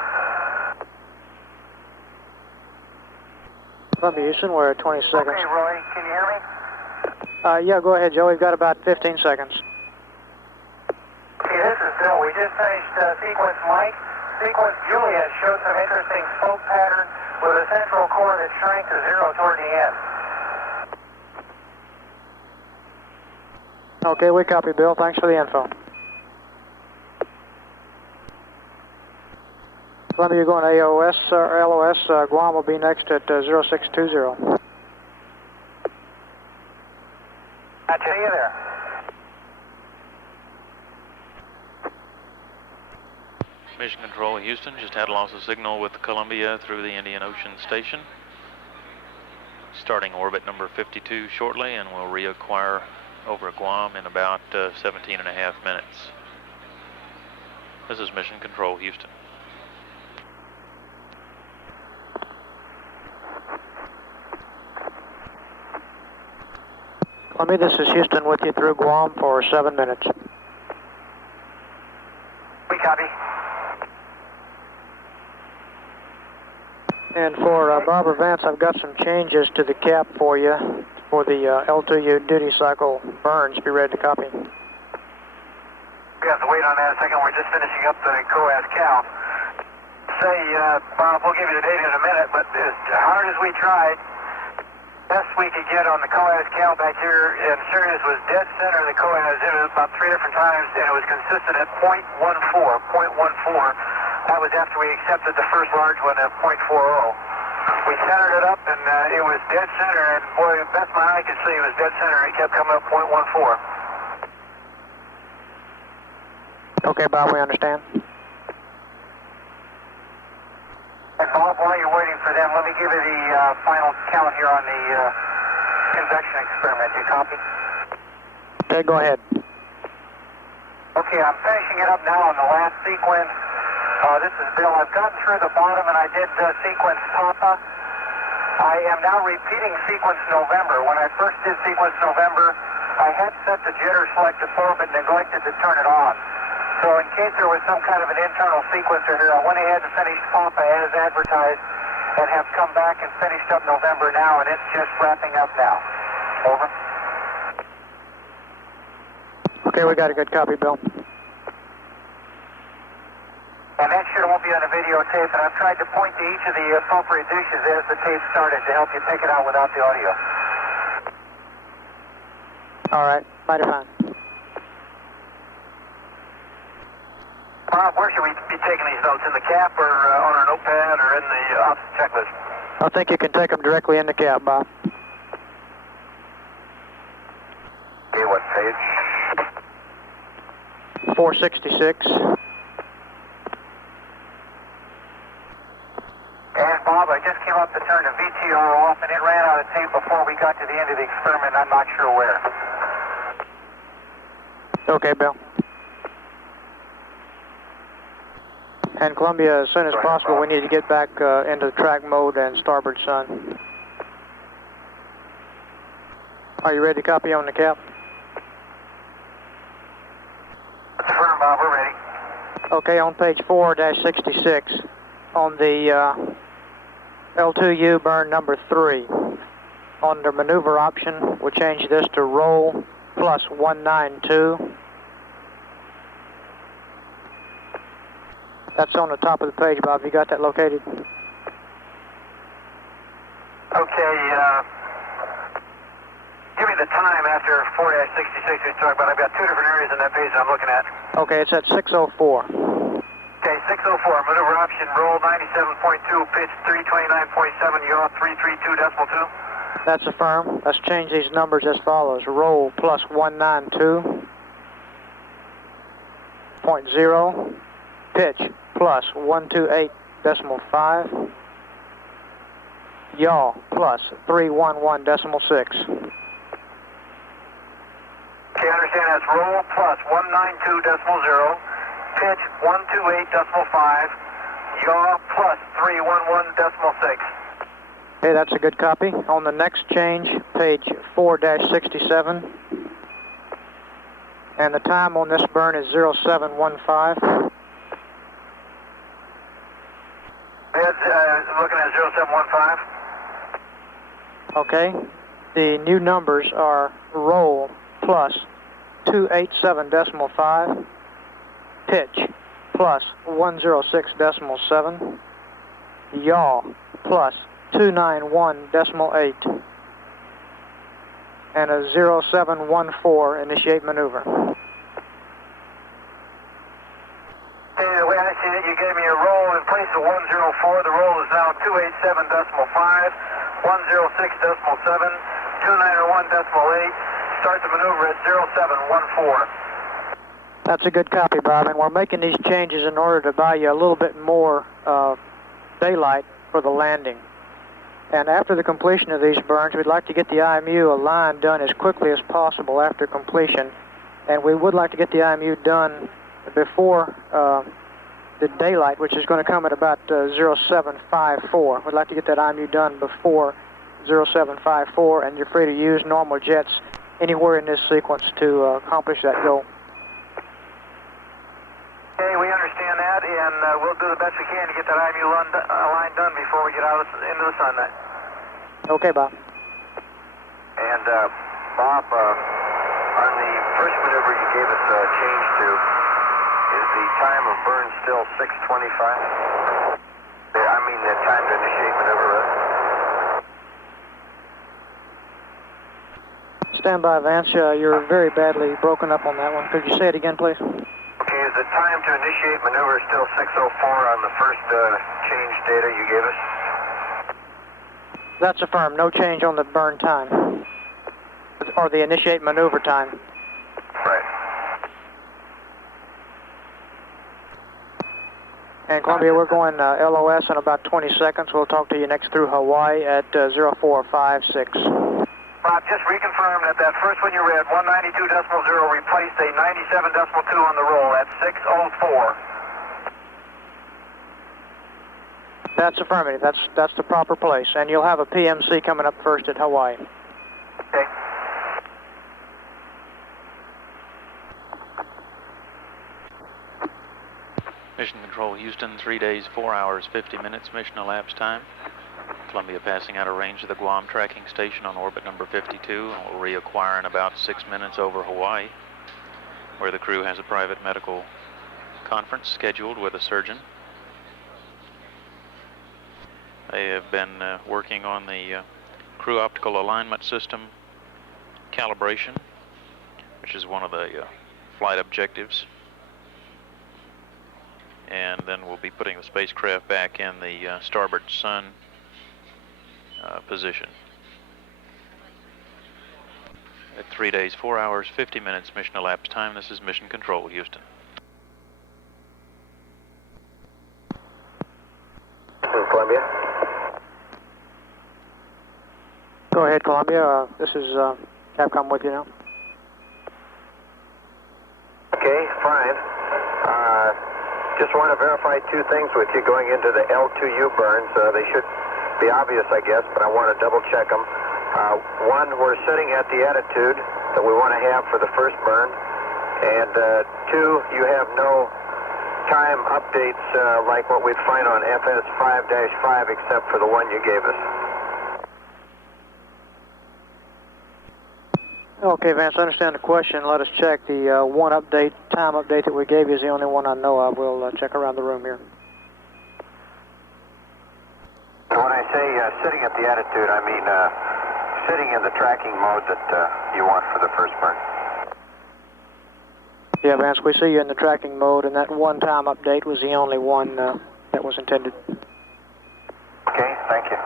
Columbia, Houston, we're at 20 seconds. Okay, Roy, can you hear me? Yeah, go ahead, Joe. We've got about 15 seconds. Okay, this is Bill. We just finished sequence Mike. Sequence Juliet showed some interesting slope pattern with a central core that shrank to 0 toward the end. Okay, we copy, Bill. Thanks for the info. Columbia, you're going to AOS or LOS. Guam will be next at 0620. I tell you there. Mission Control, Houston, just had loss of signal with Columbia through the Indian Ocean Station. Starting orbit number 52 shortly, and we'll reacquire over Guam in about 17 and a half minutes. This is Mission Control, Houston. Columbia, this is Houston with you through Guam for 7 minutes. We copy. And for Barbara Vance, I've got some changes to the cap for you for the L2U duty cycle burns. Be ready to copy. We have to wait on that a second. We're just finishing up the COAS cal. Say, Bob, we'll give you the data in a minute, but as hard as we tried, best we could get on the COAS cal back here, and Sirius was dead center of the COAS. It was about 3 different times, and it was consistent at 0.14. That was after we accepted the first large one at 0.40. We centered it up, and it was dead center, and boy, best my eye could see, it was dead center. It kept coming up 0.14. Okay, Bob, we understand. And Bob, while you're waiting for them, let me give you the final count here on the convection experiment. You copy? Okay, go ahead. Okay, I'm finishing it up now on the last sequence. This is Bill. I've gotten through the bottom and I did sequence Papa. I am now repeating sequence November. When I first did sequence November, I had set the jitter select to 4 but neglected to turn it on. So in case there was some kind of an internal sequencer here, I went ahead and finished Papa as advertised, and have come back and finished up November now, and it's just wrapping up now. Over. Okay, we got a good copy, Bill. And that sure won't be on a videotape, and I've tried to point to each of the appropriate dishes as the tape started to help you pick it out without the audio. All right, mighty fine. Bob, where should we be taking these notes? In the cap or on our notepad or in the office checklist? I think you can take them directly in the cab, Bob. Okay, what page? 466. And Bob, I just came up to turn the VTR off, and it ran out of tape before we got to the end of the experiment. I'm not sure where. Okay, Bill. And Columbia, as soon as possible, we need to get back into track mode and starboard sun. Are you ready to copy on the cap? Confirm, Bob, we're ready. Okay, on page 4-66, on the L2U burn number 3, under maneuver option, we'll change this to roll plus 192. That's on the top of the page, Bob. You got that located? Okay, give me the time after 4-66 we talked about. I've got two different areas in that page I'm looking at. Okay, it's at 6:04. Okay, 6:04, maneuver option, roll 97.2, pitch 329.7, yaw 332.2. That's affirmed. Let's change these numbers as follows. Roll plus 192.0, pitch plus 128.5, yaw plus 311.6. Okay, I understand that's roll plus 192.0, pitch 128.5, yaw plus 311.6. Okay, that's a good copy. On the next change, page 4-67, and the time on this burn is 0715. Looking at 0715. Okay, the new numbers are roll plus 287.5, pitch plus 106.7, yaw plus 291.8, and a 0714 initiate maneuver. Okay, the way I see it, you gave me a roll in place of 104. The roll is now 287.5, 106.7, 291.8. Start the maneuver at 0714. That's a good copy, Bob, and we're making these changes in order to buy you a little bit more daylight for the landing. And after the completion of these burns, we'd like to get the IMU aligned done as quickly as possible after completion. And we would like to get the IMU done before the daylight, which is going to come at about 0754. We'd like to get that IMU done before 0754, and you're free to use normal jets anywhere in this sequence to accomplish that goal. Okay, we understand that, and we'll do the best we can to get that IMU line done before we get out into the sun. Okay, Bob. And Bob, on the first maneuver you gave us a change to, is the time of burn still 6:25? I mean the time to initiate maneuver. Stand by, Vance. You're very badly broken up on that one. Could you say it again, please? Okay, is the time to initiate maneuver still 6:04 on the first change data you gave us? That's affirmed. No change on the burn time, or the initiate maneuver time. Right. And Columbia, we're going LOS in about 20 seconds. We'll talk to you next through Hawaii at 0456. Bob, just reconfirm that first one you read, 192.0, replaced a 97.2 on the roll at 6:04. That's affirmative. That's the proper place. And you'll have a PMC coming up first at Hawaii. Okay. Mission Control Houston, 3 days, 4 hours, 50 minutes, mission elapsed time. Columbia passing out of range of the Guam tracking station on orbit number 52, and will reacquire in about 6 minutes over Hawaii, where the crew has a private medical conference scheduled with a surgeon. They have been working on the crew optical alignment system calibration, which is one of the flight objectives. And then we'll be putting the spacecraft back in the starboard sun position. At 3 days, 4 hours, 50 minutes mission elapsed time, this is Mission Control, Houston. Columbia. Go ahead, Columbia. This is Capcom with you now. Okay, fine. Just want to verify two things with you going into the L2U burns. They should be obvious, I guess, but I want to double check them. One, we're sitting at the attitude that we want to have for the first burn. And two, you have no time updates like what we'd find on FS-5-5 except for the one you gave us. Okay, Vance, I understand the question. Let us check. The one update, time update that we gave you is the only one I know of. We'll check around the room here. When I say sitting at the attitude, I mean sitting in the tracking mode that you want for the first burn. Yeah, Vance, we see you in the tracking mode, and that one time update was the only one that was intended. Okay, thank you.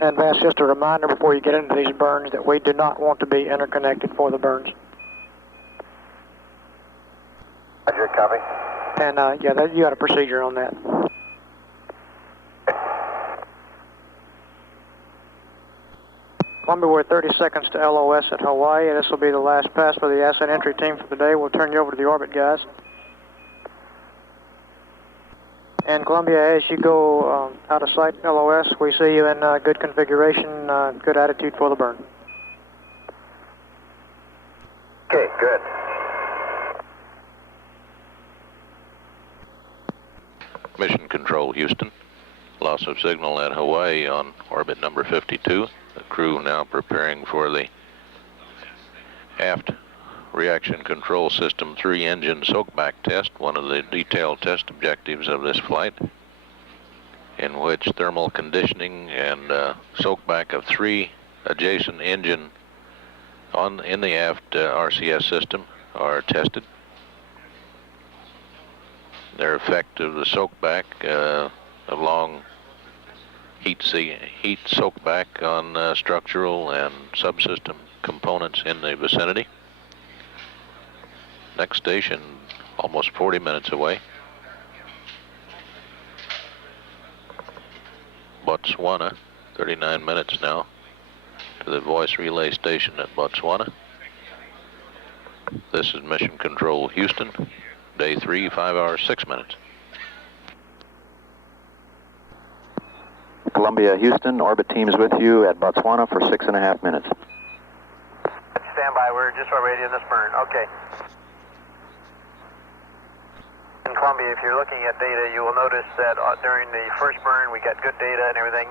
And Vance, just a reminder before you get into these burns that we do not want to be interconnected for the burns. Roger, copy. And yeah, you got a procedure on that. Columbia, we're 30 seconds to LOS at Hawaii, and this will be the last pass for the ascent entry team for the day. We'll turn you over to the orbit guys. And Columbia, as you go out of sight LOS, we see you in good configuration, good attitude for the burn. Okay, good. Mission Control, Houston. Loss of signal at Hawaii on orbit number 52. The crew now preparing for the aft reaction control system 3 engine soakback test, one of the detailed test objectives of this flight, in which thermal conditioning and soakback of 3 adjacent engine in the aft RCS system are tested. Their effect of the soakback of long heat soakback on structural and subsystem components in the vicinity. Next station, almost 40 minutes away. Botswana, 39 minutes now to the voice relay station at Botswana. This is Mission Control, Houston. Day 3, 5 hours, 6 minutes. Columbia, Houston, orbit team is with you at Botswana for 6.5 minutes. Stand by, we're just already in this burn. Okay. In Columbia, if you're looking at data, you will notice that during the first burn, we got good data and everything.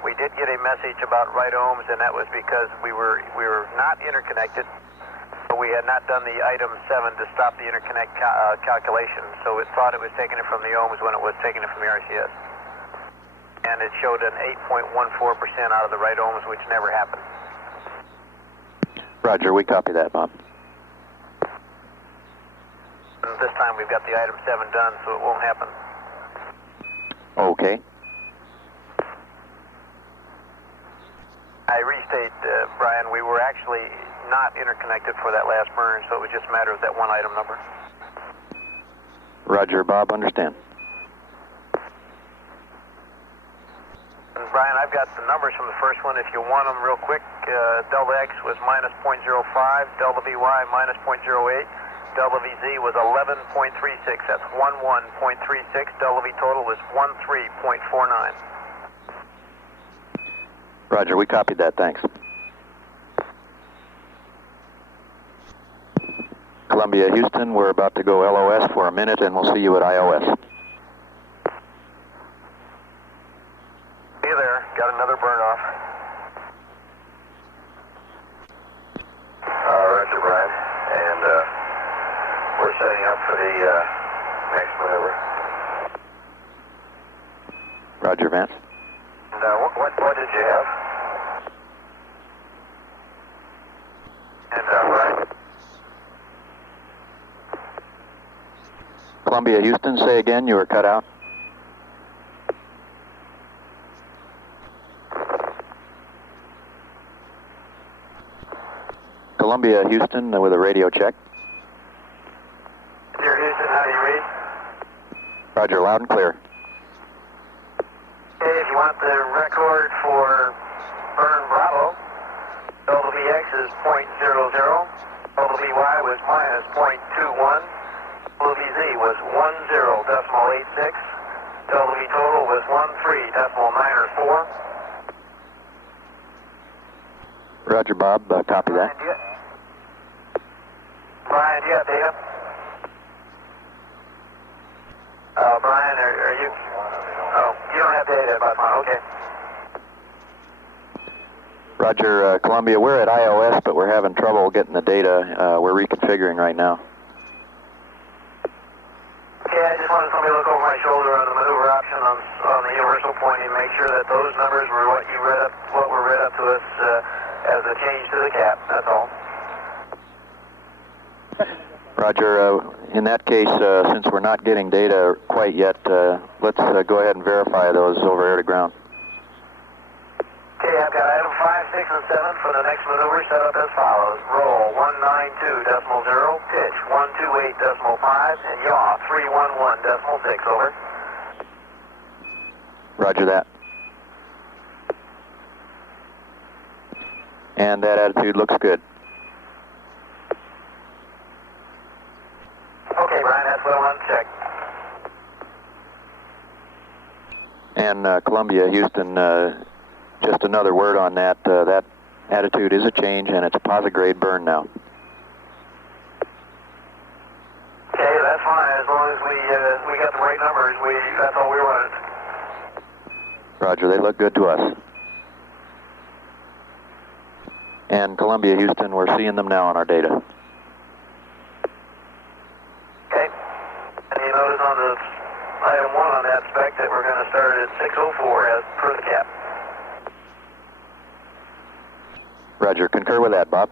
We did get a message about right ohms, and that was because we were not interconnected. But we had not done the item 7 to stop the interconnect calculation, so it thought it was taking it from the ohms when it was taking it from the RCS. And it showed an 8.14% out of the right ohms, which never happened. Roger, we copy that, Bob. And this time we've got the item 7 done, so it won't happen. Okay. I restate, Brian, we were actually not interconnected for that last burn, so it was just a matter of that one item number. Roger, Bob, understand. And Brian, I've got the numbers from the first one if you want them real quick. Delta X was minus 0.05, Delta VY minus 0.08, Delta VZ was 11.36, that's 11.36, Delta V total is 13.49. Roger, we copied that, thanks. Columbia, Houston, we're about to go LOS for a minute, and we'll see you at IOS. And Brian. Columbia, Houston, say again, you were cut out. Columbia, Houston, with a radio check. Dear Houston, how do you read? Roger, loud and clear. Okay, if you want the record for Burn Bravo, Delta VX is .00, Delta VY was minus .21, Delta VZ was 10.86, Delta V total was 13.94. Roger, Bob, copy that. Brian, do you have data? Brian, are you? Oh, you don't have data, but okay. Roger, Columbia, we're at iOS, but we're having trouble getting the data. We're reconfiguring right now. Okay, I just wanted somebody to look over my shoulder on the maneuver option on the universal point and make sure that those numbers were what you read up, what were read up to us as a change to the cap. That's all. Roger, in that case, since we're not getting data quite yet, let's go ahead and verify those over air to ground. Okay, I've got item 5, 6, and 7 for the next maneuver set up as follows. Roll 192.0, pitch 128.5, and yaw 311.6, over. Roger that. And that attitude looks good. Okay, Brian, that's what I wanted to check. And Columbia, Houston, just another word on that. That attitude is a change, and it's a posigrade burn now. Okay, that's fine. As long as we got the right numbers, that's all we wanted. Roger, they look good to us. And Columbia, Houston, we're seeing them now on our data. Okay. And you notice on the item 1 on that spec that we're going to start at 6:04 as per the cap. Roger, concur with that, Bob.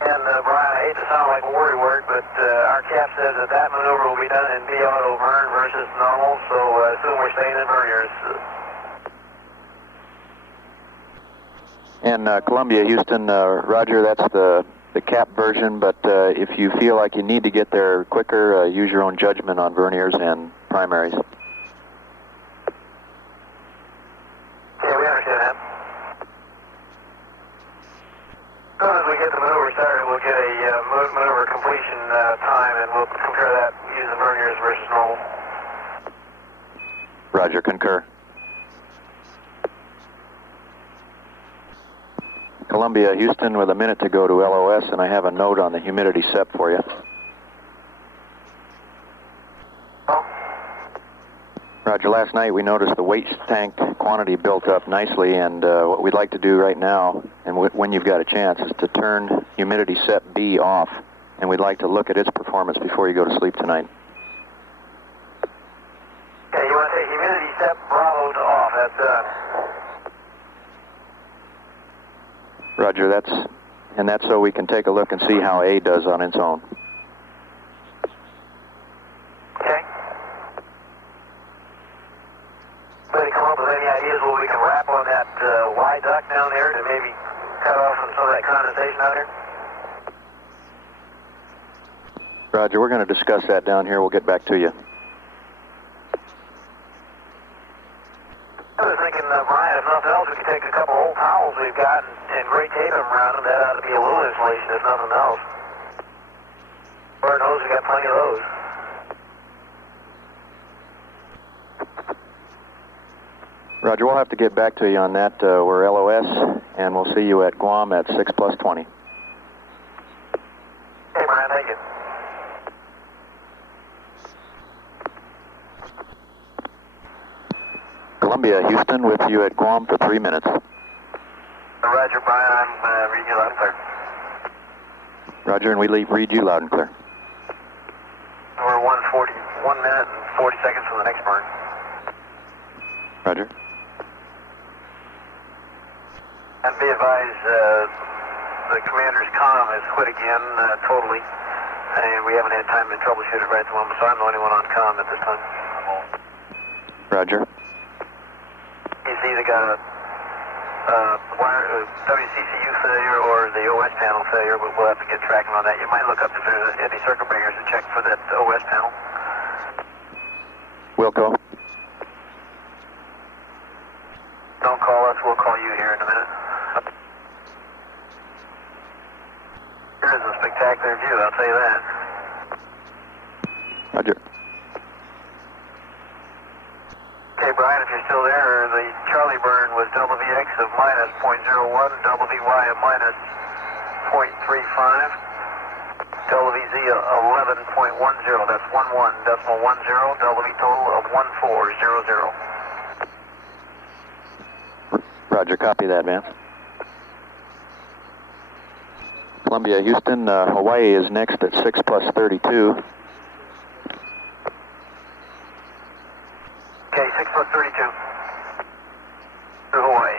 And Brian, I hate to sound like a worry word, but our cap says that that maneuver will be done in B-auto burn versus normal, so assume we're staying in burn years. And Columbia, Houston, Roger, that's the cap version, but if you feel like you need to get there quicker, use your own judgment on verniers and primaries. Okay, we understand that. As soon as we get the maneuver started, we'll get a maneuver completion time, and we'll compare that using verniers versus normal. Roger, concur. Columbia, Houston, with a minute to go to LOS, and I have a note on the humidity SEP for you. Oh. Roger, last night we noticed the waste tank quantity built up nicely, and what we'd like to do right now, and when you've got a chance, is to turn humidity SEP B off, and we'd like to look at its performance before you go to sleep tonight. Okay, you want to take humidity SEP Bravo to off, that's Roger, that's so we can take a look and see how A does on its own. okay. Anybody come up with any ideas what we can wrap on that Y duct down there to maybe cut off some of that condensation out here? Roger, we're going to discuss that down here. We'll get back to you. I was thinking, Brian, if nothing else, we could take a couple old towels we've got and great tape them around them. That ought to be a little insulation, if nothing else. Lord knows we got plenty of those. Roger, we'll have to get back to you on that. We're LOS, and we'll see you at Guam at 6+20. Okay, Brian, thank you. Columbia, Houston, with you at Guam for 3 minutes. Roger, Brian, I'm reading you loud and clear. Roger, and we read you loud and clear. We're 1 minute and 40 seconds from the next burn. Roger. And be advised, the commander's comm has quit again, totally. And we haven't had time to troubleshoot it right at the moment, so I'm the only one on comm at this time. Roger. He's either got a WCCU failure or the OS panel failure, but we'll have to get tracking on that. You might look up if there's any circuit breakers and check for that OS panel. Wilco. Don't call us, we'll call you here in a minute. Here's a spectacular view, I'll tell you that. Roger. Okay, Brian, if you're still there, the Charlie burn was Delta VX of minus 0.01, Delta VY of minus 0.35, Delta VZ 11.10, that's 11.10, Delta V total of 1400. Roger, copy that, man. Columbia, Houston, Hawaii is next at 6 plus 32. Okay, 6 plus 32. To Hawaii.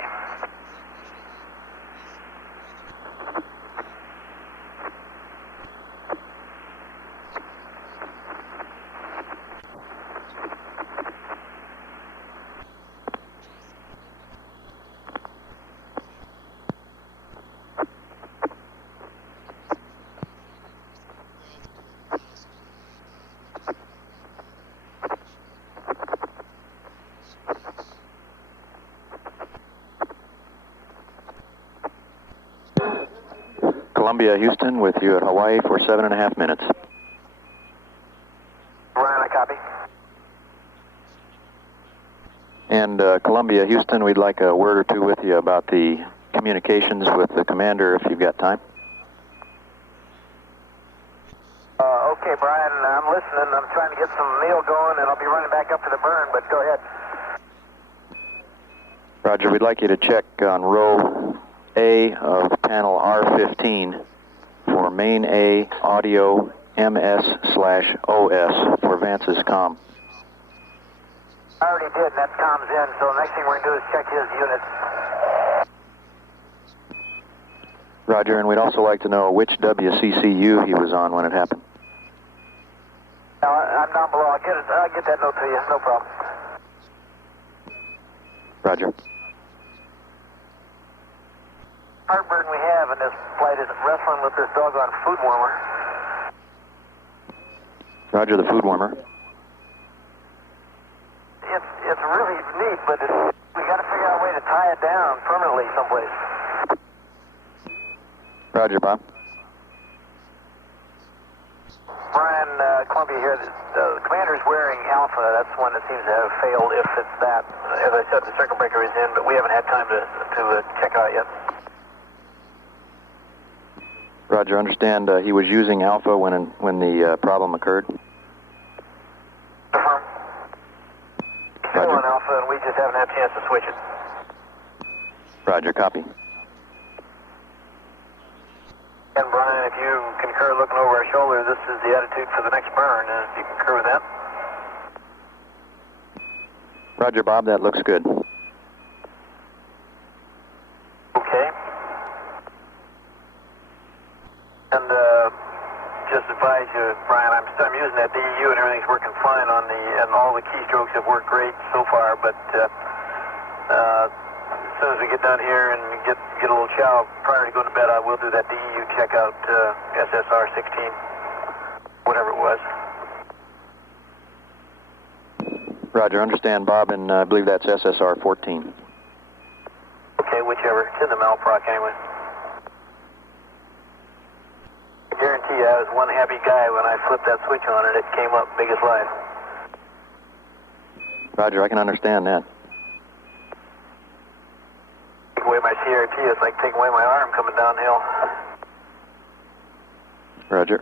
Columbia, Houston, with you at Hawaii for 7.5 minutes. Ryan, I copy. And Columbia, Houston, we'd like a word or two with you about the communications with the commander if you've got time. Okay, Brian, I'm listening. I'm trying to get some meal going, and I'll be running back up to the burn, but go ahead. Roger, we'd like you to check on row A of panel R15 for main A audio MS/OS for Vance's comm. I already did, and that comm's in, so the next thing we're going to do is check his units. Roger, and we'd also like to know which WCCU he was on when it happened. I'm down below. I'll get that note to you. No problem. Roger. Heartburn we have in this flight is wrestling with this doggone food warmer. Roger, the food warmer. It's really neat, but we got to figure out a way to tie it down permanently someplace. Roger, Bob. Brian, Columbia here. The commander's wearing Alpha. That's one that seems to have failed, if it's that. As I said, the circuit breaker is in, but we haven't had time to check out yet. Roger, understand he was using Alpha when the problem occurred? Confirm. Still on Alpha, and we just haven't had a chance to switch it. Roger, copy. And Brian, if you concur looking over our shoulder, this is the attitude for the next burn. If you concur with that. Roger, Bob, that looks good. Okay. And just advise you, Brian, I'm using that DEU and everything's working fine on and all the keystrokes have worked great so far, but as soon as we get done here and get a little chow prior to going to bed, I will do that DEU check out SSR-16, whatever it was. Roger, understand, Bob, and I believe that's SSR-14. Okay, whichever. It's in the Malproc anyway. I guarantee you I was one happy guy when I flipped that switch on and it came up big as life. Roger, I can understand that. Take away my CRT, it's like taking away my arm coming downhill. Roger.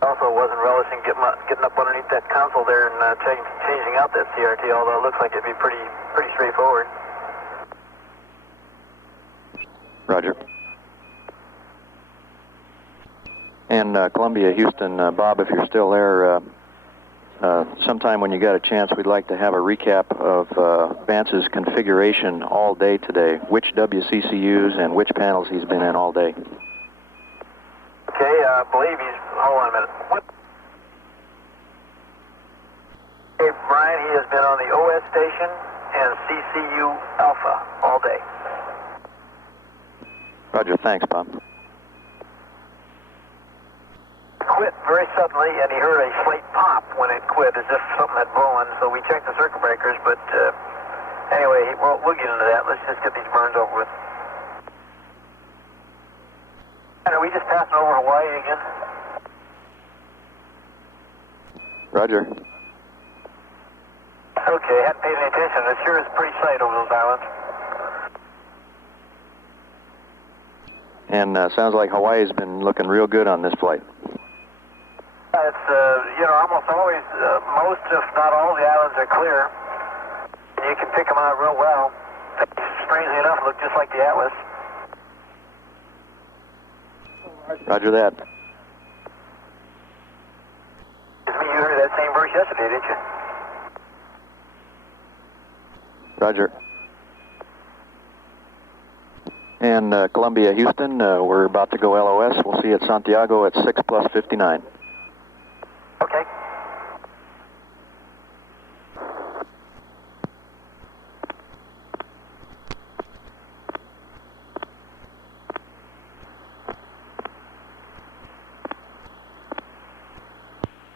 Also wasn't relishing getting up underneath that console there and changing out that CRT, although it looks like it'd be pretty straightforward. Roger. And Columbia, Houston, Bob, if you're still there, sometime when you got a chance, we'd like to have a recap of Vance's configuration all day today, which WCCUs and which panels he's been in all day. Okay, I believe hold on a minute. What? Okay, Brian, he has been on the OS station and CCU Alpha all day. Roger, thanks, Bob. Quit very suddenly, and he heard a slight pop when it quit, as if something had blown, so we checked the circuit breakers, but anyway, we'll get into that. Let's just get these burns over with. And are we just passing over Hawaii again? Roger. Okay, hadn't paid any attention. It sure is a pretty sight over those islands. And sounds like Hawaii's been looking real good on this flight. It's, almost always, most, if not all, the islands are clear. You can pick them out real well. Strangely enough, look just like the Atlas. Roger that. You heard that same verse yesterday, didn't you? Roger. And Columbia, Houston, we're about to go LOS. We'll see you at Santiago at 6+59. Okay.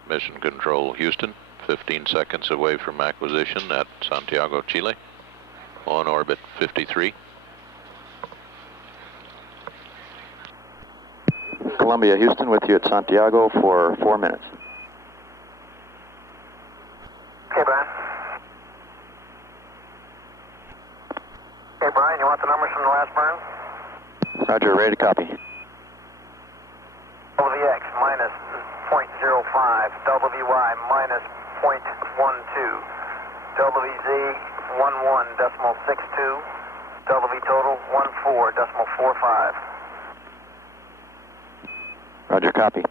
Mission Control Houston, 15 seconds away from acquisition at Santiago, Chile, on orbit 53. Columbia, Houston, with you at Santiago for 4 minutes. Okay, Brian. Okay, Brian, you want the numbers from the last burn? Roger, ready to copy. WX minus 0.05, WY minus 0.12, WZ 11.62, WV total 14.45. Roger, copy.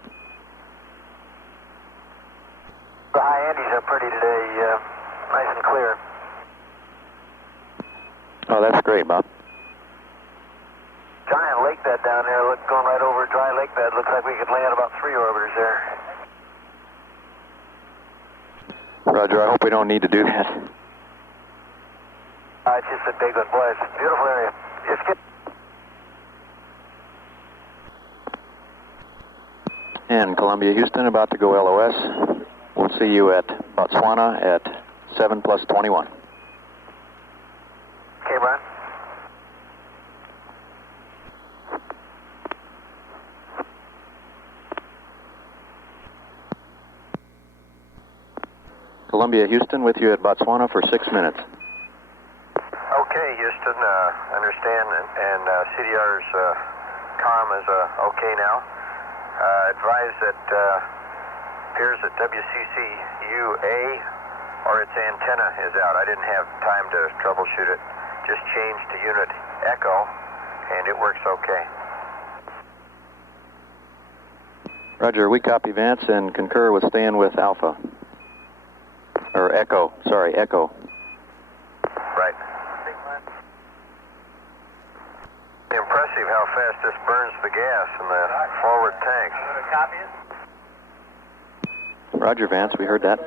The high Andes are pretty today, nice and clear. Oh, that's great, Bob. Giant lake bed down there, going right over a dry lake bed. Looks like we could land about 3 orbiters there. Roger, I hope we don't need to do that. It's just a big one, boy. It's a beautiful area. It's good. And Columbia, Houston, about to go LOS. We'll see you at Botswana at 7+21. Okay, Brian. Columbia, Houston, with you at Botswana for 6 minutes. Okay, Houston, understand, and CDR's comm is okay now. Advise that appears that WCCU-A or its antenna is out. I didn't have time to troubleshoot it. Just changed to unit Echo, and it works okay. Roger, we copy Vance and concur with staying with Alpha. Or Echo, sorry, Echo. Right. Impressive how fast this burns the gas in the forward tanks. Copy it? Roger, Vance, we heard that.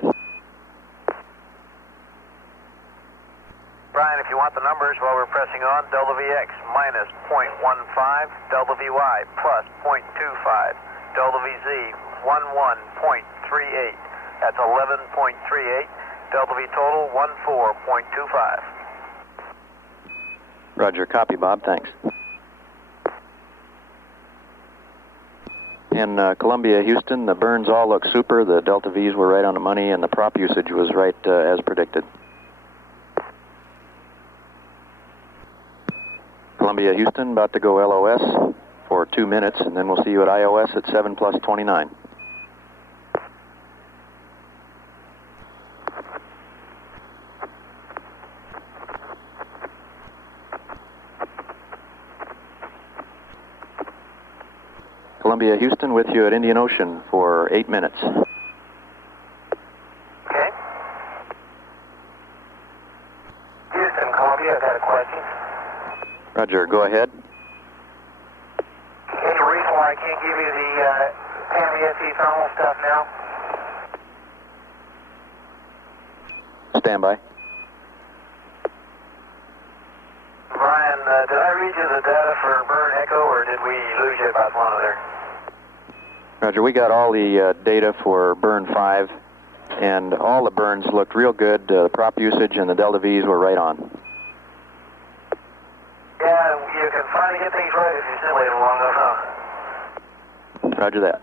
Brian, if you want the numbers while we're pressing on, WVX minus 0.15, WVY plus 0.25, WVZ 11.38. That's 11.38. WV total 14.25. Roger, copy, Bob, thanks. In Columbia, Houston, the burns all look super. The Delta V's were right on the money, and the prop usage was right as predicted. Columbia, Houston, about to go LOS for 2 minutes, and then we'll see you at IOS at 7+29. Columbia, Houston, with you at Indian Ocean for 8 minutes. I've got a question. Roger, go ahead. Any reason why I can't give you the PAM-ESE thermal stuff now? Stand by. Brian, did I read you the data for burn echo, or did we lose you about one there? Roger, we got all the data for burn 5, and all the burns looked real good. The prop usage and the delta V's were right on. Yeah, you can finally get things right if you simulate them long enough, huh? Roger that.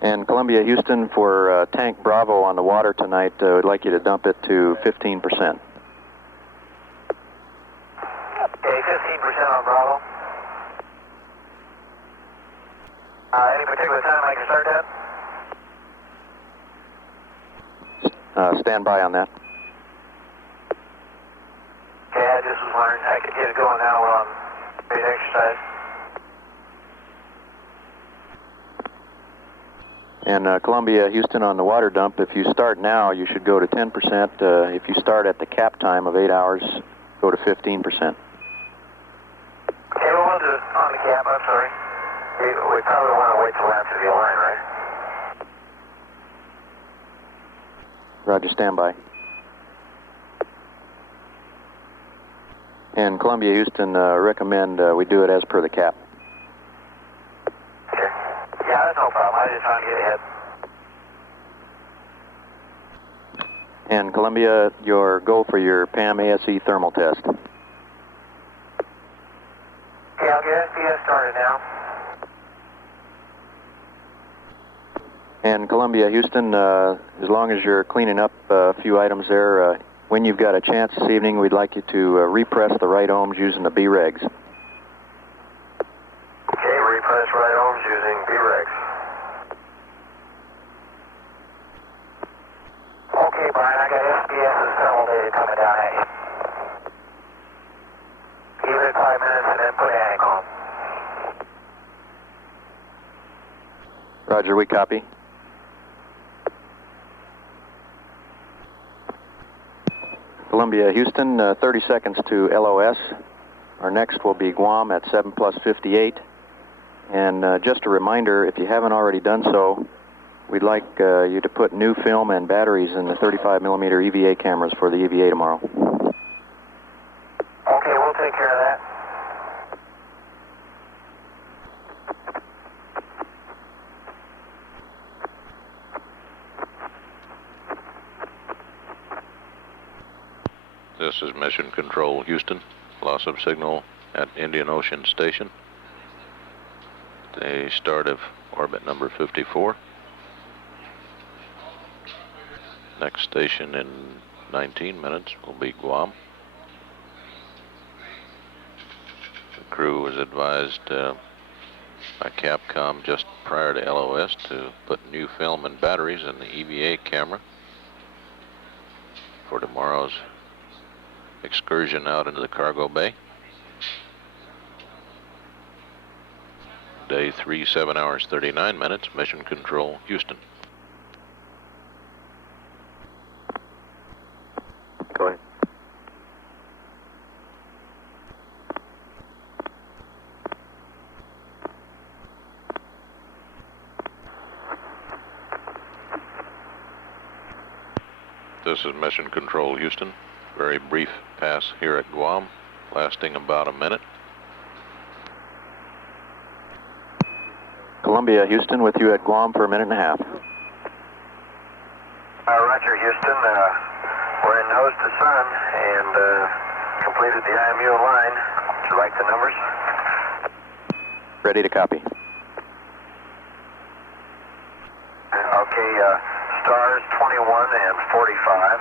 And Columbia, Houston, for tank Bravo on the water tonight, we'd like you to dump it to 15%. Okay, 15% on Bravo. Any particular time I can start that? Stand by on that. Okay, I just was wondering I could get it going now while I'm doing exercise. And Columbia, Houston on the water dump, if you start now, you should go to 10%. If you start at the cap time of 8 hours, go to 15%. Okay, well, we'll do it on the cap, I'm sorry. We probably want to wait till after the line, right? Roger, stand by. And Columbia, Houston, recommend we do it as per the cap. Okay. Yeah, that's no problem. I just trying to get ahead. And Columbia, your go for your PAM-ASE thermal test. Okay, I'll get STS started now. And Columbia, Houston, as long as you're cleaning up a few items there, when you've got a chance this evening, we'd like you to repress the right ohms using the B-regs. Okay, repress right ohms using B-regs. Okay, Brian, I got STS's thermal data coming down at you. Give it 5 minutes and then put antic on. Roger, we copy. Columbia, Houston, 30 seconds to LOS. Our next will be Guam at 7+58. And just a reminder, if you haven't already done so, we'd like you to put new film and batteries in the 35mm EVA cameras for the EVA tomorrow. Okay, we'll take care of that. This is Mission Control, Houston. Loss of signal at Indian Ocean Station. The start of orbit number 54. Next station in 19 minutes will be Guam. The crew was advised by Capcom just prior to LOS to put new film and batteries in the EVA camera for tomorrow's excursion out into the cargo bay. Day 3, 7 hours, 39 minutes, Mission Control, Houston. Go ahead. This is Mission Control, Houston. Very brief pass here at Guam, lasting about a minute. Columbia, Houston, with you at Guam for a minute and a half. Roger, Houston. We're in nose to sun and completed the IMU line. Would you like the numbers? Ready to copy. Okay, stars 21 and 45.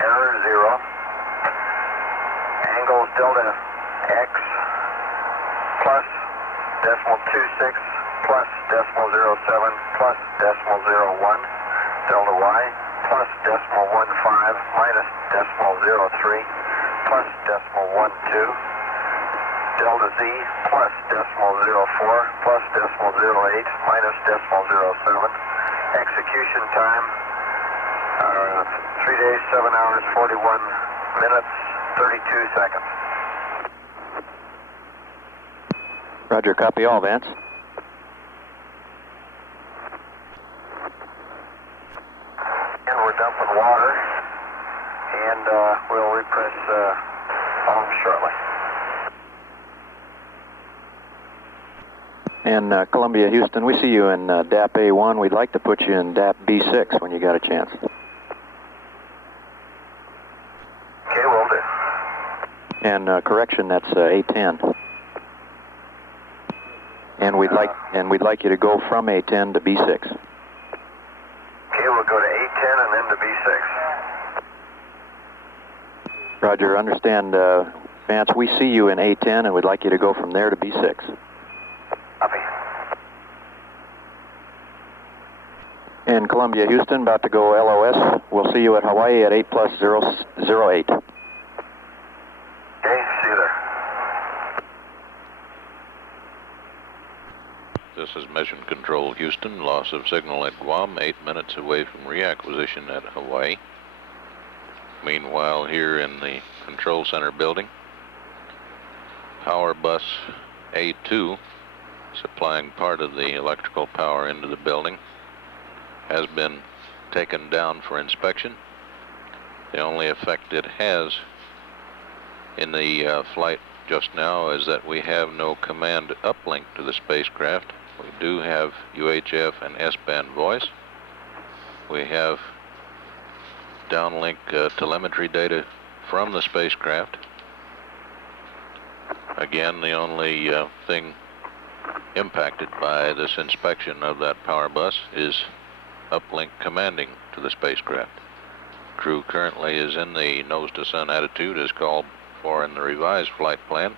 Error 0. Angles delta X plus decimal 26 plus decimal 07 plus decimal 01. Delta Y plus decimal 15 minus decimal 03 plus decimal 12. Delta Z plus decimal 04 plus decimal 08 minus decimal 07. Execution time 3 days, 7 hours, 41 minutes, 32 seconds. Roger, copy all, Vance. And we're dumping water, and we'll repress arms shortly. And Columbia, Houston, we see you in DAP A1. We'd like to put you in DAP B6 when you got a chance. Okay, will do. And correction, that's A10. And we'd like you to go from A10 to B6. Okay, we'll go to A10 and then to B6. Roger, understand, Vance, we see you in A10 and we'd like you to go from there to B6. Copy. And Columbia, Houston, about to go LOS. We'll see you at Hawaii at 8+008. Okay, see you there. This is Mission Control Houston. Loss of signal at Guam, 8 minutes away from reacquisition at Hawaii. Meanwhile, here in the control center building, power bus A2, supplying part of the electrical power into the building, has been taken down for inspection. The only effect it has in the flight just now is that we have no command uplink to the spacecraft. We do have UHF and S-band voice. We have downlink telemetry data from the spacecraft. Again, the only thing impacted by this inspection of that power bus is uplink commanding to the spacecraft. Crew currently is in the nose to sun attitude as called for in the revised flight plan,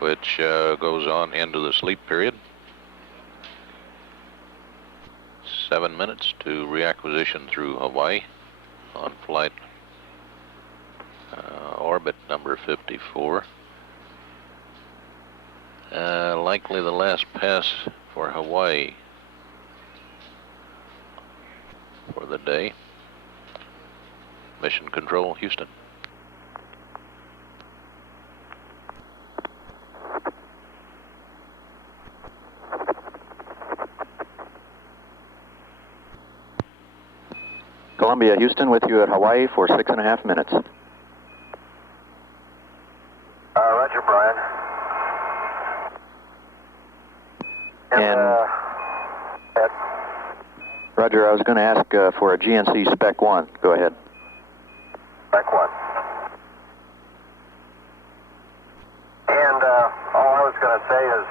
which goes on into the sleep period. 7 minutes to reacquisition through Hawaii on flight orbit number 54. Likely the last pass for Hawaii for the day. Mission Control, Houston. Columbia, Houston, with you at Hawaii for 6.5 minutes. Roger, Brian. And Ed. Roger, I was going to ask for a GNC Spec 1. Go ahead. Spec 1. And all I was going to say is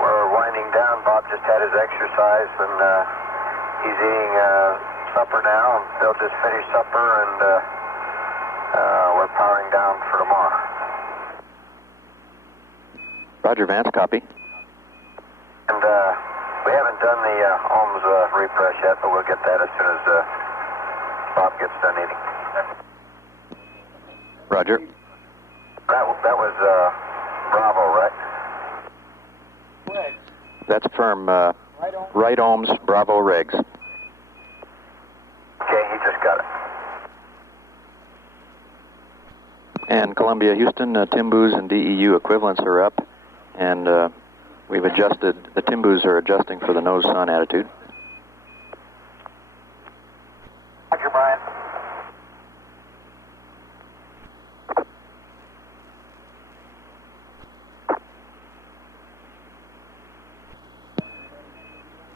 we're winding down. Bob just had his exercise, and he's eating supper now. They'll just finish supper, and we're powering down for tomorrow. Roger, Vance, copy. And we haven't done the Ohms refresh yet, but we'll get that as soon as Bob gets done eating. Roger. That was Bravo, right? That's firm. Right ohms, Bravo regs. Okay, he just got it. And Columbia, Houston, Timbus and DEU equivalents are up, and we've adjusted, the Timbus are adjusting for the nose sun attitude. Roger, Brian.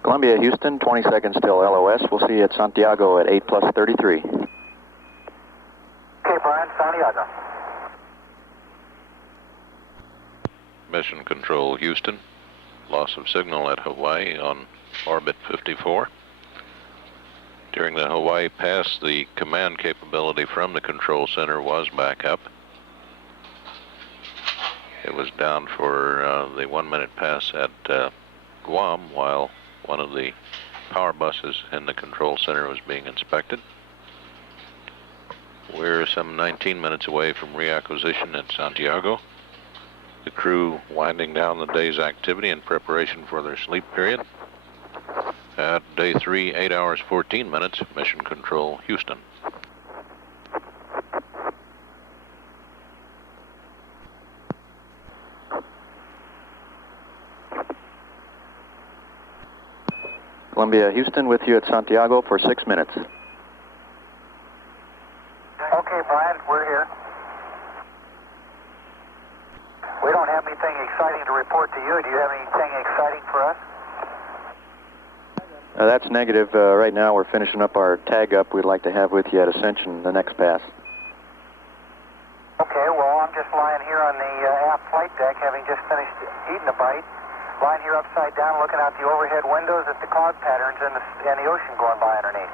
Columbia, Houston, 20 seconds till LOS. We'll see you at Santiago at 8+33. Okay, Brian, Santiago. Mission Control, Houston. Loss of signal at Hawaii on orbit 54. During the Hawaii pass, the command capability from the control center was back up. It was down for the 1 minute pass at Guam while one of the power buses in the control center was being inspected. We're some 19 minutes away from reacquisition at Santiago. The crew winding down the day's activity in preparation for their sleep period. At day 3, 8 hours 14 minutes, Mission Control, Houston. Columbia, Houston with you at Santiago for 6 minutes. Okay, Brian, we're here. We don't have anything exciting to report to you. Do you have anything exciting for us? That's negative. Right now we're finishing up our tag up we'd like to have with you at Ascension, the next pass. Okay, well, I'm just lying here on the aft flight deck, having just finished eating a bite. Lying here upside down, looking out the overhead windows at the cloud patterns and the ocean going by underneath.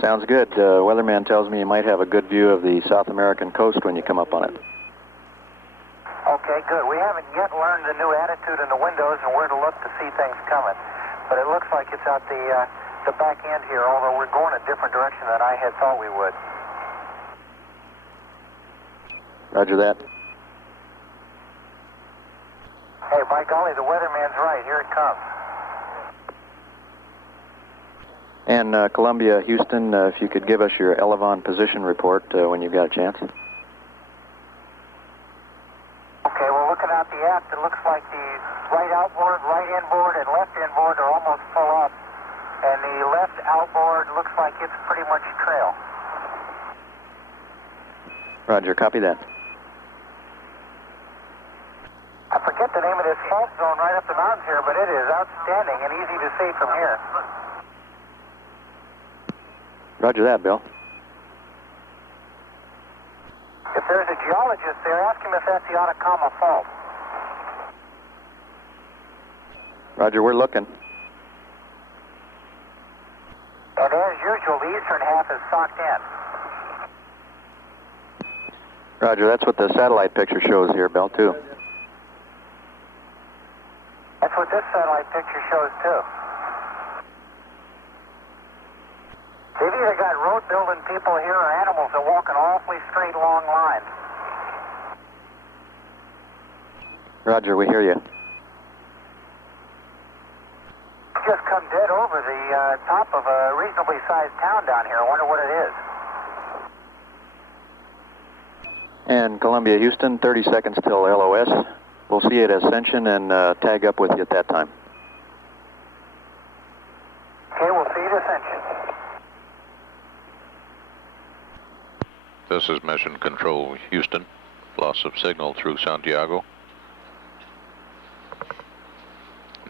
Sounds good. Weatherman tells me you might have a good view of the South American coast when you come up on it. Okay, good. We haven't yet learned the new attitude in the windows and where to look to see things coming. But it looks like it's out the back end here, although we're going a different direction than I had thought we would. Roger that. Hey, by golly, the weatherman's right. Here it comes. And Columbia, Houston, if you could give us your Elevon position report when you've got a chance. Okay, well, looking out the aft, it looks like the right outboard, right inboard, and left inboard are almost full up. And the left outboard looks like it's pretty much trail. Roger, copy that. I forget the name of this fault zone right up the mountains here, but it is outstanding and easy to see from here. Roger that, Bill. If there's a geologist there, ask him if that's the Atacama Fault. Roger, we're looking. And as usual, the eastern half is socked in. Roger, that's what the satellite picture shows here, Bill, too. That's what this satellite picture shows, too. They've either got road-building people here or animals that walk in awfully straight, long lines. Roger, we hear you. Just come dead over the top of a reasonably sized town down here. I wonder what it is. And Columbia, Houston, 30 seconds till LOS. We'll see you at Ascension and tag up with you at that time. Okay, we'll see you at Ascension. This is Mission Control, Houston. Loss of signal through Santiago.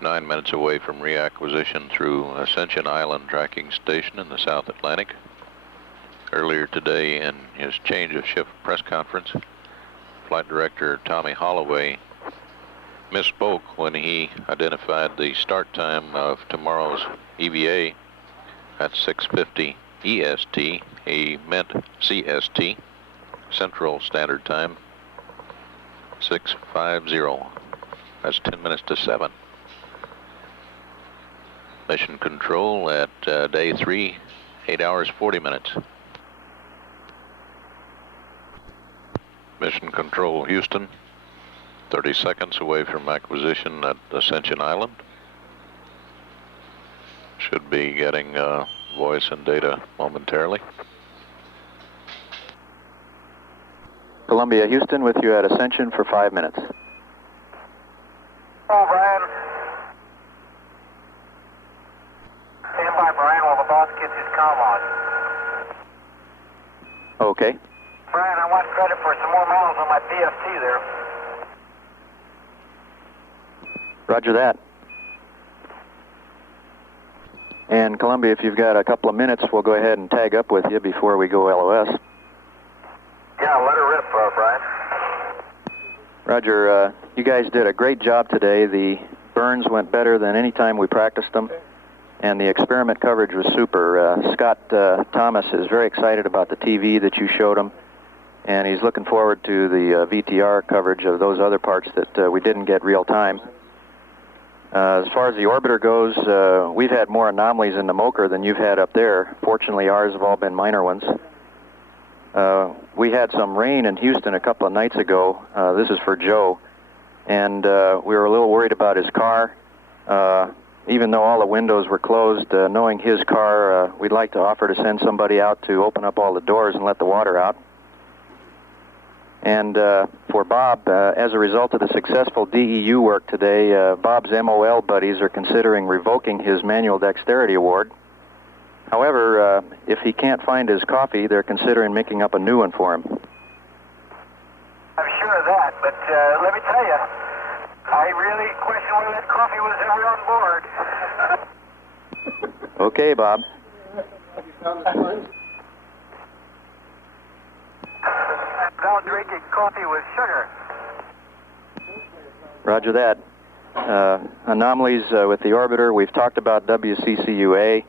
9 minutes away from reacquisition through Ascension Island Tracking Station in the South Atlantic. Earlier today in his change of shift press conference, Flight Director Tommy Holloway misspoke when he identified the start time of tomorrow's EVA at 6:50 EST. He meant CST, Central Standard Time, 6:50. That's 10 minutes to 7. Mission Control at day 3, 8 hours 40 minutes. Mission Control, Houston, 30 seconds away from acquisition at Ascension Island. Should be getting voice and data momentarily. Columbia, Houston with you at Ascension for 5 minutes. Oh, Brian. Stand by, Brian, while the boss gets his comm on. Okay. Brian, I want credit for some more miles on my PFT there. Roger that. And Columbia, if you've got a couple of minutes, we'll go ahead and tag up with you before we go LOS. Yeah, let her rip, Brian. Roger, you guys did a great job today. The burns went better than any time we practiced them, and the experiment coverage was super. Scott Thomas is very excited about the TV that you showed him, and he's looking forward to the VTR coverage of those other parts that we didn't get real time. As far as the orbiter goes, we've had more anomalies in the MOCR than you've had up there. Fortunately, ours have all been minor ones. We had some rain in Houston a couple of nights ago. This is for Joe. And we were a little worried about his car. Even though all the windows were closed, knowing his car, we'd like to offer to send somebody out to open up all the doors and let the water out. And for Bob, as a result of the successful DEU work today, Bob's MOL buddies are considering revoking his manual dexterity award. However, if he can't find his coffee, they're considering making up a new one for him. I'm sure of that, but let me tell you, I really question whether that coffee was ever on board. Okay, Bob. Without drinking coffee with sugar. Roger that. Anomalies with the orbiter, we've talked about WCCUA,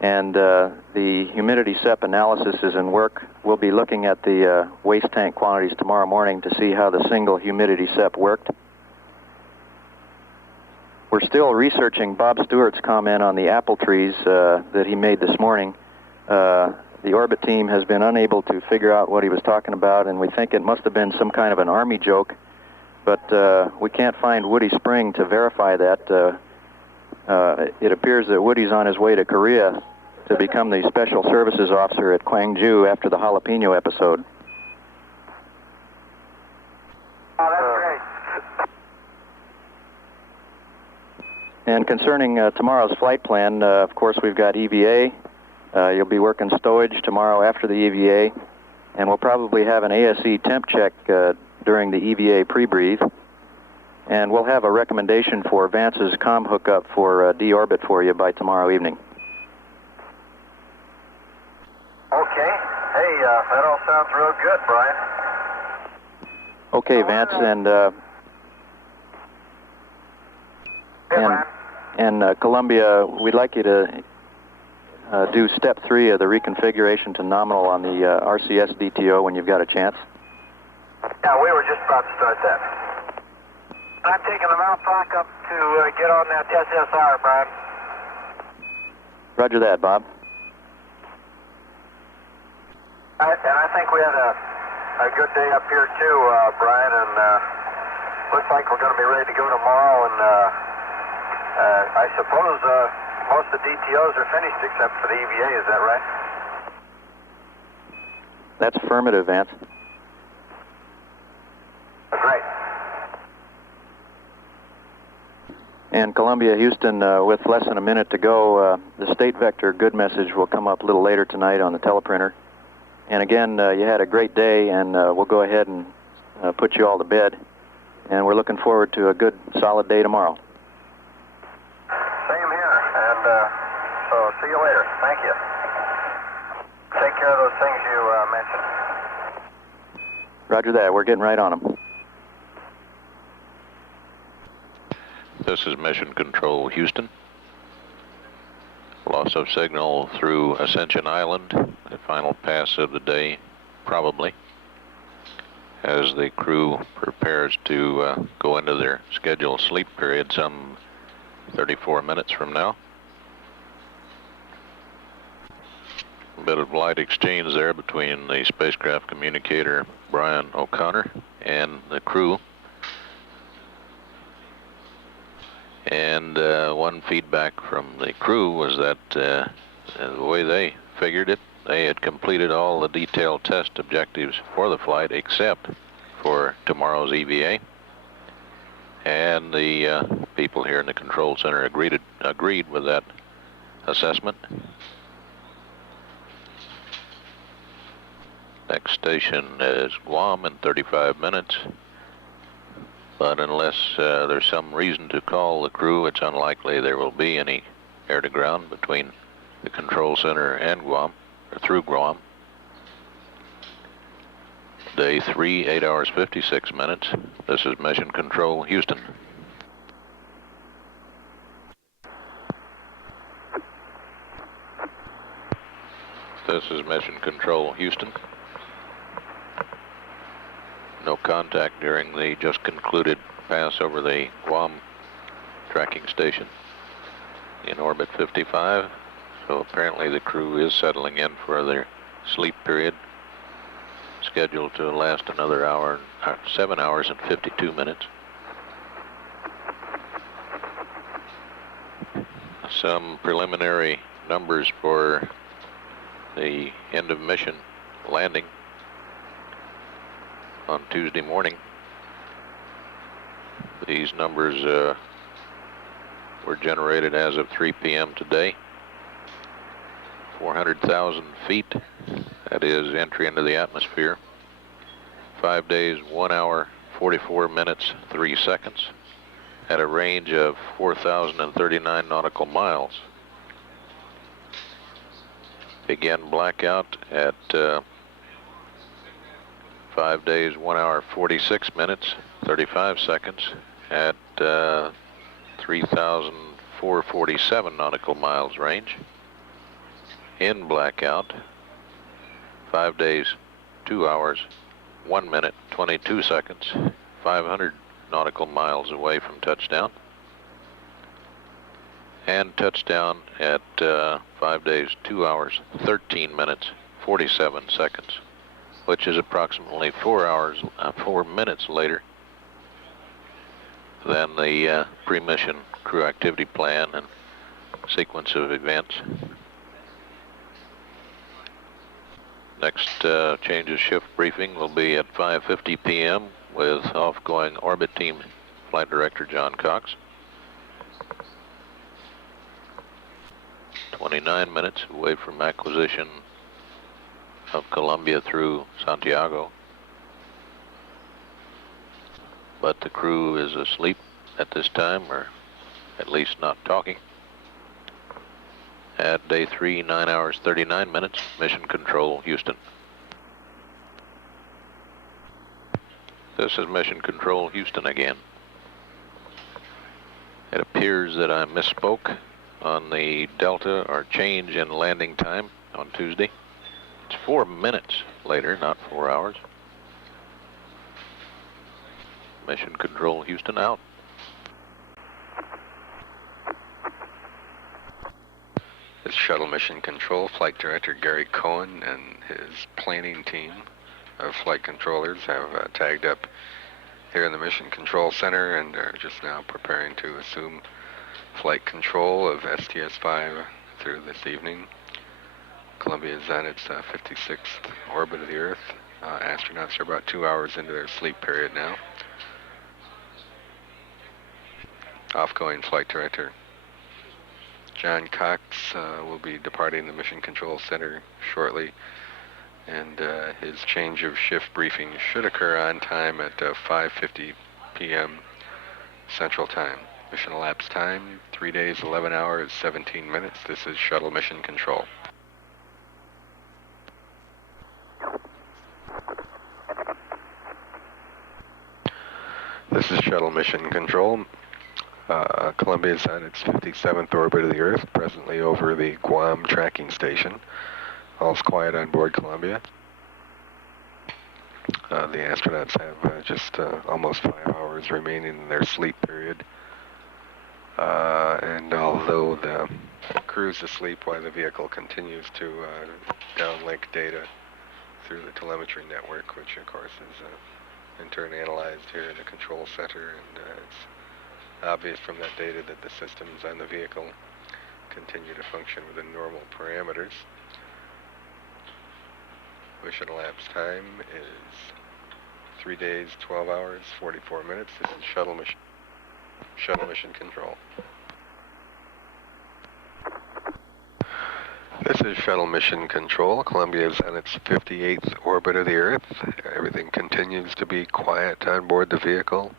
and the humidity SEP analysis is in work. We'll be looking at the waste tank quantities tomorrow morning to see how the single humidity SEP worked. We're still researching Bob Stewart's comment on the apple trees that he made this morning. The orbit team has been unable to figure out what he was talking about, and we think it must have been some kind of an Army joke, but we can't find Woody Spring to verify that. It appears that Woody's on his way to Korea to become the Special Services Officer at Gwangju after the jalapeno episode. Oh, that's great. And concerning tomorrow's flight plan, of course, we've got EVA. You'll be working stowage tomorrow after the EVA, and we'll probably have an ASE temp check during the EVA pre-breathe. And we'll have a recommendation for Vance's comm hookup for deorbit for you by tomorrow evening. Okay. Hey, that all sounds real good, Brian. Okay, Vance, and Columbia, we'd like you to do step 3 of the reconfiguration to nominal on the RCS DTO when you've got a chance. Yeah, we were just about to start that. I'm taking the Mount Park up to get on that SSR, Brian. Roger that, Bob. And I think we had a good day up here too, Brian, and looks like we're going to be ready to go tomorrow, and I suppose most of the DTOs are finished except for the EVA, is that right? That's affirmative, Vance. Great. And Columbia, Houston, with less than a minute to go, the state vector good message will come up a little later tonight on the teleprinter. And again, you had a great day, and we'll go ahead and put you all to bed. And we're looking forward to a good, solid day tomorrow. Same here, and so see you later. Thank you. Take care of those things you mentioned. Roger that. We're getting right on them. This is Mission Control, Houston. Loss of signal through Ascension Island, the final pass of the day, probably, as the crew prepares to go into their scheduled sleep period some 34 minutes from now. A bit of light exchange there between the spacecraft communicator Brian O'Connor and the crew. And one feedback from the crew was that the way they figured it, they had completed all the detailed test objectives for the flight except for tomorrow's EVA. And the people here in the control center agreed with that assessment. Next station is Guam in 35 minutes. But unless there's some reason to call the crew, it's unlikely there will be any air-to-ground between the control center and Guam, or through Guam. Day 3, 8 hours 56 minutes. This is Mission Control, Houston. This is Mission Control, Houston. No contact during the just concluded pass over the Guam tracking station in orbit 55. So apparently the crew is settling in for their sleep period, scheduled to last another 7 hours and 52 minutes. some preliminary numbers for the end of mission landing on Tuesday morning. These numbers were generated as of 3 p.m. today. 400,000 feet, that is entry into the atmosphere. 5 days, 1 hour, 44 minutes, 3 seconds, at a range of 4,039 nautical miles. Began blackout at 5 days, 1 hour, 46 minutes, 35 seconds, at 3,447 nautical miles range. In blackout, 5 days, 2 hours, 1 minute, 22 seconds, 500 nautical miles away from touchdown. And touchdown at 5 days, 2 hours, 13 minutes, 47 seconds, which is approximately 4 minutes later than the pre-mission crew activity plan and sequence of events. Next change of shift briefing will be at 5:50 p.m. with off-going orbit team flight director John Cox. 29 minutes away from acquisition of Columbia through Santiago. But the crew is asleep at this time, or at least not talking. At day 3, 9 hours, 39 minutes, Mission Control, Houston. This is Mission Control, Houston again. It appears that I misspoke on the delta, or change in landing time on Tuesday. It's 4 minutes later, not 4 hours. Mission Control, Houston, out. This Shuttle Mission Control, Flight Director Gary Cohen and his planning team of flight controllers have tagged up here in the Mission Control Center and are just now preparing to assume flight control of STS-5 through this evening. Columbia is on its 56th orbit of the Earth. Astronauts are about 2 hours into their sleep period now. Off-going Flight Director John Cox will be departing the Mission Control Center shortly, and his change of shift briefing should occur on time at 5:50 p.m. Central Time. Mission elapsed time, 3 days, 11 hours, 17 minutes. This is Shuttle Mission Control. This is Shuttle Mission Control. Columbia is on its 57th orbit of the Earth, presently over the Guam tracking station. All's quiet on board Columbia. The astronauts have just almost 5 hours remaining in their sleep period. And although the crew's asleep while the vehicle continues to downlink data through the telemetry network, which of course is in turn analyzed here in the control center, and it's obvious from that data that the systems on the vehicle continue to function within normal parameters. Mission elapsed time is 3 days, 12 hours, 44 minutes. This is Shuttle Mission Control. This is Shuttle Mission Control. Columbia is on its 58th orbit of the Earth. Everything continues to be quiet on board the vehicle.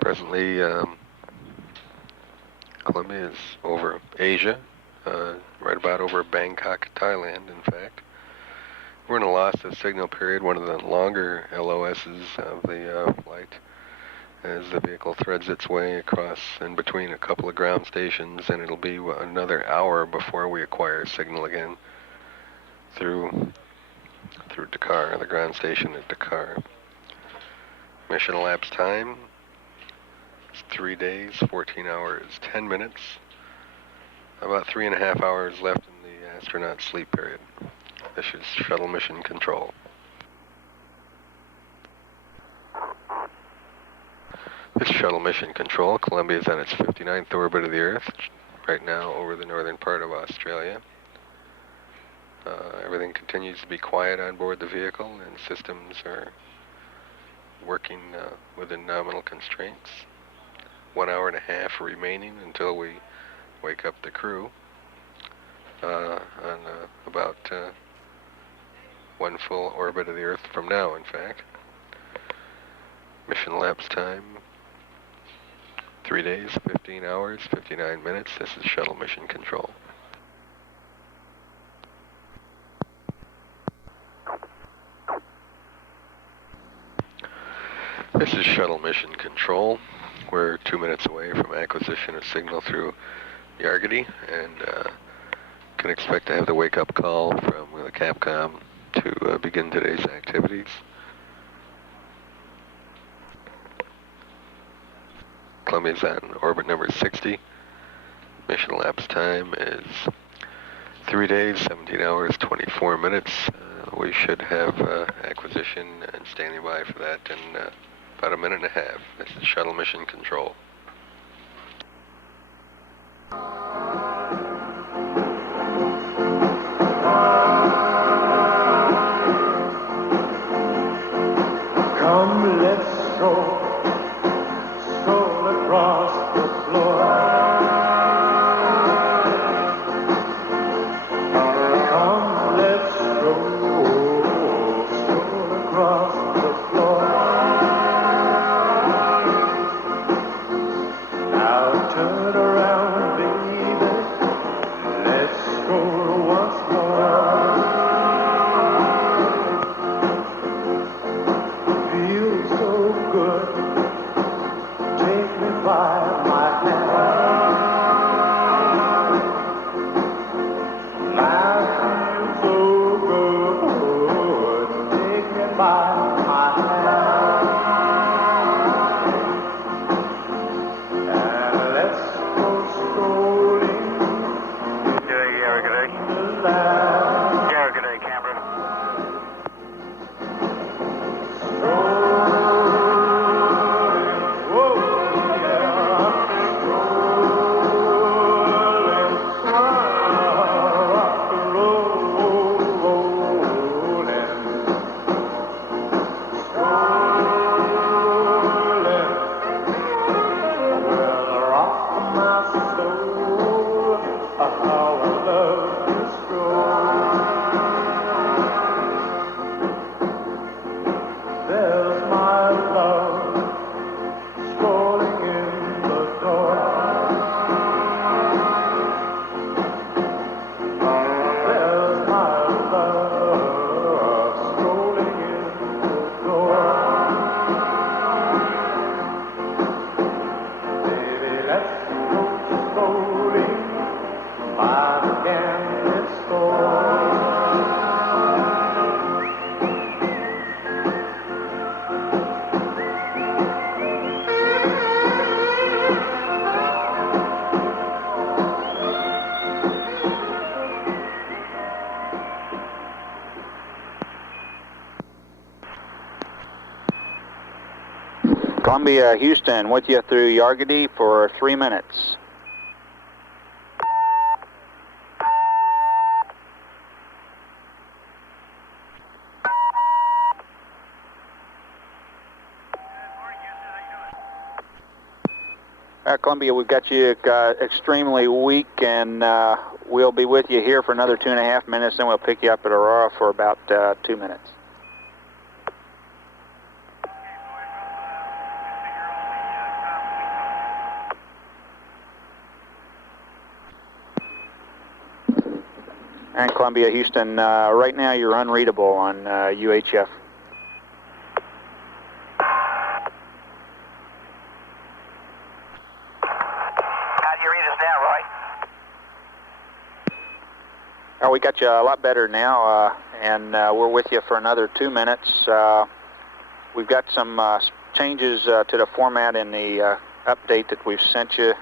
Presently, Columbia is over Asia, right about over Bangkok, Thailand, in fact. We're in a loss of signal period, one of the longer LOSs of the flight, as the vehicle threads its way across in between a couple of ground stations, and it'll be another hour before we acquire signal again through Dakar, the ground station at Dakar. Mission elapsed time, 3 days, 14 hours, 10 minutes. About 3.5 hours left in the astronaut sleep period. This is Shuttle Mission Control. This is Shuttle Mission Control. Columbia is on its 59th orbit of the Earth. right now over the northern part of Australia. Everything continues to be quiet on board the vehicle, and systems are working within nominal constraints. 1 hour and a half remaining until we wake up the crew on about 1 full orbit of the Earth from now, in fact. Mission elapsed time, 3 days, 15 hours, 59 minutes. This is Shuttle Mission Control. This is Shuttle Mission Control. We're 2 minutes away from acquisition of signal through Yargity, and can expect to have the wake-up call from the Capcom to begin today's activities. Columbia's on orbit number 60. Mission elapsed time is 3 days, 17 hours, 24 minutes. We should have acquisition and standing by for that in about 1.5 minutes. This is Shuttle Mission Control. Come, let's go. Stroll across the floor. Come, let's stroll across the floor. Now turn around, baby. Let's stroll once more. Feels so good. Take me by my hand. Life feels so good. Take me by my hand. And let's go strolling Gary, good day. in the land. Gary, good day, Canberra. There's my love strolling in the door. There's my love strolling in the door. Baby, let's go strolling by the gambling store. Columbia, Houston, with you through Yargity for 3 minutes. Columbia, we've got you extremely weak, and we'll be with you here for another 2.5 minutes, then we'll pick you up at Aurora for about 2 minutes. And Columbia, Houston, right now you're unreadable on UHF. How do you read us now, Roy? We got you a lot better now, and we're with you for another 2 minutes. We've got some changes to the format in the update that we've sent you.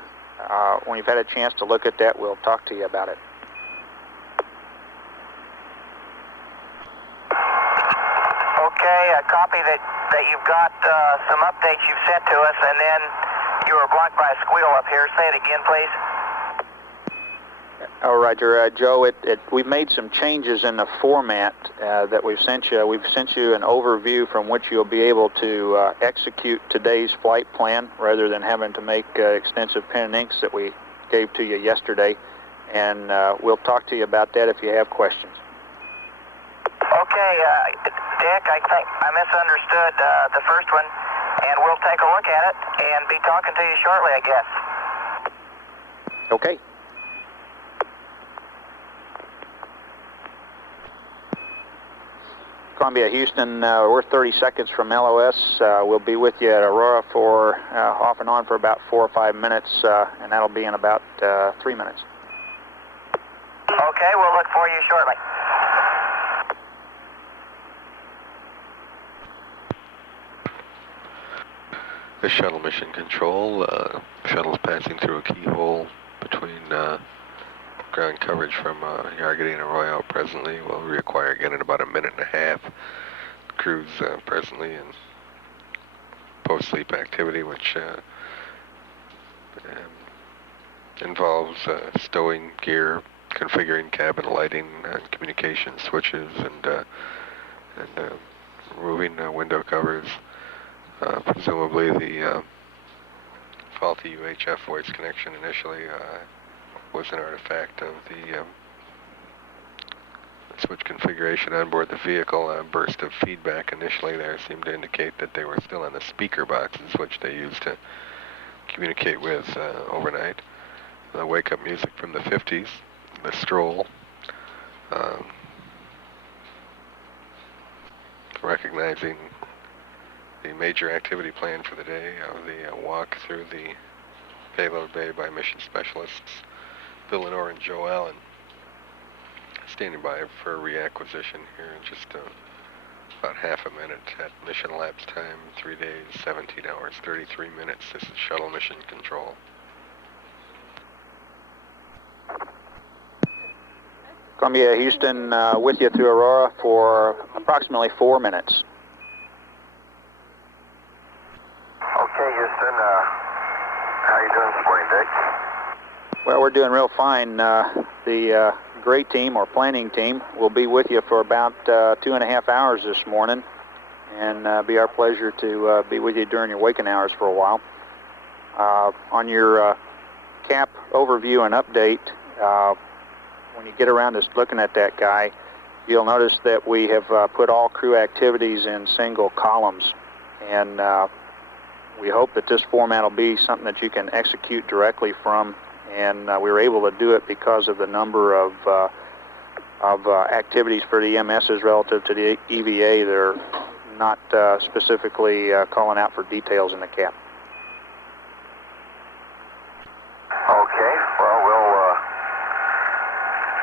When you've had a chance to look at that, we'll talk to you about it. Okay, a copy that you've got some updates you've sent to us, and then you were blocked by a squeal up here. Say it again, please. Oh, Roger. Joe, we've made some changes in the format that we've sent you. We've sent you an overview from which you'll be able to execute today's flight plan rather than having to make extensive pen and inks that we gave to you yesterday. And we'll talk to you about that if you have questions. Okay, Dick, I think I misunderstood the first one, and we'll take a look at it and be talking to you shortly, I guess. Okay. Columbia, Houston, we're 30 seconds from LOS. We'll be with you at Aurora for off and on for about 4 or 5 minutes, and that'll be in about 3 minutes. Okay, we'll look for you shortly. The shuttle mission control. Shuttle's passing through a keyhole between ground coverage from Yargate and Arroyo presently. Will reacquire again in about a minute and a half. Crew's presently in post-sleep activity, which involves stowing gear, configuring cabin lighting and communication switches, and removing window covers. Presumably the faulty UHF voice connection initially was an artifact of the switch configuration on board the vehicle. A burst of feedback initially there seemed to indicate that they were still on the speaker boxes, which they used to communicate with overnight. The wake-up music from the 50s, the stroll, recognizing the major activity plan for the day of the walk through the payload bay by mission specialists Bill Lenore and Joe Allen, standing by for reacquisition here in just about half a minute at mission elapsed time, 3 days, 17 hours, 33 minutes. This is shuttle mission control. Columbia, Houston, with you through Aurora for approximately 4 minutes. Okay, Houston, how are you doing this morning, Dick? Well, we're doing real fine. The great team, or planning team, will be with you for about 2.5 hours this morning, and be our pleasure to be with you during your waking hours for a while. On your CAP overview and update, when you get around to looking at that guy, you'll notice that we have put all crew activities in single columns, and we hope that this format will be something that you can execute directly from, and we were able to do it because of the number of activities for the EMSs relative to the EVA that are not specifically calling out for details in the CAP. Okay, well,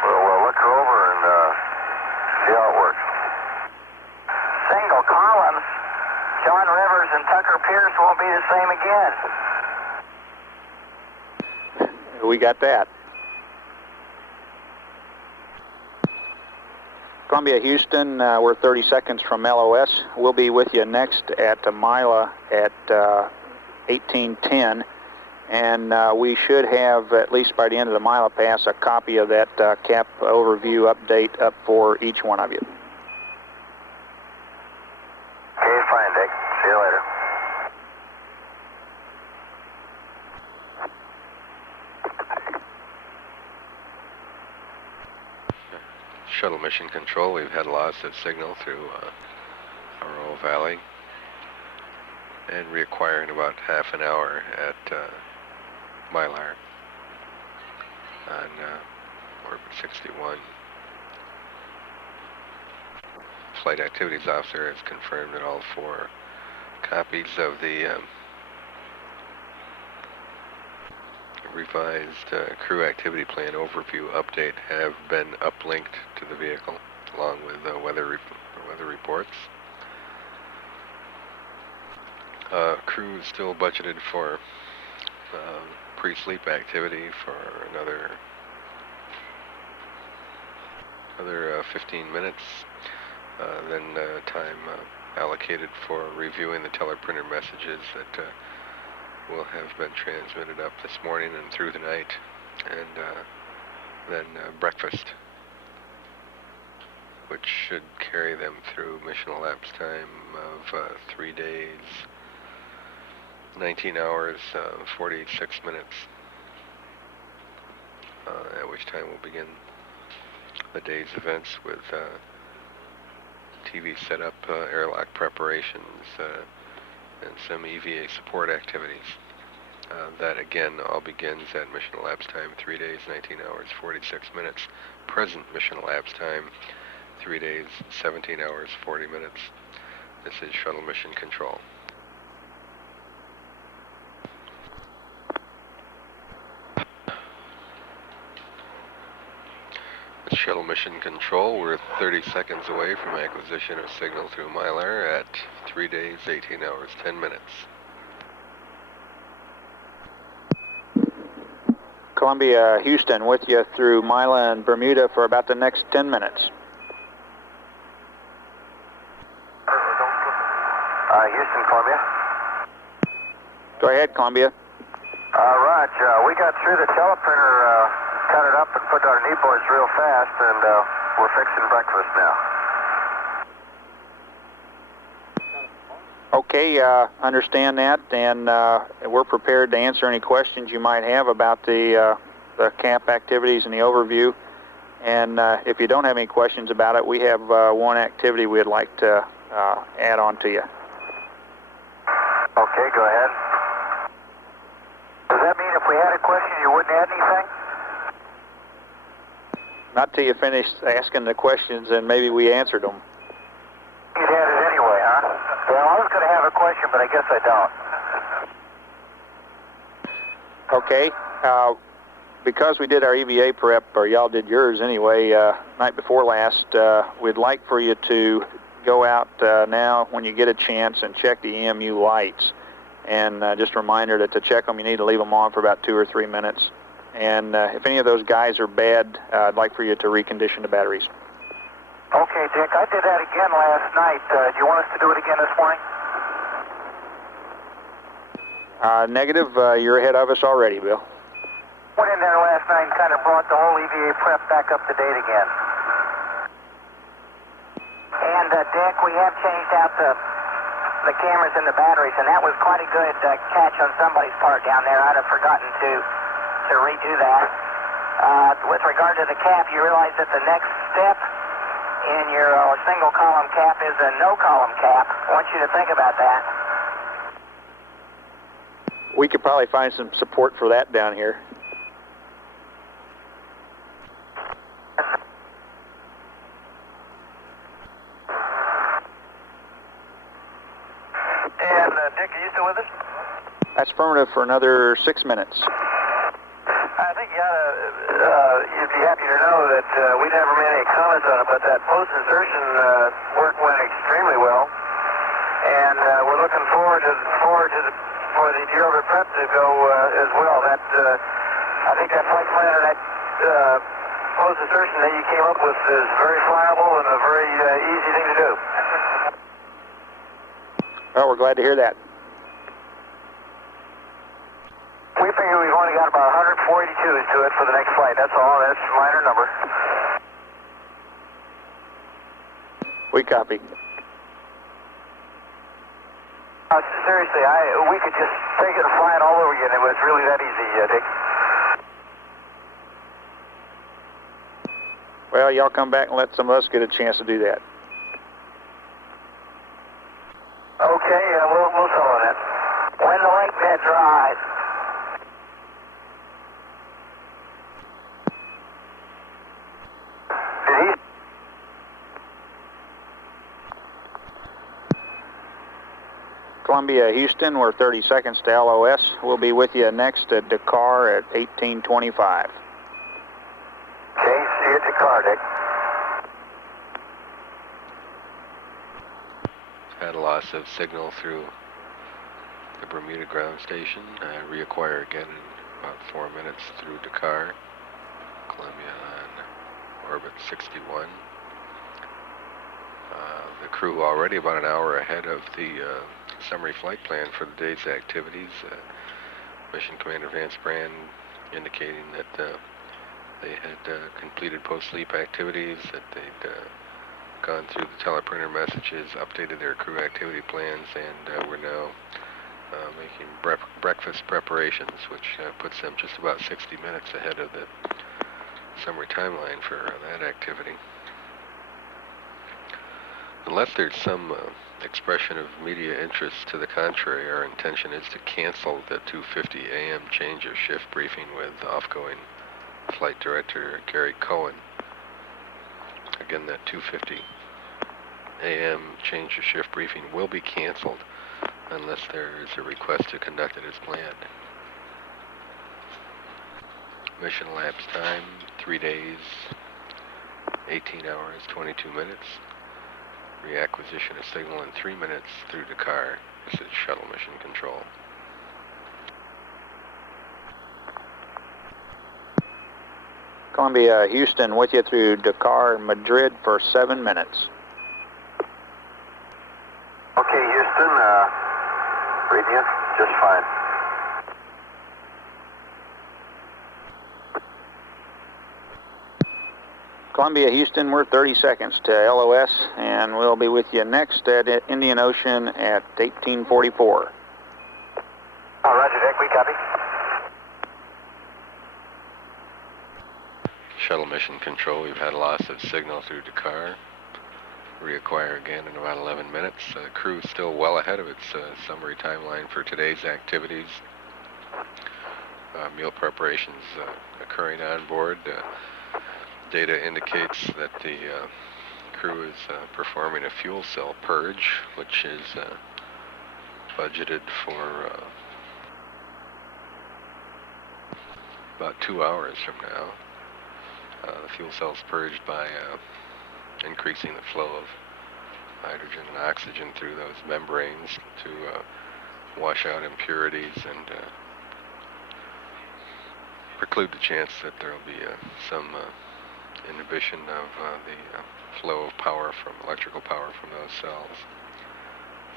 we'll look her over and see how it works. Single columns. John Rivers and Tucker Pierce won't be the same again. We got that. Columbia, Houston, we're 30 seconds from LOS. We'll be with you next at Mila at 1810, and we should have, at least by the end of the Mila pass, a copy of that CAP overview update up for each one of you. Okay, fine, Dick. See you later. Shuttle mission control, we've had loss of signal through Oro Valley and reacquiring about half an hour at Mylar on orbit 61. Flight activities officer has confirmed that all 4 copies of the revised crew activity plan overview update have been uplinked to the vehicle, along with weather reports. Crew is still budgeted for pre-sleep activity for another 15 minutes. Then time allocated for reviewing the teleprinter messages that will have been transmitted up this morning and through the night, and then breakfast, which should carry them through mission elapsed time of 3 days, 19 hours, 46 minutes, at which time we'll begin the day's events with TV setup, airlock preparations, and some EVA support activities. That again all begins at mission elapsed time 3 days, 19 hours, 46 minutes. Present mission elapsed time 3 days, 17 hours, 40 minutes. This is Shuttle Mission Control. Shuttle Mission Control, we're 30 seconds away from acquisition of signal through Mylar at 3 days, 18 hours, 10 minutes. Columbia, Houston, with you through Mila and Bermuda for about the next 10 minutes. Houston, Columbia. Go ahead, Columbia. Raj, we got through the teleprinter, cut it up and put our knee boards real fast, and we're fixing breakfast now. Okay, understand that, and we're prepared to answer any questions you might have about the camp activities and the overview. And if you don't have any questions about it, we have one activity we'd like to add on to you. Okay, go ahead. Does that mean if we had a question, you wouldn't add anything? Not till you finish asking the questions and maybe we answered them. You'd add it anyway, huh? Well, I was going to have a question, but I guess I don't. Okay. Because we did our EVA prep, or y'all did yours anyway, night before last, we'd like for you to go out now when you get a chance and check the EMU lights. And just a reminder that to check them, you need to leave them on for about 2 or 3 minutes. And if any of those guys are bad, I'd like for you to recondition the batteries. Okay, Dick, I did that again last night. Do you want us to do it again this morning? Negative, you're ahead of us already, Bill. Went in there last night and kind of brought the whole EVA prep back up to date again. And Dick, we have changed out the cameras and the batteries, and that was quite a good catch on somebody's part down there. I'd have forgotten to redo that. With regard to the cap, you realize that the next step in your single column cap is a no column cap. I want you to think about that. We could probably find some support for that down here. And Dick, are you still with us? That's affirmative for another 6 minutes. I think you'd be happy to know that we never made any comments on it, but that post-insertion work went extremely well, and we're looking forward for the deorbit prep to go as well. That I think that flight plan and that post-insertion that you came up with is very flyable and a very easy thing to do. Well, we're glad to hear that. We figure we've only got about 142s to it for the next flight. That's all. That's a minor number. We copy. Seriously, we could just take it and fly it all over again. It was really that easy, Dick. Well, y'all come back and let some of us get a chance to do that. Okay, we'll follow that. When the lake bed dries. Columbia, Houston, we're 30 seconds to LOS. We'll be with you next at Dakar at 1825. Okay, see you at Dakar, Dick. Had a loss of signal through the Bermuda ground station. Reacquire again in about 4 minutes through Dakar. Columbia on orbit 61. The crew already about an hour ahead of the summary flight plan for the day's activities. Mission Commander Vance Brand indicating that They had completed post-sleep activities, that they'd gone through the teleprinter messages, updated their crew activity plans, and were now making breakfast preparations, which puts them just about 60 minutes ahead of the summary timeline for that activity. Unless there's some expression of media interest to the contrary, our intention is to cancel the 2:50 a.m. change of shift briefing with outgoing Flight Director Gary Cohen. Again, that 2:50 a.m. change of shift briefing will be canceled unless there is a request to conduct it as planned. Mission elapsed time, 3 days, 18 hours, 22 minutes. Reacquisition of signal in 3 minutes through Dakar. This is Shuttle Mission Control. Columbia Houston with you through Dakar and Madrid for 7 minutes. Okay, Houston, radiant, just fine. Columbia Houston, we're 30 seconds to LOS, and we'll be with you next at Indian Ocean at 1844. Roger, Vic, we copy. Shuttle Mission Control, we've had a loss of signal through Dakar. Reacquire again in about 11 minutes. Crew is still well ahead of its summary timeline for today's activities. Meal preparations occurring on board. Data indicates that the crew is performing a fuel cell purge, which is budgeted for about 2 hours from now. The fuel cell's purged by increasing the flow of hydrogen and oxygen through those membranes to wash out impurities and preclude the chance that there will be some inhibition of the flow of power from electrical power from those cells.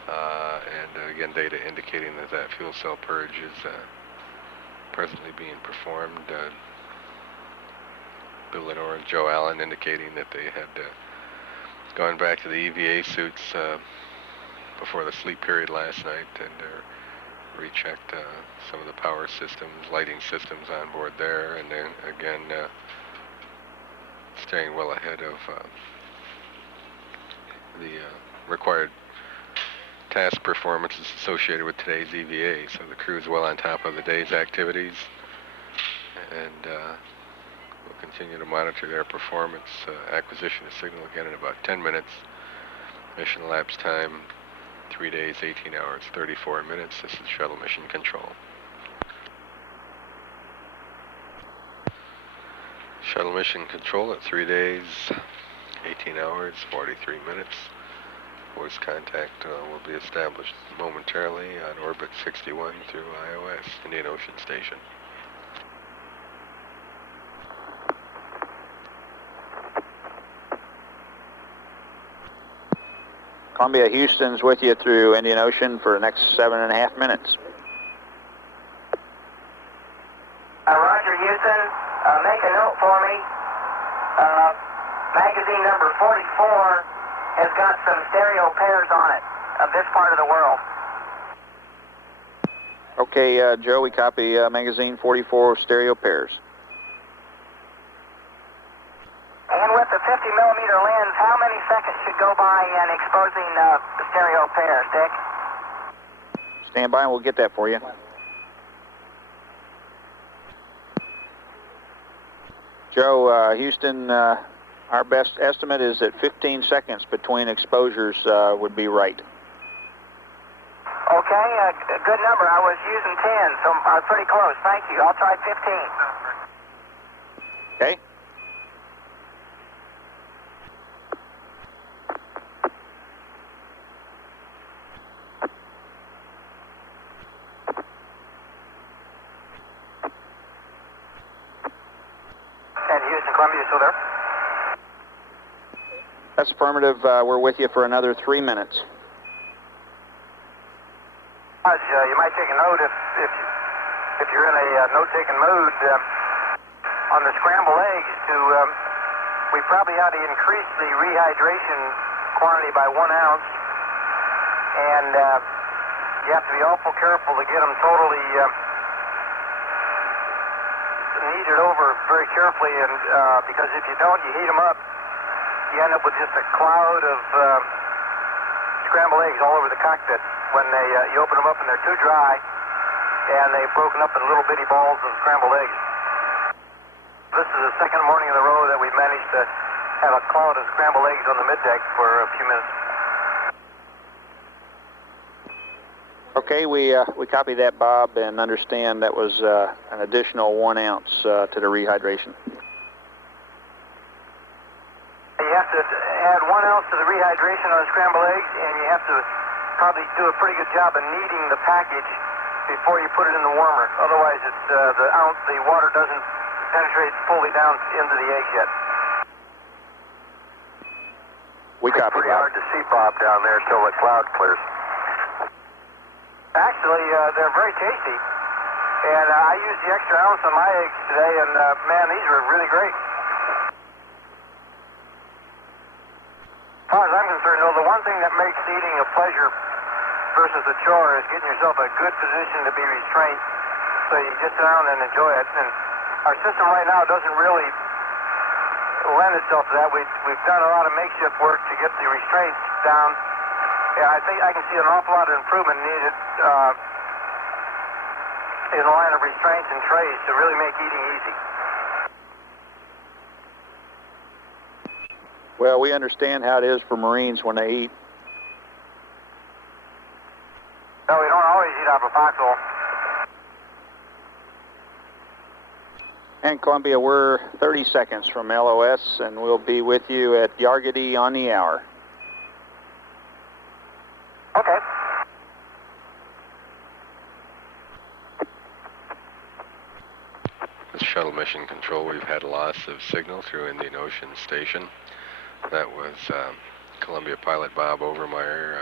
And again, data indicating that that fuel cell purge is presently being performed. Bill Lenore and Joe Allen indicating that they had gone back to the EVA suits before the sleep period last night and rechecked some of the power systems, lighting systems on board there, and then again staying well ahead of the required task performances associated with today's EVA. So the crew is well on top of the day's activities, and we'll continue to monitor their performance. Acquisition of signal again in about 10 minutes. Mission elapsed time 3 days, 18 hours, 34 minutes. This is Shuttle Mission Control. Shuttle Mission Control at 3 days, 18 hours, 43 minutes. Voice contact will be established momentarily on orbit 61 through IOS, Indian Ocean Station. Columbia Houston's with you through Indian Ocean for the next 7.5 minutes. Roger, Houston. Make a note for me. Magazine number 44 has got some stereo pairs on it of this part of the world. Okay, Joe, we copy magazine 44 stereo pairs. And with the 50 millimeter lens, how many seconds should go by in exposing the stereo pairs, Dick? Stand by and we'll get that for you. Joe, Houston, our best estimate is that 15 seconds between exposures would be right. Okay, a good number. I was using 10, so I'm pretty close. Thank you. I'll try 15. Okay. And Houston, Columbia, you still there? That's affirmative. We're with you for another 3 minutes. You might take a note if you're in a note-taking mood. on the scrambled eggs we probably ought to increase the rehydration quantity by 1 ounce, and you have to be awful careful to get them totally kneaded over very carefully, and because if you don't, you heat them up, you end up with just a cloud of scrambled eggs all over the cockpit. When you open them up and they're too dry, and they've broken up in little bitty balls of scrambled eggs. This is the second morning in a row that we've managed to have a cloud of scrambled eggs on the middeck for a few minutes. Okay, we copy that, Bob, and understand that was an additional 1 ounce to the rehydration. You have to add 1 ounce to the rehydration on the scrambled eggs, and you have to probably do a pretty good job of kneading the package before you put it in the warmer. Otherwise, the water doesn't penetrate fully down into the eggs yet. We copy, It's pretty Bob. hard to see, Bob, down there until the cloud clears. Actually, they're very tasty, and I used the extra ounce on my eggs today, and man, these were really great. As far as I'm concerned, though, the one thing that makes eating a pleasure versus a chore is getting yourself a good position to be restrained, so you just sit down and enjoy it. And our system right now doesn't really lend itself to that. We've done a lot of makeshift work to get the restraints down. Yeah, I think I can see an awful lot of improvement needed in the line of restraints and trays to really make eating easy. Well, we understand how it is for Marines when they eat. No, we don't always eat out of a foxhole. And Columbia, we're 30 seconds from LOS, and we'll be with you at Yargady on the hour. Okay. This shuttle mission control, we've had loss of signal through Indian Ocean Station. That was Columbia pilot Bob Overmeyer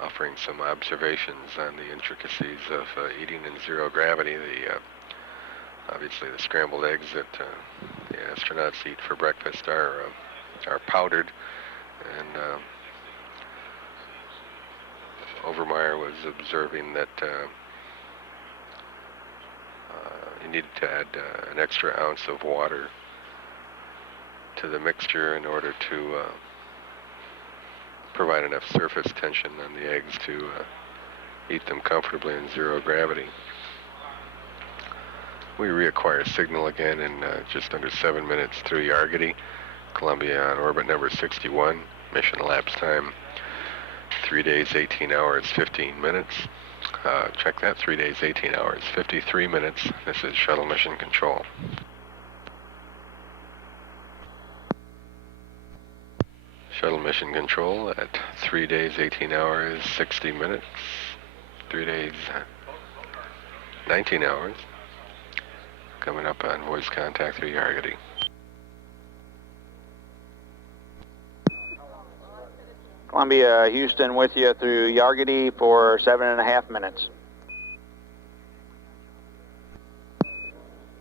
offering some observations on the intricacies of eating in zero gravity. Obviously the scrambled eggs that the astronauts eat for breakfast are powdered, and Overmeyer was observing that you needed to add an extra ounce of water to the mixture in order to provide enough surface tension on the eggs to eat them comfortably in zero gravity. We reacquire signal again in just under 7 minutes through Yargady. Columbia on orbit number 61. Mission elapsed time 3 days, 18 hours, 15 minutes. Check that, 3 days, 18 hours, 53 minutes. This is Shuttle Mission Control. Shuttle Mission Control at 3 days, 18 hours, 60 minutes. 3 days, 19 hours. Coming up on voice contact through Yargady. Columbia, Houston with you through Yargady for 7.5 minutes.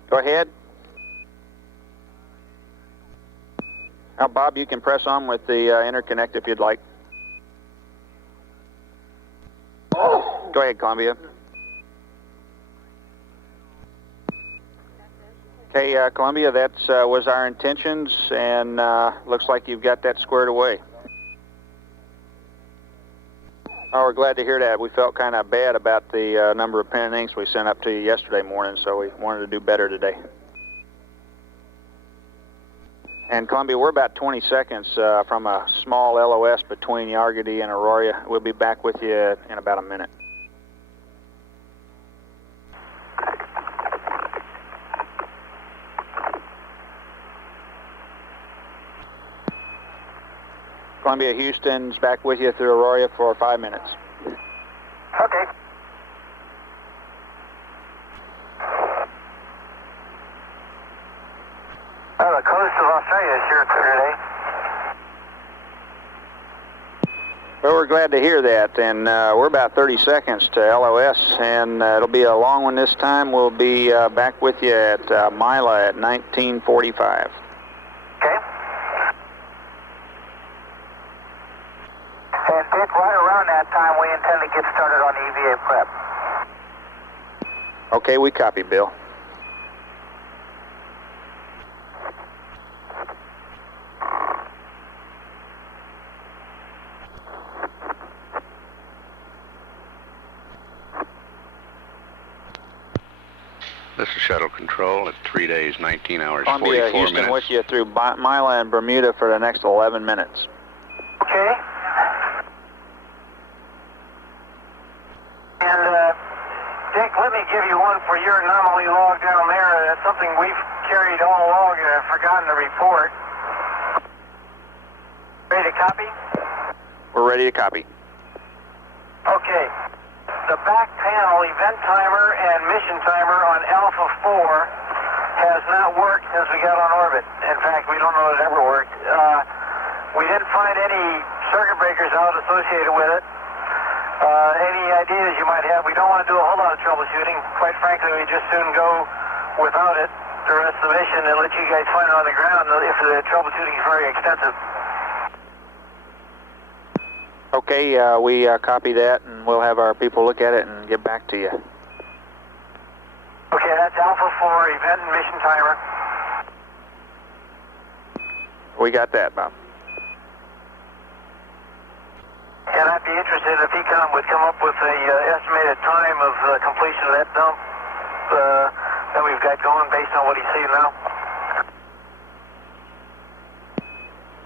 Go ahead. Now, Bob, you can press on with the interconnect if you'd like. Go ahead, Columbia. Okay, Columbia, that was our intentions, and looks like you've got that squared away. Oh, we're glad to hear that. We felt kind of bad about the number of pen and inks we sent up to you yesterday morning, so we wanted to do better today. And Columbia, we're about 20 seconds from a small LOS between Yargady and Aurora. We'll be back with you in about a minute. Columbia, Houston's back with you through Aurora for 5 minutes. Okay. Well, the coast of Australia is sure clear today. Well, we're glad to hear that, and we're about 30 seconds to LOS, and it'll be a long one this time. We'll be back with you at Mila at 1945. Okay. And Dick, right around that time, we intend to get started on EVA prep. Okay, we copy, Bill. This is Shuttle Control at 3 days, 19 hours, Columbia, 44 Houston minutes. with you through Mila and Bermuda for the next 11 minutes. Okay. And, Dick, let me give you one for your anomaly log down there. That's something we've carried all along and have forgotten to report. Ready to copy? We're ready to copy. Okay. The back panel event timer and mission timer on Alpha 4 has not worked since we got on orbit. In fact, we don't know it ever worked. We didn't find any circuit breakers out associated with it. Any ideas you might have? We don't want to do a whole lot of troubleshooting. Quite frankly, we just soon go without it the rest of the mission and let you guys find it on the ground if the troubleshooting is very extensive. Okay, we copy that, and we'll have our people look at it and get back to you. Okay, that's Alpha 4 event and mission timer. We got that, Bob. And I'd be interested if he would come up with a estimated time of completion of that dump that we've got going based on what he's seeing now.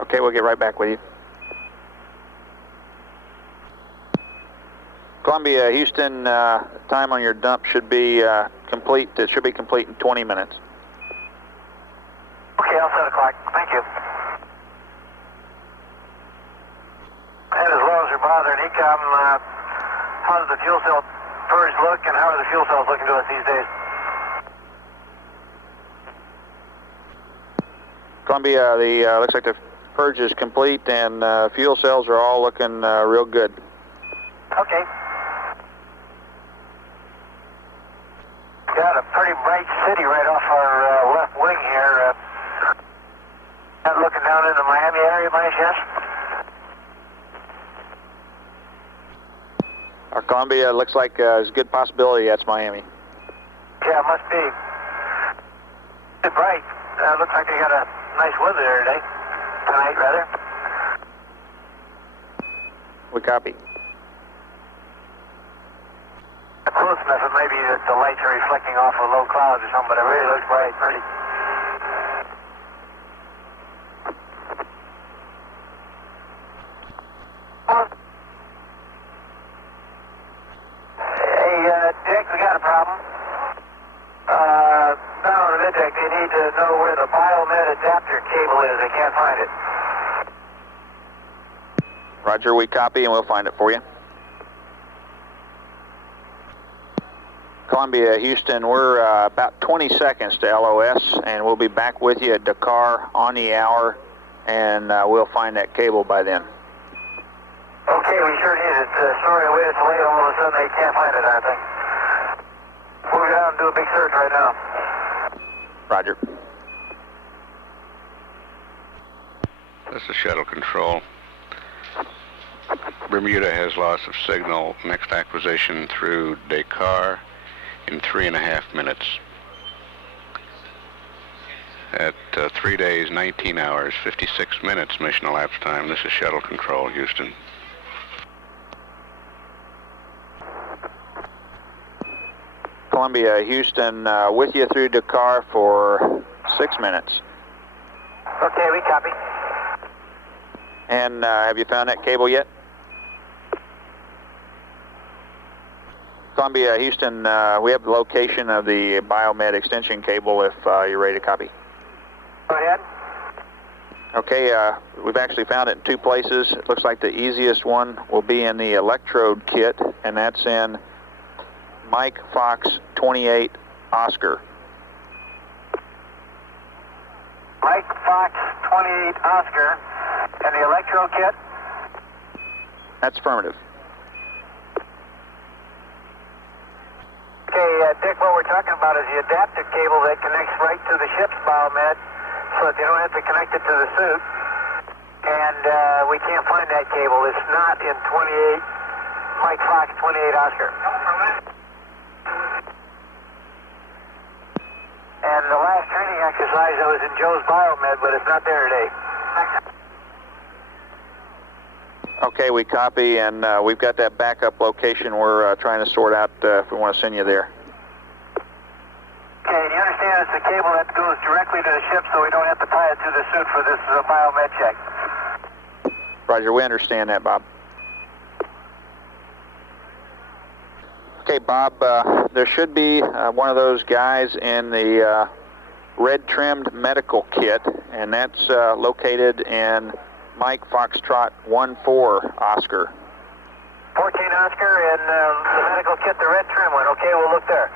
Okay, we'll get right back with you. Columbia, Houston, time on your dump should be complete. It should be complete in 20 minutes. Okay, I'll set a clock. Thank you. And as long as you're bothering, ECOM, how does the fuel cell purge look, and how are the fuel cells looking to us these days? Columbia, the looks like the purge is complete, and fuel cells are all looking real good. Okay. Got a pretty bright city right off our left wing here. Not looking down in the Miami area by any chance? Columbia, looks like there's a good possibility that's Miami. Yeah, it must be. It's bright. Looks like they got a nice weather there today. Tonight, rather. We copy. Close enough, it may be that the lights are reflecting off of low clouds or something, but it really looks bright, pretty. Hey, Dick, we got a problem. Down on the mid-deck, they need to know where the biomed adapter cable is. They can't find it. Roger, we copy, and we'll find it for you. Columbia, Houston, we're about 20 seconds to LOS, and we'll be back with you at Dakar on the hour, and we'll find that cable by then. Okay, we sure need it. Sorry, we it's late. All of a sudden, they can't find it, I think. We'll go down and do a big search right now. Roger. This is Shuttle Control. Bermuda has loss of signal. Next acquisition through Dakar in 3.5 minutes. At 3 days, 19 hours, 56 minutes mission elapsed time. This is Shuttle Control, Houston. Columbia, Houston, with you through Dakar for 6 minutes. Okay, we copy. And have you found that cable yet? Columbia, Houston, we have the location of the biomed extension cable if you're ready to copy. Go ahead. Okay, we've actually found it in 2 places. It looks like the easiest one will be in the electrode kit, and that's in Mike Fox 28 Oscar. Mike Fox 28 Oscar, and the electro kit? That's affirmative. Okay, Dick, what we're talking about is the adaptive cable that connects right to the ship's biomed so that they don't have to connect it to the suit. And we can't find that cable. It's not in 28, Mike Fox, 28 Oscar. And the last training exercise that was in Joe's biomed, but it's not there today. Okay, we copy, and we've got that backup location we're trying to sort out if we want to send you there. Okay, you understand it's a cable that goes directly to the ship so we don't have to tie it to the suit for this biomed check. Roger, we understand that, Bob. Okay, Bob, there should be one of those guys in the red-trimmed medical kit, and that's located in Mike Foxtrot 14 Oscar. 14 Oscar and the medical kit, the red trim one. Okay, we'll look there.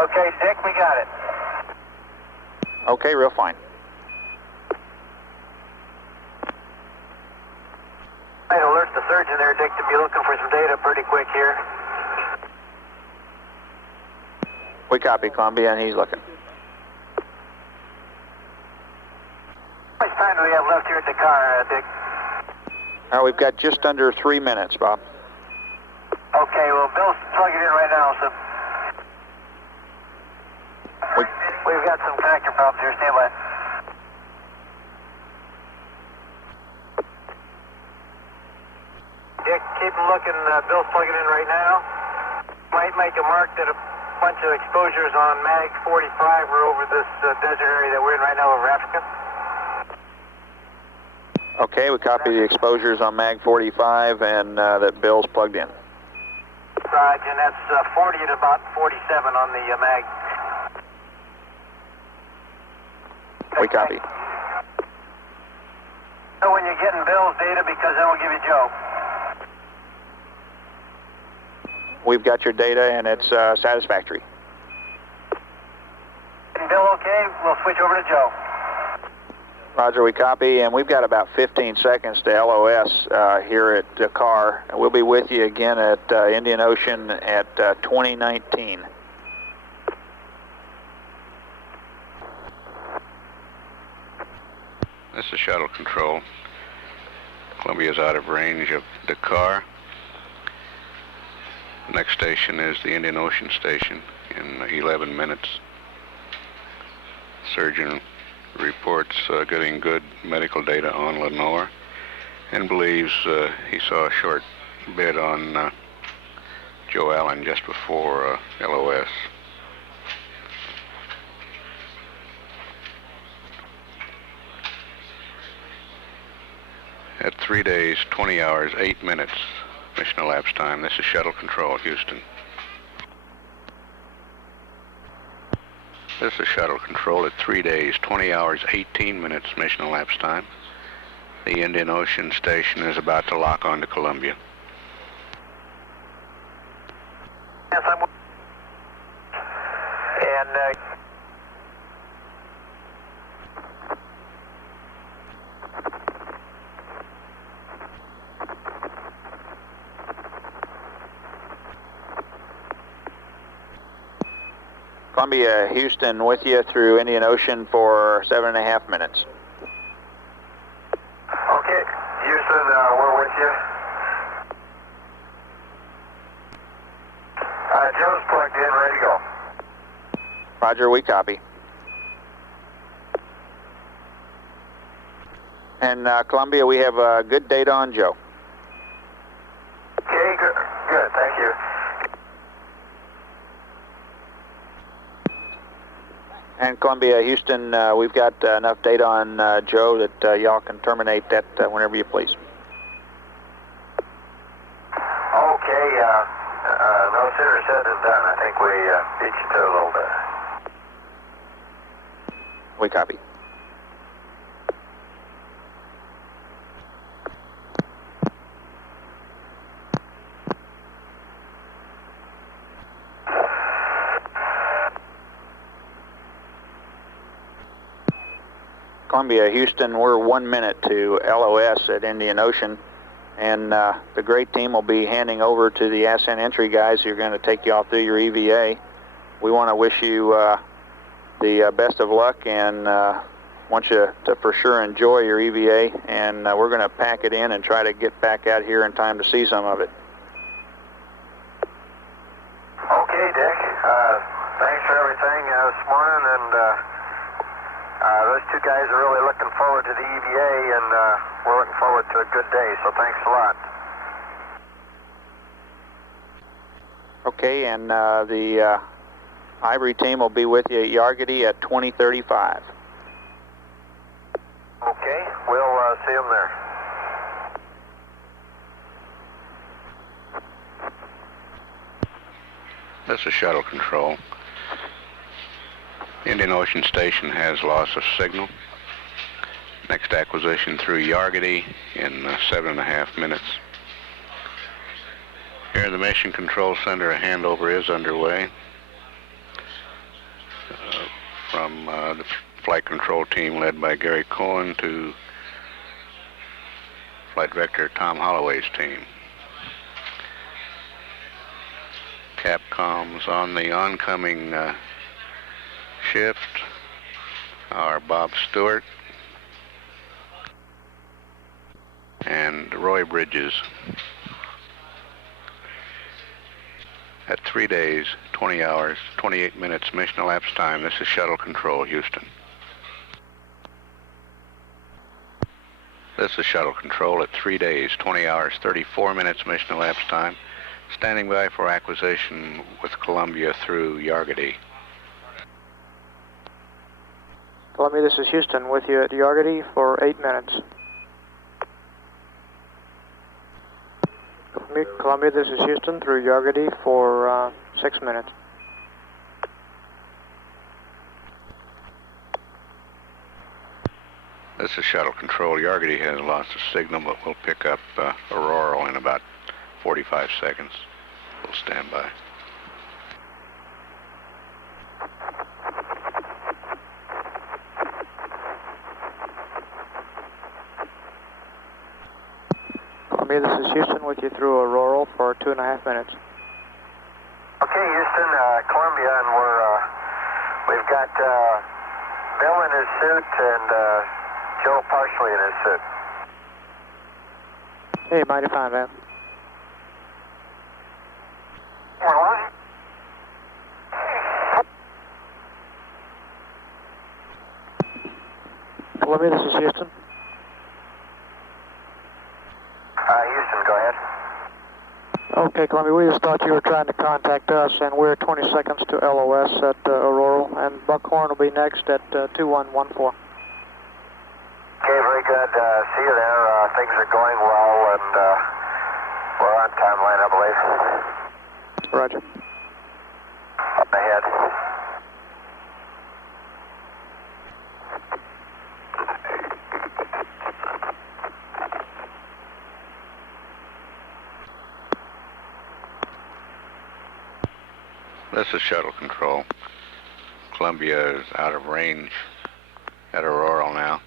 Okay, Dick, we got it. Okay, real fine. I'd alert the surgeon there, Dick, to be looking for some data pretty quick here. We copy, Columbia, and he's looking. How much time do we have left here at the car, Dick? We've got just under 3 minutes, Bob. Okay, well, Bill's plugging in right now, so... We've got some connector problems here. Stand by. Dick, keep looking. Bill's plugging in right now. Might make a mark that a bunch of exposures on MAG 45 are over this desert area that we're in right now over Africa. Okay, we copy the exposures on MAG 45 and that Bill's plugged in. Roger, and that's 40 to about 47 on the MAG. We copy. So when you're getting Bill's data, because then we'll give you Joe. We've got your data and it's satisfactory. And Bill okay? We'll switch over to Joe. Roger, we copy, and we've got about 15 seconds to LOS here at Dakar. We'll be with you again at Indian Ocean at 2019. This is Shuttle Control. Columbia is out of range of Dakar. The next station is the Indian Ocean station in 11 minutes. Surgeon reports getting good medical data on Lenore and believes he saw a short bid on Joe Allen just before LOS. At 3 days, 20 hours, 8 minutes mission elapsed time. This is Shuttle Control, Houston. This is Shuttle Control at 3 days, 20 hours, 18 minutes mission elapsed time. The Indian Ocean station is about to lock onto Columbia. Yes, I'm... And... Columbia, Houston with you through Indian Ocean for 7.5 minutes. Okay, Houston, we're with you. Joe's plugged in, ready to go. Roger, we copy. And Columbia, we have good data on Joe. Okay, good, thank you. And Columbia, Houston, we've got enough data on Joe that y'all can terminate that whenever you please. Okay, no sooner said than done. I think we beat you to it a little bit. We copy. Columbia, Houston, we're 1 minute to LOS at Indian Ocean, and the great team will be handing over to the ascent entry guys who are going to take you all through your EVA. We want to wish you the best of luck and want you to for sure enjoy your EVA, and we're going to pack it in and try to get back out here in time to see some of it. Okay, Dick. Thanks for everything this morning, and those two guys are really looking forward to the EVA, and we're looking forward to a good day, so thanks a lot. Okay, and the Ivory team will be with you at Yargady at 20:35. Okay, we'll see them there. This is Shuttle Control. Indian Ocean Station has loss of signal. Next acquisition through Yargady in 7.5 minutes. Here in the Mission Control Center, a handover is underway from the flight control team led by Gary Cohen to Flight Director Tom Holloway's team. Capcoms on the oncoming shift are Bob Stewart and Roy Bridges. At 3 days, 20 hours, 28 minutes mission elapsed time, this is Shuttle Control, Houston. This is Shuttle Control at 3 days, 20 hours, 34 minutes mission elapsed time, standing by for acquisition with Columbia through Yargady. Columbia, this is Houston with you at Yargady for 8 minutes. Columbia, this is Houston through Yargady for 6 minutes. This is Shuttle Control. Yargady has lost a signal, but we'll pick up Aurora in about 45 seconds. We'll stand by. Columbia, this is Houston with you through Aurora for 2.5 minutes. Okay, Houston, Columbia, and we've got Bill in his suit and Joe partially in his suit. Hey, mighty fine, man. Columbia, this is Houston. Houston, go ahead. Okay, Columbia, we just thought you were trying to contact us, and we're 20 seconds to LOS at Aurora, and Buckhorn will be next at 2114. Okay, very good. See you there. Things are going well, and we're on timeline, I believe. Roger. Up ahead. This is Shuttle Control. Columbia is out of range at Aurora now.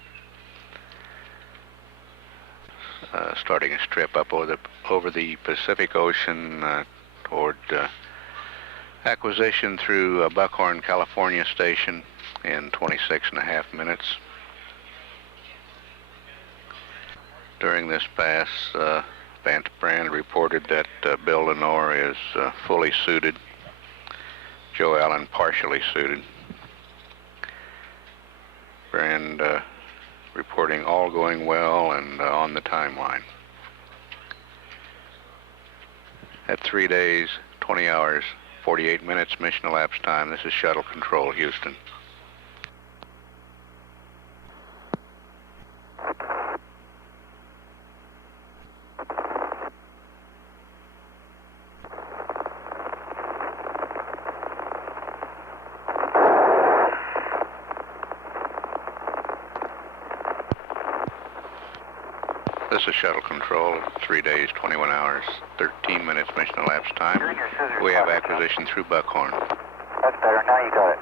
Starting a strip up over the Pacific Ocean toward acquisition through Buckhorn, California station in 26.5 minutes. During this pass, Vance Brand reported that Bill Lenore is fully suited, Joe Allen partially suited. Brand reporting all going well and on the timeline. At 3 days, 20 hours, 48 minutes mission elapsed time, this is Shuttle Control, Houston. This is Shuttle Control, 3 days, 21 hours, 13 minutes mission elapsed time. We have acquisition through Buckhorn. That's better. Now you got it.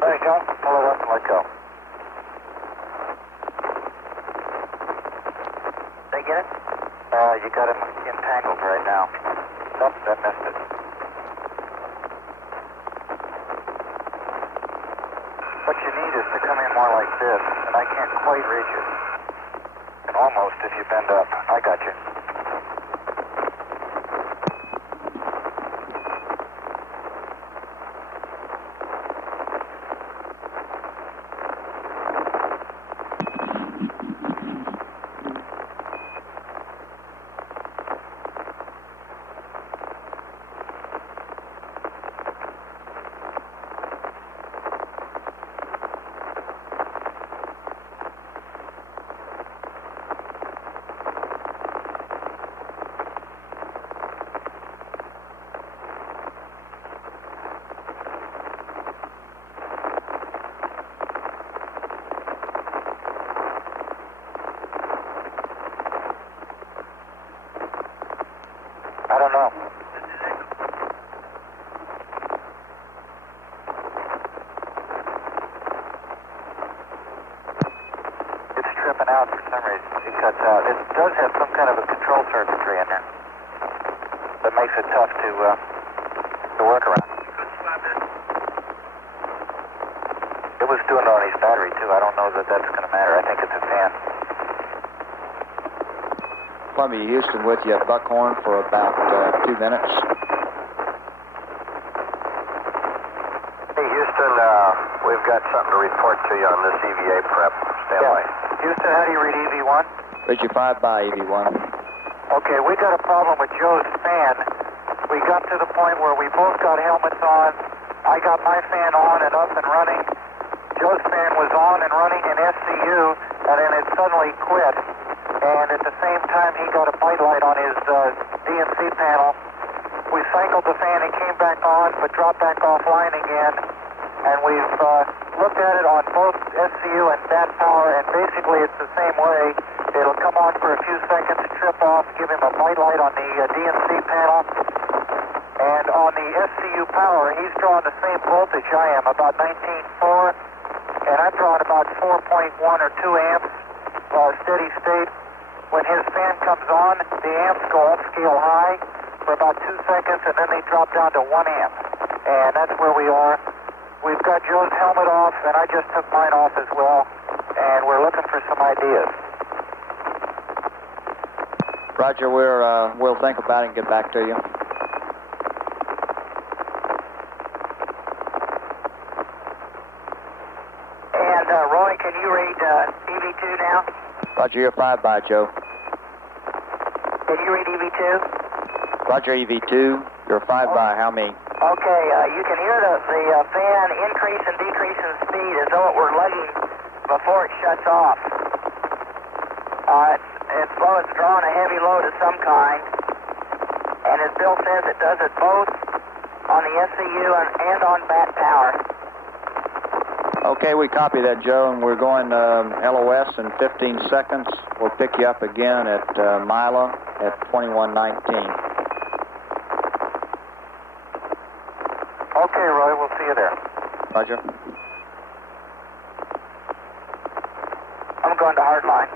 There you go. Pull it up and let go. You got him entangled right now. Nope, that missed it. What you need is to come in more like this, and I can't quite reach it. And almost if you bend up. I got you. I don't know. It's tripping out for some reason. It cuts out. It does have some kind of a control circuitry in there that makes it tough to work around. It was doing it on his battery too. I don't know that that's going to matter. I think it's a fan. Columbia Houston with you at Buckhorn for about 2 minutes. Hey Houston, we've got something to report to you on this EVA prep. Stand by. Houston, how do you read EV1? Read you 5 by EV1. Okay, we got a problem with Joe's fan. We got to the point where we both got helmets on. I got my fan on and up and running. Joe's fan was on and running in SCU, and then it suddenly quit. And at the same time, he got a bright light on his DNC panel. We cycled the fan, it came back on, but dropped back offline again. And we've looked at it on both SCU and bat power, and basically it's the same way. It'll come on for a few seconds, trip off, give him a bright light on the DNC panel. And on the SCU power, he's drawing the same voltage I am, about 19.4. And I'm drawing about 4.1 or 2 amps, steady state. When his fan comes on, the amps go upscale high for about 2 seconds, and then they drop down to 1 amp. And that's where we are. We've got Joe's helmet off, and I just took mine off as well. And we're looking for some ideas. Roger, we'll think about it and get back to you. And Roy, can you read EV2 now? Roger, you're 5 by, Joe. Can you read EV2? Roger, EV2, you're 5 by, how many? Okay, you can hear the fan increase and decrease in speed as though it were lugging before it shuts off. It's well, it's drawing a heavy load of some kind, and as Bill says, it does it both on the SCU and on bat power. Okay, we copy that, Joe, and we're going LOS in 15 seconds. We'll pick you up again at Mila at 2119. Okay, Roy, we'll see you there. Roger. I'm going to hardline.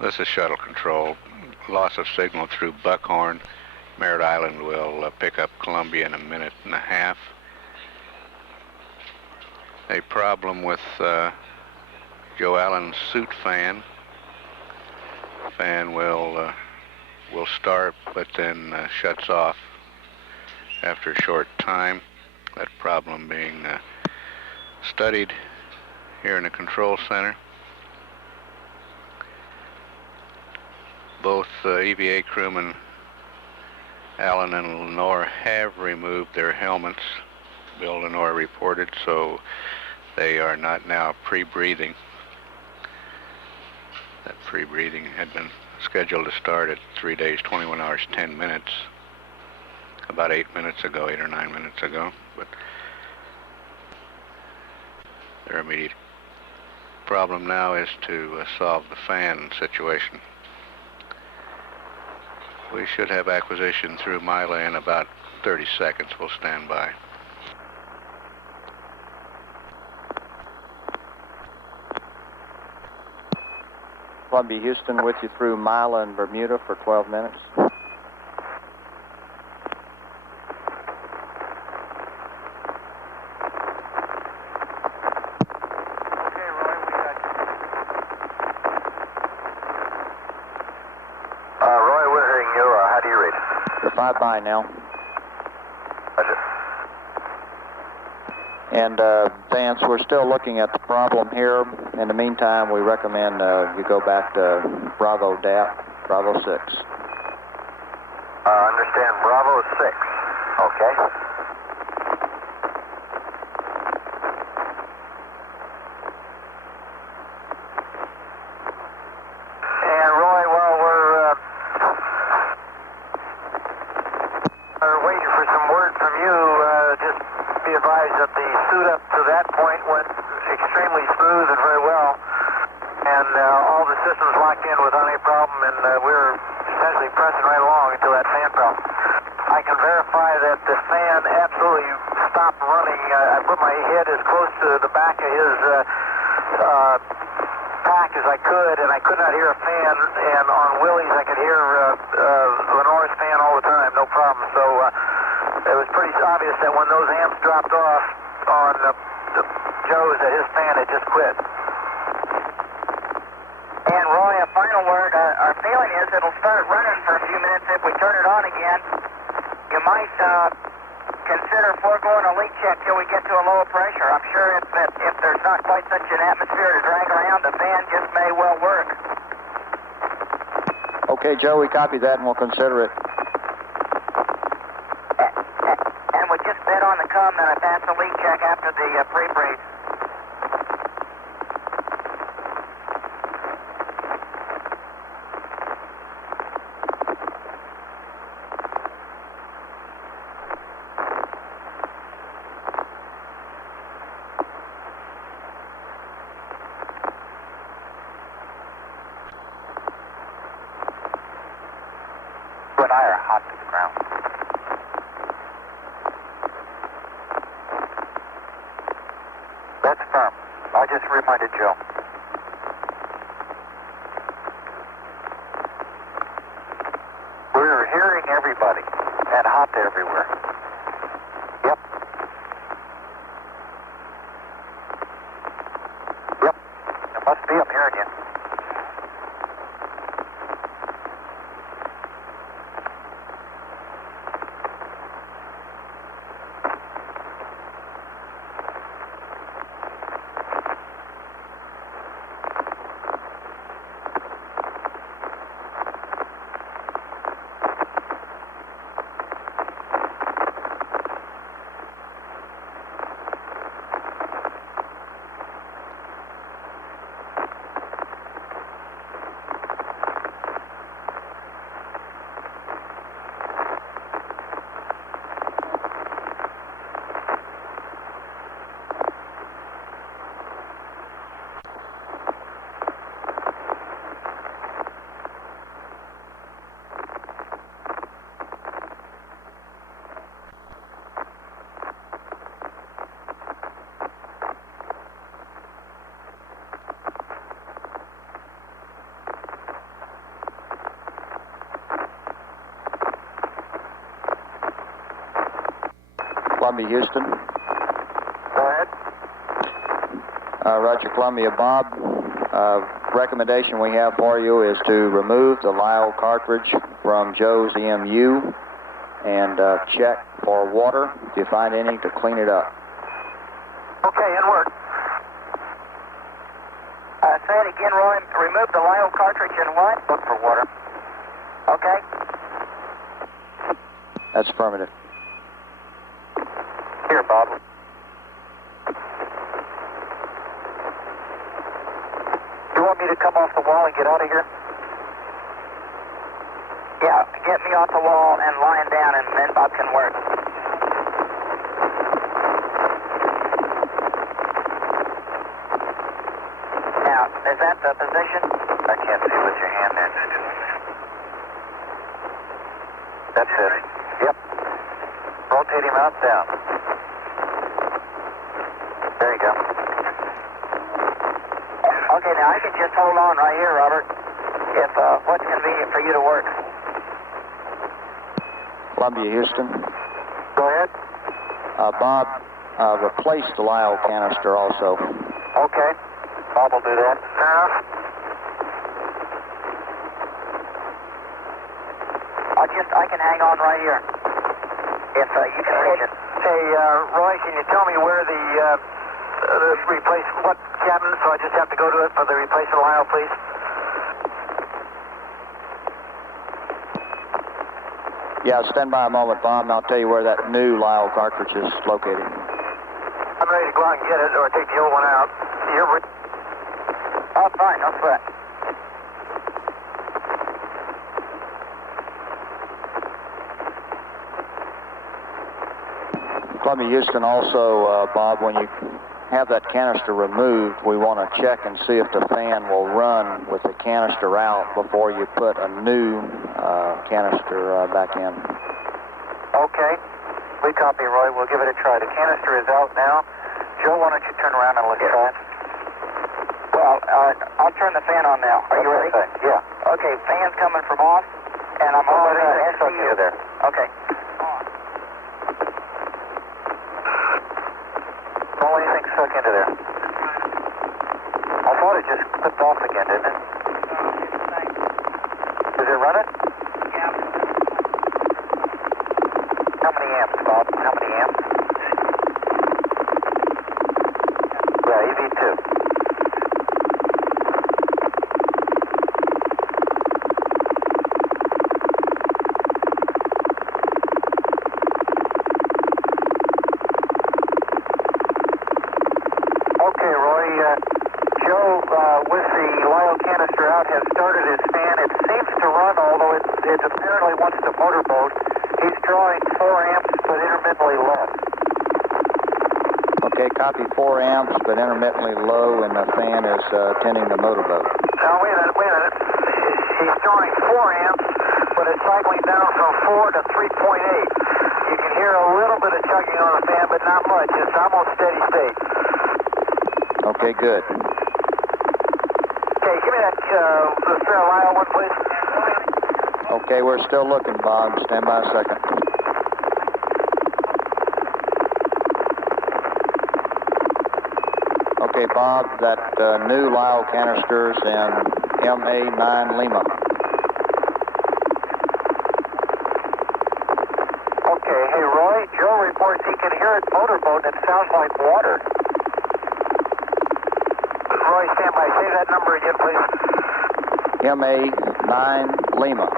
This is Shuttle Control. Loss of signal through Buckhorn. Merritt Island will pick up Columbia in a minute and a half. A problem with Joe Allen's suit fan. Fan will start, but then shuts off after a short time. That problem being studied here in the control center. Both EVA crewmen, Allen and Lenore, have removed their helmets. Bill Lenore reported, so they are not now pre-breathing. That pre-breathing had been scheduled to start at 3 days, 21 hours, 10 minutes, about 8 minutes ago, 8 or 9 minutes ago. But their immediate problem now is to solve the fan situation. We should have acquisition through Mila in about 30 seconds. We'll stand by. Columbia Houston with you through Mila and Bermuda for 12 minutes. Roy, we're hearing you. How do you read? You're 5 by now. Roger. And Vance, we're still looking at the problem here. In the meantime, we recommend you go back to Bravo DAP, Bravo 6. Understand, Bravo 6. Okay. And Roy, while we're waiting for some word from you, just be advised that the suit up to that point went extremely smooth and very well. And all the systems locked in without any problem, and we were essentially pressing right along until that fan problem. I can verify that the fan absolutely stopped running. I put my head as close to the back of his pack as I could, and I could not hear a fan. And on Willie's, I could hear Lenore's fan all the time, no problem. So it was pretty obvious that when those amps dropped off on Joe's, that his fan had just quit. And Roy, a final word. Our feeling is it'll start running for a few minutes if we turn it on again. You might consider foregoing a leak check till we get to a lower pressure. I'm sure if there's not quite such an atmosphere to drag around, the fan just may well work. Okay, Joe, we copy that and we'll consider it. And we just bet on the come that I pass the leak check after the pre-brace. You and I are hot to the ground. That's firm. I just reminded Joe. We're hearing everybody and hot to everywhere. Yep. Yep. It must be. I'm hearing you. Columbia Houston. Go ahead. Roger, Columbia Bob. Recommendation we have for you is to remove the Lyle cartridge from Joe's EMU and check for water. If you find any, to clean it up. Okay, in work. Say it again, Roy. Remove the Lyle cartridge and what? Look for water. Okay. That's affirmative. Here, Bob. You want me to come off the wall and get out of here? Yeah, get me off the wall and lying down, and then Bob can work. Now, is that the position? I can't see with your hand there. That's it. Yep. Rotate him out, down. There you go. Okay, now I can just hold on right here, Robert. if what's convenient for you to work. Columbia, Houston. Go ahead. Bob, replace the LIO canister also. Okay. Bob will do that. Fair enough. I can hang on right here. If you can reach it. Hey, Roy, can you tell me where the replace, what cabin, so I just have to go to it for the replacement LIO, please? Yeah, stand by a moment, Bob, and I'll tell you where that new LIO cartridge is located. I'm ready to go out and get it, or take the old one out. Oh, fine, no sweat. Columbia, Houston, also, Bob, when you have that canister removed, we want to check and see if the fan will run with the canister out before you put a new canister back in. Okay. We copy, Roy. We'll give it a try. The canister is out now. Joe, why don't you turn around and let's try it? Well, I'll turn the fan on now. Are you ready? Yeah. Okay, fan's coming from off, and I'm on STU there. Okay. Don't let anything suck into there. I thought it just clipped off again, didn't it? Is it running? Yeah. How many amps, Bob? How many amps? Yeah, EV2. Okay, Roy, Joe, with the LIO canister out, has started his fan. It seems to run, although it apparently wants to motorboat. He's drawing 4 amps, but intermittently low. Okay, copy 4 amps, but intermittently low, and the fan is tending to motorboat. Now, wait a minute. He's drawing 4 amps, but it's cycling down from 4 to 3.8. You can hear a little bit of chugging on the fan, but not much. It's almost steady state. Okay, good. Okay, give me that the spare LIO one, please. Okay, we're still looking, Bob. Stand by a second. Okay, Bob, that new LIO canister's in MA9 Lima. Okay, hey, Roy, Joe reports he can hear it motorboat, and it sounds like water. Roy, stand by. Say that number again, please. MA9 Lima.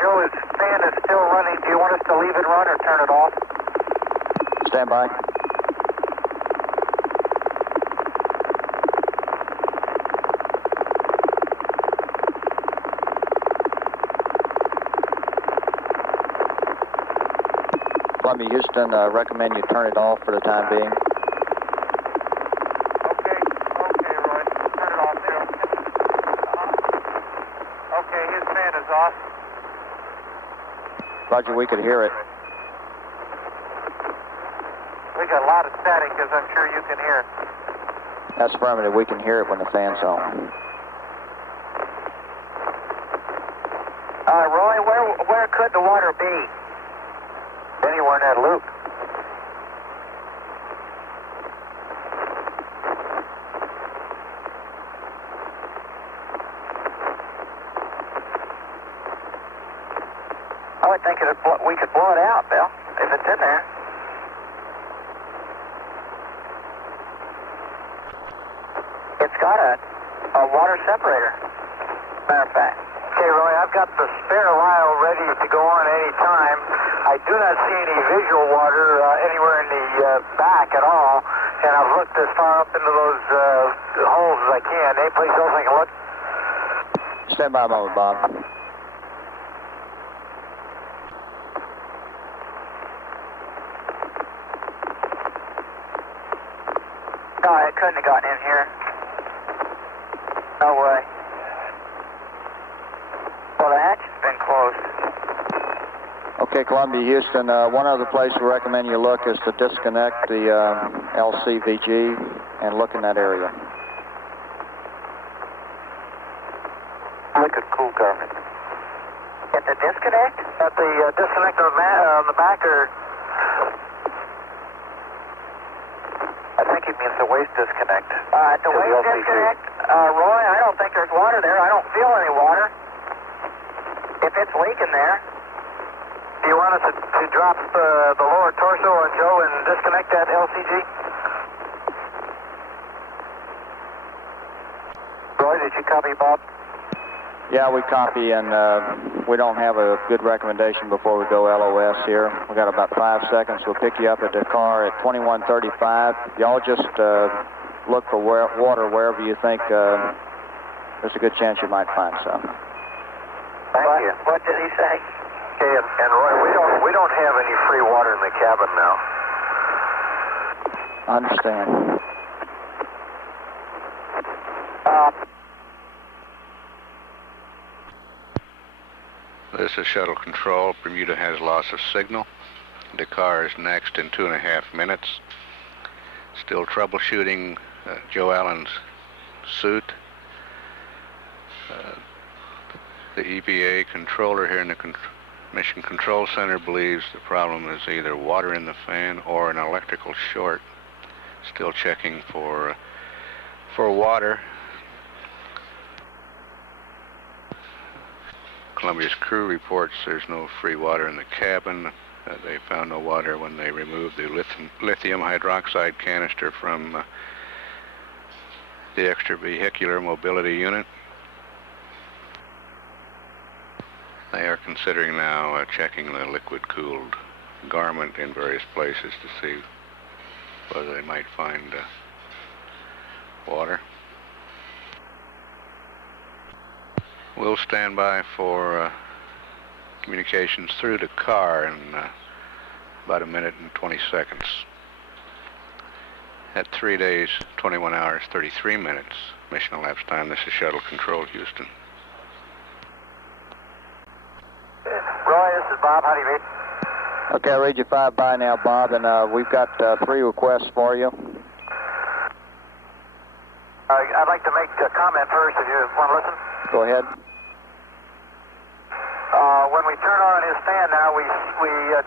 Joe, his fan is still running. Do you want us to leave it run or turn it off? Stand by. Columbia, Houston, recommend you turn it off for the time being. Okay, Roy. Turn it off, Joe. Okay, his fan is off. Roger, we could hear it. We got a lot of static, as I'm sure you can hear. That's affirmative. We can hear it when the fan's on. Roy, where could the water be? Anywhere in that loop. I would think we could blow it out, Bill, if it's in there. It's got a water separator, matter of fact. Okay, Okay, Roy, I've got the spare Lyle ready to go on any time. I do not see any visual water anywhere in the back at all, and I've looked as far up into those holes as I can. Any place else I can look? Stand by a moment, Bob. No, it couldn't have gotten in here. No way. Well, the hatch has been closed. Okay, Columbia, Houston, one other place we recommend you look is to disconnect the LCVG and look in that area. Liquid cool garment. At the disconnect? At the disconnect on the back, or? I think it means the waste disconnect. At the waste disconnect, Roy, I don't think there's water there. I don't feel any water. If it's leaking there. Do you want us to drop the lower torso on Joe and disconnect that LCG? Roy, did you copy, Bob? Yeah, we copy, and we don't have a good recommendation before we go LOS here. We got about 5 seconds. We'll pick you up at the car at 2135. Y'all just look for water wherever you think there's a good chance you might find some. Thank you. What did he say? Okay, and Roy, we don't have any free water in the cabin now. I understand. This is Shuttle Control. Bermuda has loss of signal. Dakar is next in 2.5 minutes. Still troubleshooting Joe Allen's suit. The EVA controller here in the Mission Control Center believes the problem is either water in the fan or an electrical short. Still checking for water. Columbia's crew reports there's no free water in the cabin. They found no water when they removed the lithium hydroxide canister from the extravehicular mobility unit. They are considering now checking the liquid-cooled garment in various places to see whether they might find water. We'll stand by for communications through the car in about 1 minute and 20 seconds. At 3 days, 21 hours, 33 minutes, mission elapsed time. This is Shuttle Control, Houston. Roy, this is Bob. How do you read? Okay, I read you 5 by now, Bob, and we've got 3 requests for you. I'd like to make a comment first, if you want to listen. Go ahead. When we turn on his fan now, we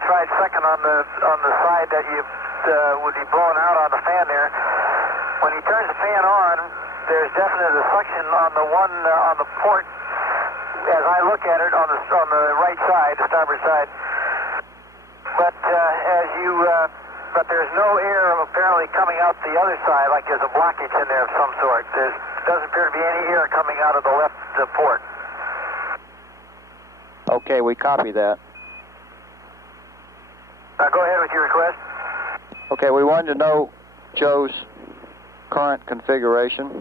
tried second on the side that you would be blowing out on the fan there. When he turns the fan on, there's definitely a suction on the one on the port. As I look at it on the right side, the starboard side. But but there's no air apparently coming out the other side, like there's a blockage in there of some sort. There doesn't appear to be any air coming out of the left port. Okay, we copy that. Now go ahead with your request. Okay, we wanted to know Joe's current configuration.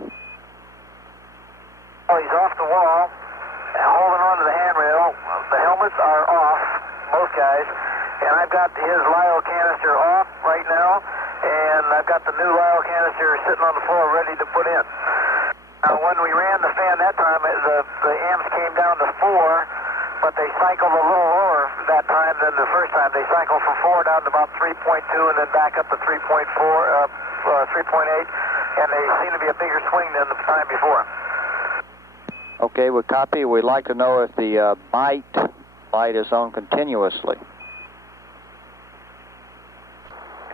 Oh, he's off the wall, holding on to the handrail. The helmets are off, both guys. And I've got his Lyle canister off right now, and I've got the new Lyle canister sitting on the floor ready to put in. Now, when we ran the fan that time, the amps came down to 4, but they cycled a little lower that time than the first time. They cycled from 4 down to about 3.2 and then back up to 3.4, 3.8, and they seem to be a bigger swing than the time before. Okay, we copy. We'd like to know if the bite light is on continuously.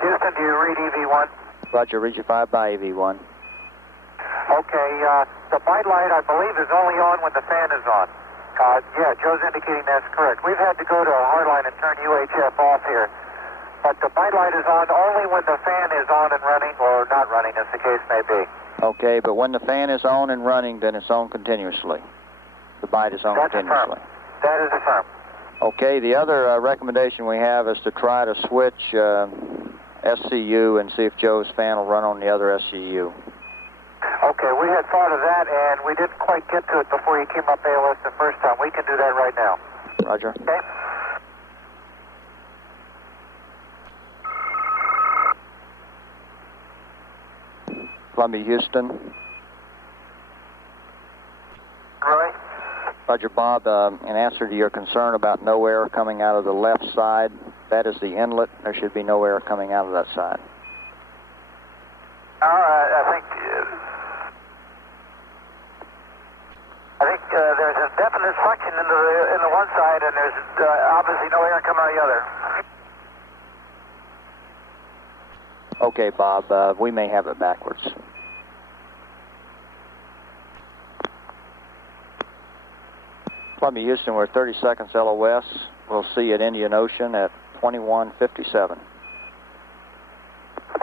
Houston, do you read EV1? Roger, read you 5 by EV1. Okay, the bite light, I believe, is only on when the fan is on. Yeah, Joe's indicating that's correct. We've had to go to a hardline and turn UHF off here. But the bite light is on only when the fan is on and running, or not running, as the case may be. Okay, but when the fan is on and running, then it's on continuously. The provide his own That's continuously. affirmed. That is affirmed. Okay, the other recommendation we have is to try to switch SCU and see if Joe's fan will run on the other SCU. Okay, we had thought of that, and we didn't quite get to it before you came up ALS the first time. We can do that right now. Roger. Okay? Columbia, Houston. Roy? Roger, Bob. In answer to your concern about no air coming out of the left side, that is the inlet. There should be no air coming out of that side. I think there's a definite suction in the one side, and there's obviously no air coming out of the other. Okay, Bob. We may have it backwards. Columbia, Houston, we're 30 seconds LOS. We'll see you at Indian Ocean at 21:57.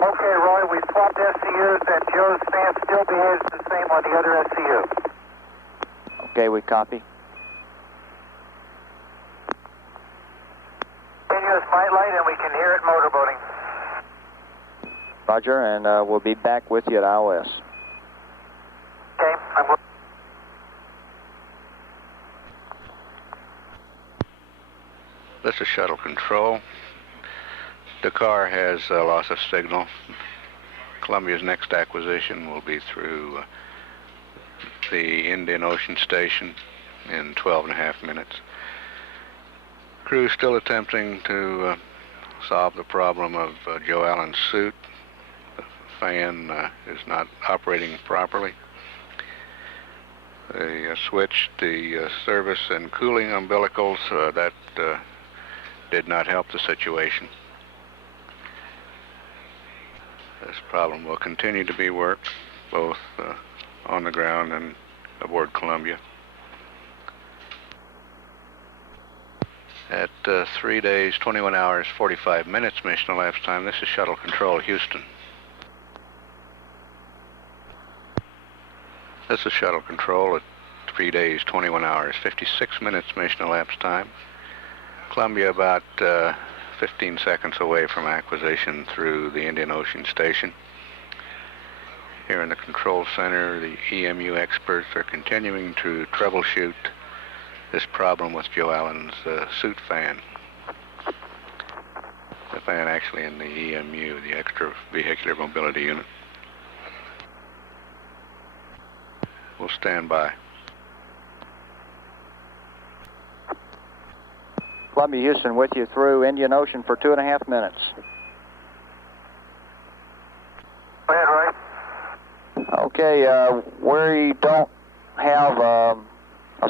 Okay, Roy, we swapped SCUs, and Joe's fan still behaves the same on the other SCU. Okay, we copy. Continuous flight light, and we can hear it motorboating. Roger, and we'll be back with you at IOS. Okay, I'm going. This is Shuttle Control. Dakar has a loss of signal. Columbia's next acquisition will be through the Indian Ocean Station in 12.5 minutes. Crew still attempting to solve the problem of Joe Allen's suit. The fan is not operating properly. They switched the service and cooling umbilicals. That did not help the situation. This problem will continue to be worked, both on the ground and aboard Columbia. At 3 days, 21 hours, 45 minutes mission elapsed time, this is Shuttle Control, Houston. This is Shuttle Control at 3 days, 21 hours, 56 minutes mission elapsed time. Columbia about 15 seconds away from acquisition through the Indian Ocean Station. Here in the control center, the EMU experts are continuing to troubleshoot this problem with Joe Allen's suit fan. The fan actually in the EMU, the extra vehicular mobility unit. We'll stand by. Columbia, Houston, with you through Indian Ocean for 2.5 minutes. Go ahead, Roy. Okay, we don't have a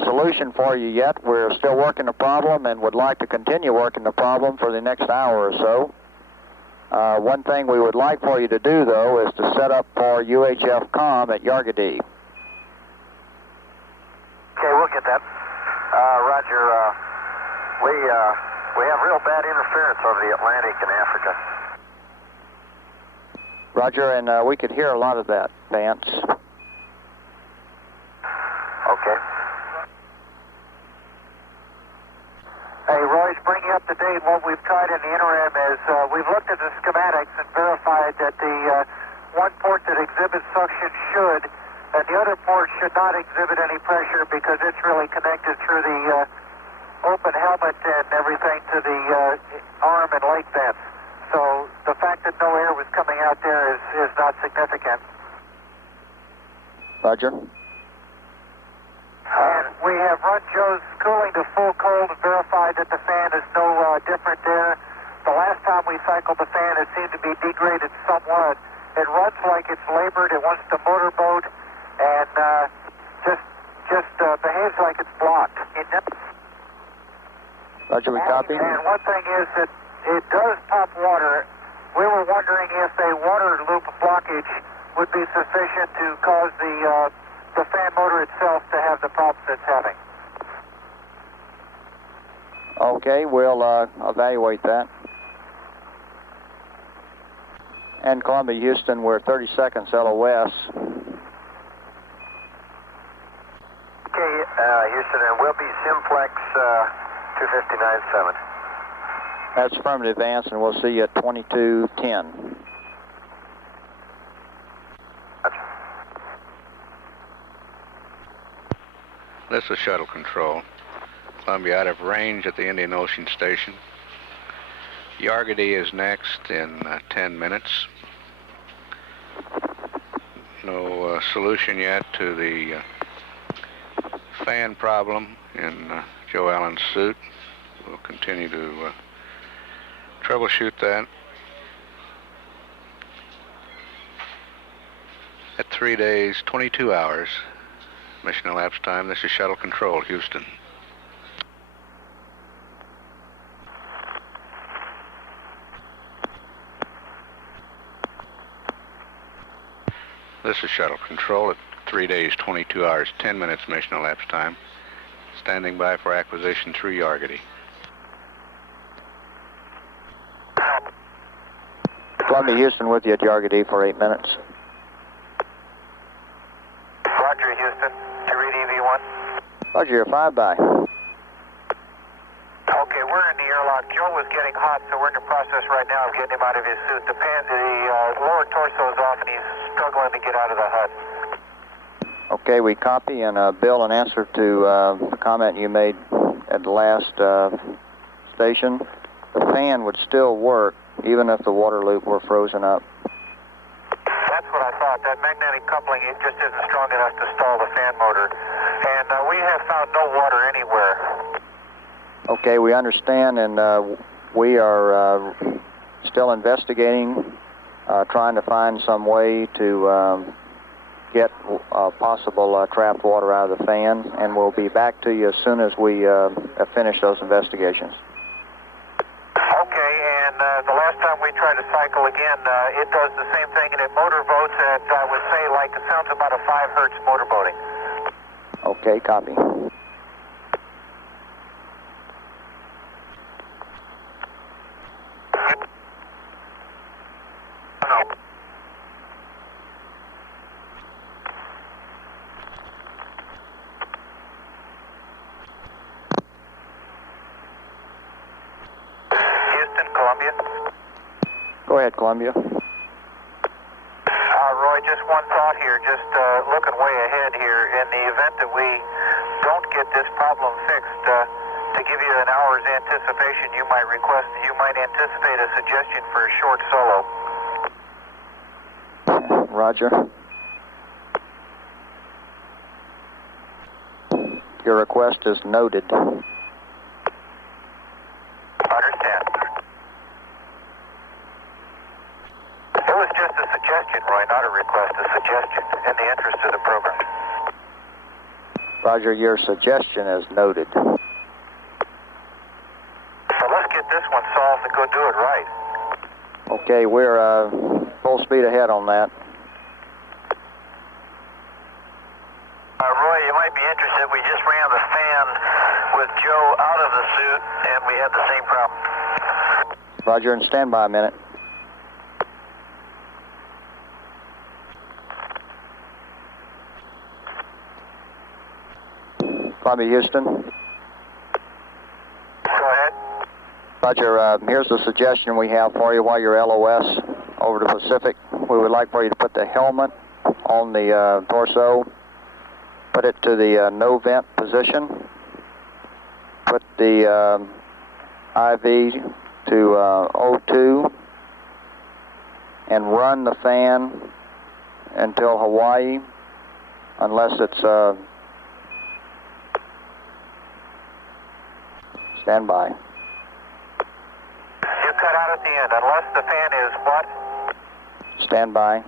solution for you yet. We're still working the problem and would like to continue working the problem for the next hour or so. One thing we would like for you to do, though, is to set up for UHF COM at Yargadee. Okay, we'll get that. Roger, we have real bad interference over the Atlantic and Africa. Roger, and we could hear a lot of that, Vance. Okay. Hey, Royce, bring you up to date. What we've tried in the interim is we've looked at the schematics and verified that the one port that exhibits suction should, and the other port should not exhibit any pressure because it's really connected through the open helmet and everything to the arm and leg vents. So the fact that no air was coming out there is not significant. Roger. And we have run Joe's cooling to full cold and verified that the fan is no different there. The last time we cycled the fan, it seemed to be degraded somewhat. It runs like it's labored. It wants to motorboat and just behaves like it's blocked. Roger, we copy. And one thing is that it does pump water. We were wondering if a water loop blockage would be sufficient to cause the fan motor itself to have the problems it's having. Okay, we'll evaluate that. And Columbia, Houston, we're 30 seconds LOS. Okay, Houston, and we'll be Simplex 259.7. That's affirmative, Vance, and we'll see you at 2210. This is Shuttle Control. Columbia out of range at the Indian Ocean Station. Yargady is next in 10 minutes. No solution yet to the fan problem in Joe Allen's suit. We'll continue to troubleshoot that. At 3 days, 22 hours, mission elapsed time. This is Shuttle Control, Houston. This is Shuttle Control at 3 days, 22 hours, 10 minutes mission elapsed time. Standing by for acquisition through Yargady. Columbia Houston with you at Yargady for 8 minutes. Roger, Houston. To read EV1. Roger, you're 5 by. Okay, we're in the airlock. Joe was getting hot, so we're in the process right now of getting him out of his suit. The lower torso is off, and he's struggling to get out of the hut. Okay, we copy, and Bill, in answer to the comment you made at the last station, the fan would still work even if the water loop were frozen up. That's what I thought. That magnetic coupling, it just isn't strong enough to stall the fan motor. And we have found no water anywhere. Okay, we understand, and we are still investigating, trying to find some way to get possible trapped water out of the fan, and we'll be back to you as soon as we have finished those investigations. Okay, and the last time we tried to cycle again, it does the same thing, and it motor boats at, I would say, like, it sounds about a 5 hertz motor boating. Okay, copy. Go ahead, Columbia. Roy, just one thought here, just looking way ahead here. In the event that we don't get this problem fixed, to give you an hour's anticipation, you might anticipate a suggestion for a short solo. Roger. Your request is noted. Understand. It was just a suggestion, Roy, not a request, a suggestion in the interest of the program. Roger, your suggestion is noted. So let's get this one solved and go do it right. Okay, we're full speed ahead on that. Roy, you might be interested. We just ran the fan with Joe out of the suit, and we had the same problem. Roger, and stand by a minute. Columbia Houston. Go ahead. Roger, here's the suggestion we have for you while you're LOS over the Pacific. We would like for you to put the helmet on the torso, put it to the no vent position, put the IV to O2, and run the fan until Hawaii, unless it's stand by. You cut out at the end, unless the fan is what? Stand by.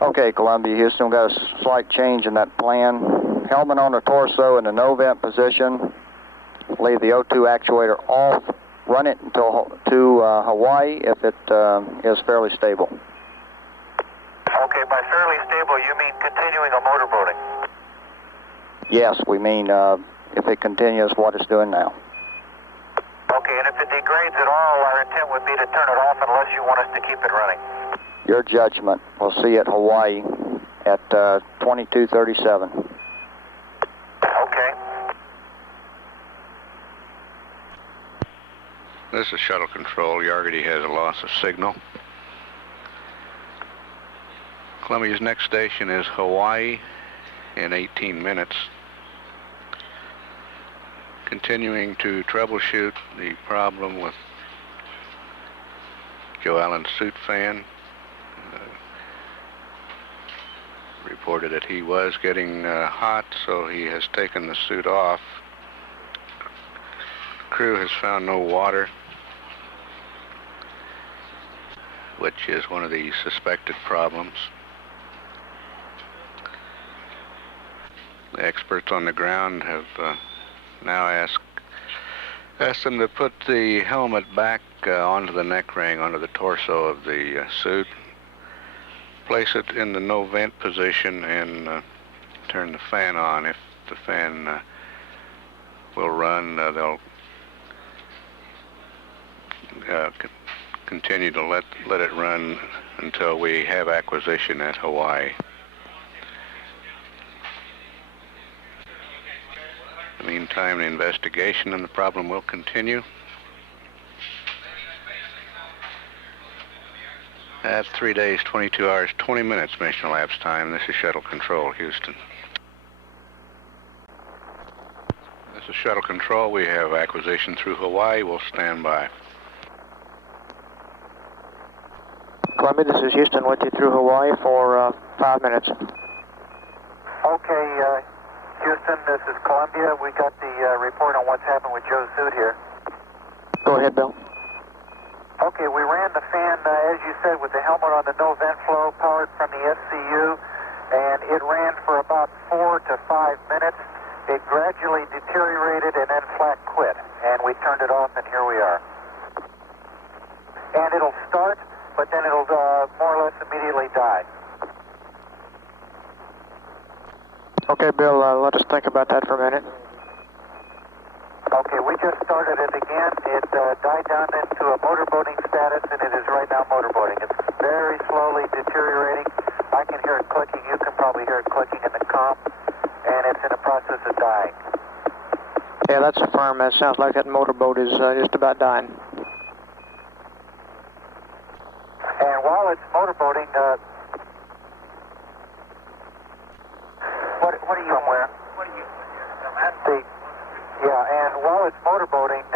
Okay, Columbia Houston, we've got a slight change in that plan. Helmet on the torso in the no vent position. Leave the O2 actuator off. Run it until to Hawaii if it is fairly stable. Okay, by fairly stable, you mean continuing a motorboating? Yes, we mean if it continues what it's doing now. Okay, and if it degrades at all, our intent would be to turn it off unless you want us to keep it running. Your judgment. We'll see you at Hawaii at 2237. Okay. This is Shuttle Control. Yargity has a loss of signal. Columbia's next station is Hawaii in 18 minutes. Continuing to troubleshoot the problem with Joe Allen's suit fan. Reported that he was getting hot, so he has taken the suit off. Crew has found no water, which is one of the suspected problems. The experts on the ground have now asked them to put the helmet back onto the neck ring, onto the torso of the suit, place it in the no vent position, and turn the fan on. If the fan will run, they'll continue to let it run until we have acquisition at Hawaii. In the meantime, the investigation and the problem will continue. At 3 days, 22 hours, 20 minutes mission elapsed time. This is Shuttle Control, Houston. This is Shuttle Control. We have acquisition through Hawaii. We'll stand by. Columbia, this is Houston with you through Hawaii for 5 minutes. Okay, Houston, this is Columbia. We got the report on what's happened with Joe's suit here. Go ahead, Bill. Okay, we ran the fan, as you said, with the helmet on the no vent flow, powered from the SCU, and it ran for about 4 to 5 minutes. It gradually deteriorated and then flat quit, and we turned it off, and here we are. And it'll start, but then it'll more or less immediately die. Okay, Bill, let us think about that for a minute. Okay, we just started it again. It died down into a motorboating status, and it is right now motorboating. It's very slowly deteriorating. I can hear it clicking. You can probably hear it clicking in the comm, and it's in the process of dying. Yeah, that's affirmed. That sounds like that motorboat is just about dying. And while it's motorboating, what are you somewhere? What are you? Yeah, and while it's motorboating,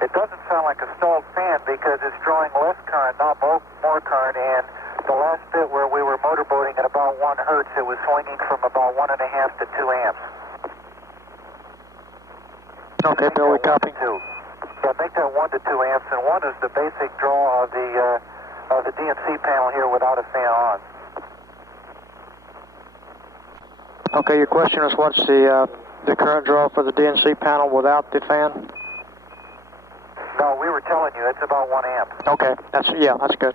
it doesn't sound like a stalled fan because it's drawing less current, not more current, and the last bit where we were motorboating at about 1 hertz, it was swinging from about 1.5 to 2 amps. Okay, Bill, we copy. Yeah, make that 1 to 2 amps, and 1 is the basic draw of the DNC panel here without a fan on. Okay, your question is what's the current draw for the DNC panel without the fan? No, we were telling you it's about 1 amp. Okay, that's good.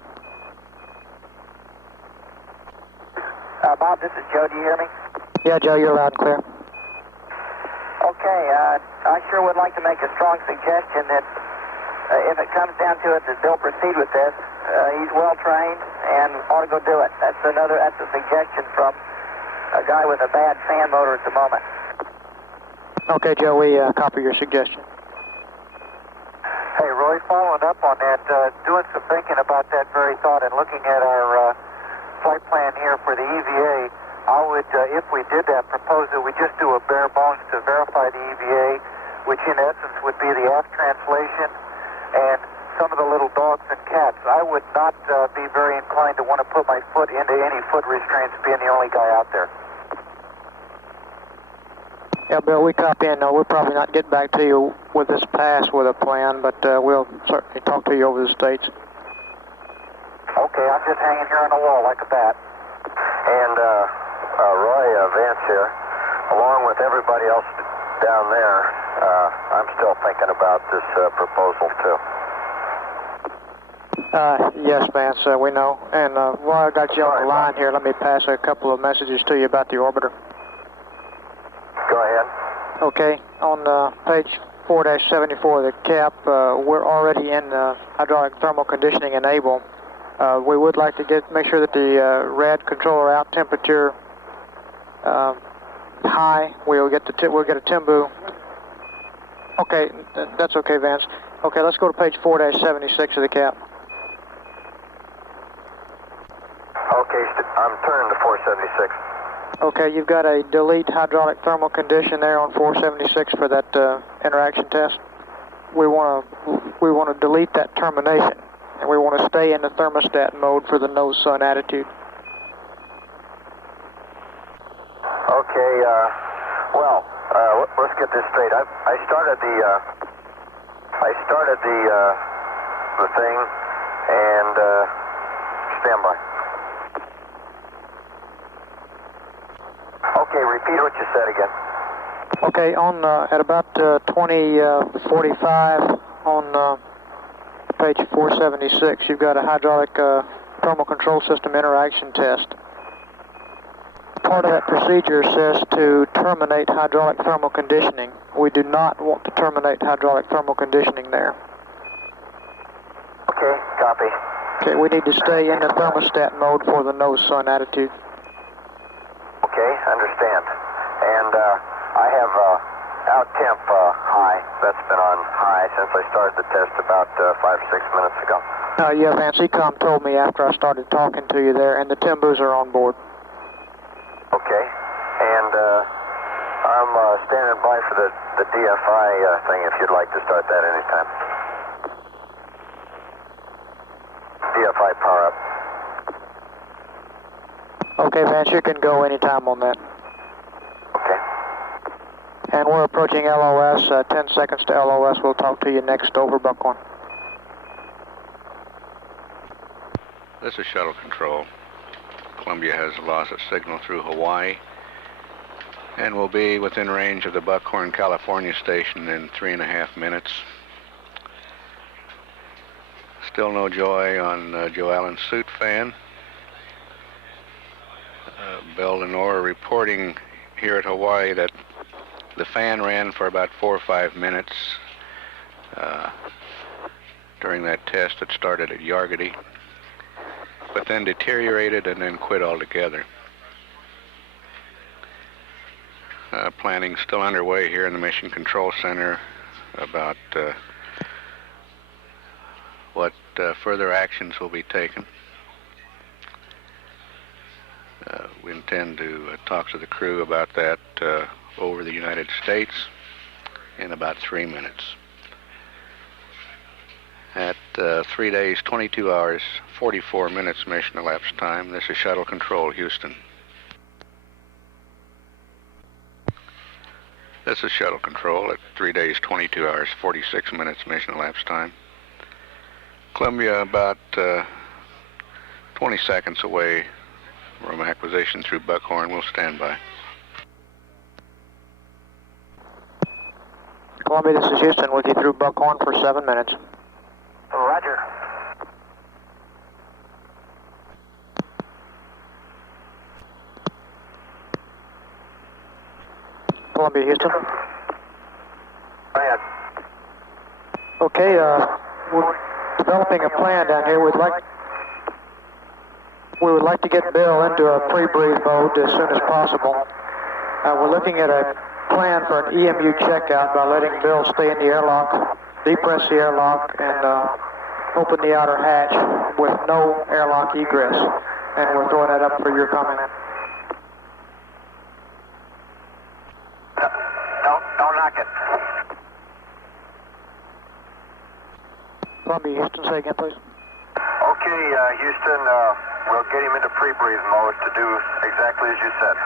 Bob, this is Joe. Do you hear me? Yeah, Joe, you're loud and clear. Okay, I sure would like to make a strong suggestion that if it comes down to it, that Bill proceed with this. He's well trained and ought to go do it. That's a suggestion from a guy with a bad fan motor at the moment. Okay, Joe, we copy your suggestion. Hey, Roy, following up on that, doing some thinking about that very thought and looking at our flight plan here for the EVA, I would, if we did that, propose that we just do a bare bones to verify the EVA, which in essence would be the aft translation and some of the little dogs and cats. I would not be very inclined to want to put my foot into any foot restraints being the only guy out there. Yeah, Bill, we copy and we'll probably not get back to you with this pass with a plan, but we'll certainly talk to you over the States. Okay, I'm just hanging here on the wall like a bat. And Roy, Vance here, along with everybody else down there, I'm still thinking about this proposal too. Yes, Vance, we know. And while I got you on the line here, let me pass a couple of messages to you about the orbiter. Go ahead. Okay, on page 4-74 of the cap, we're already in hydraulic thermal conditioning enable. We would like to make sure that the rad controller out temperature high. We'll get a Timbu. Okay, that's okay, Vance. Okay, let's go to page 4-76 of the cap. Okay, I'm turning to 476. Okay, you've got a delete hydraulic thermal condition there on 476 for that interaction test. We want to delete that termination, and we want to stay in the thermostat mode for the nose sun attitude. Okay, let's get this straight. I started the thing, and stand by. Okay, repeat what you said again. Okay, on at about 20:45 on page 476, you've got a hydraulic thermal control system interaction test. Part of that procedure says to terminate hydraulic thermal conditioning. We do not want to terminate hydraulic thermal conditioning there. Okay, copy. Okay, we need to stay in the thermostat mode for the nose sun attitude. Okay, understand. And I have out temp high. That's been on high since I started the test about 5 or 6 minutes ago. Yeah, Vance, ECOM told me after I started talking to you there, and the Timbus are on board. Okay, and I'm standing by for the DFI thing if you'd like to start that anytime. DFI power up. Okay, Vance, you can go anytime on that. Okay. And we're approaching LOS, 10 seconds to LOS. We'll talk to you next over Buckhorn. This is shuttle control. Columbia has a loss of signal through Hawaii and will be within range of the Buckhorn, California station in 3.5 minutes. Still no joy on Joe Allen's suit fan. Bill Lenore reporting here at Hawaii that the fan ran for about 4 or 5 minutes during that test that started at Yargady, but then deteriorated and then quit altogether. Planning still underway here in the Mission Control Center about what further actions will be taken. We intend to talk to the crew about that over the United States in about 3 minutes. At 3 days, 22 hours, 44 minutes mission elapsed time, this is Shuttle Control, Houston. This is Shuttle Control at 3 days, 22 hours, 46 minutes mission elapsed time. Columbia about 20 seconds away from acquisition through Buckhorn. We'll stand by. Columbia, this is Houston with you through Buckhorn for 7 minutes. Roger. Columbia, Houston. Go ahead. Okay, we're developing a plan down here. We would like to get Bill into a pre-breathe mode as soon as possible. We're looking at a plan for an EMU checkout by letting Bill stay in the airlock, depress the airlock, and open the outer hatch with no airlock egress. And we're throwing that up for your comment. Don't knock it. Columbia, Houston, say again, please. Okay, Houston, we'll get him into pre-breathe mode to do exactly as you said.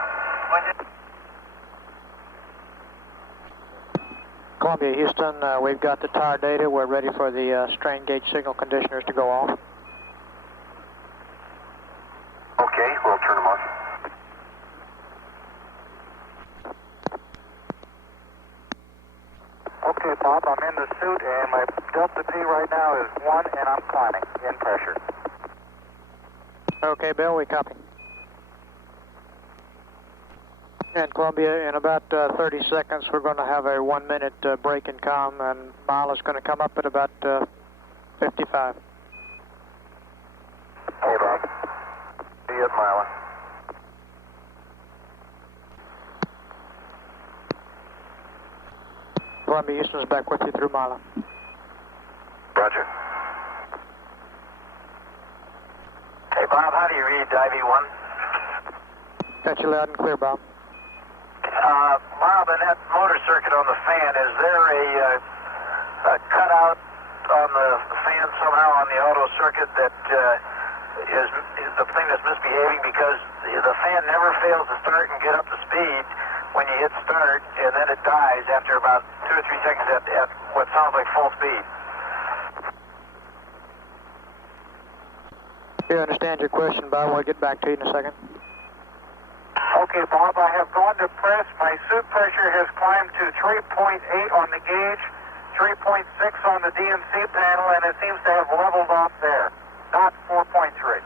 Columbia, Houston, we've got the tower data. We're ready for the strain gauge signal conditioners to go off. Okay, we'll turn them on. Okay, Bob, I'm in the suit, and my delta P right now is 1, and I'm climbing in pressure. Okay, Bill, we copy. And Columbia, in about 30 seconds, we're going to have a 1-minute break in comm, and mile is going to come up at about 55. Hey, Bob. See you at Mila. Columbia Houston is back with you through Mila. Roger. Hey, Bob, how do you read IV1? Got you loud and clear, Bob. Bob, in that motor circuit on the fan, is there a cutout on the fan somehow on the auto circuit that is the thing that's misbehaving? Because the fan never fails to start and get up to speed when you hit start, and then it dies after about 2 or 3 seconds at what sounds like full speed. You understand your question, Bob. We'll get back to you in a second. Okay, Bob, I have gone to press. My suit pressure has climbed to 3.8 on the gauge, 3.6 on the DMC panel, and it seems to have leveled off there, not 4.3.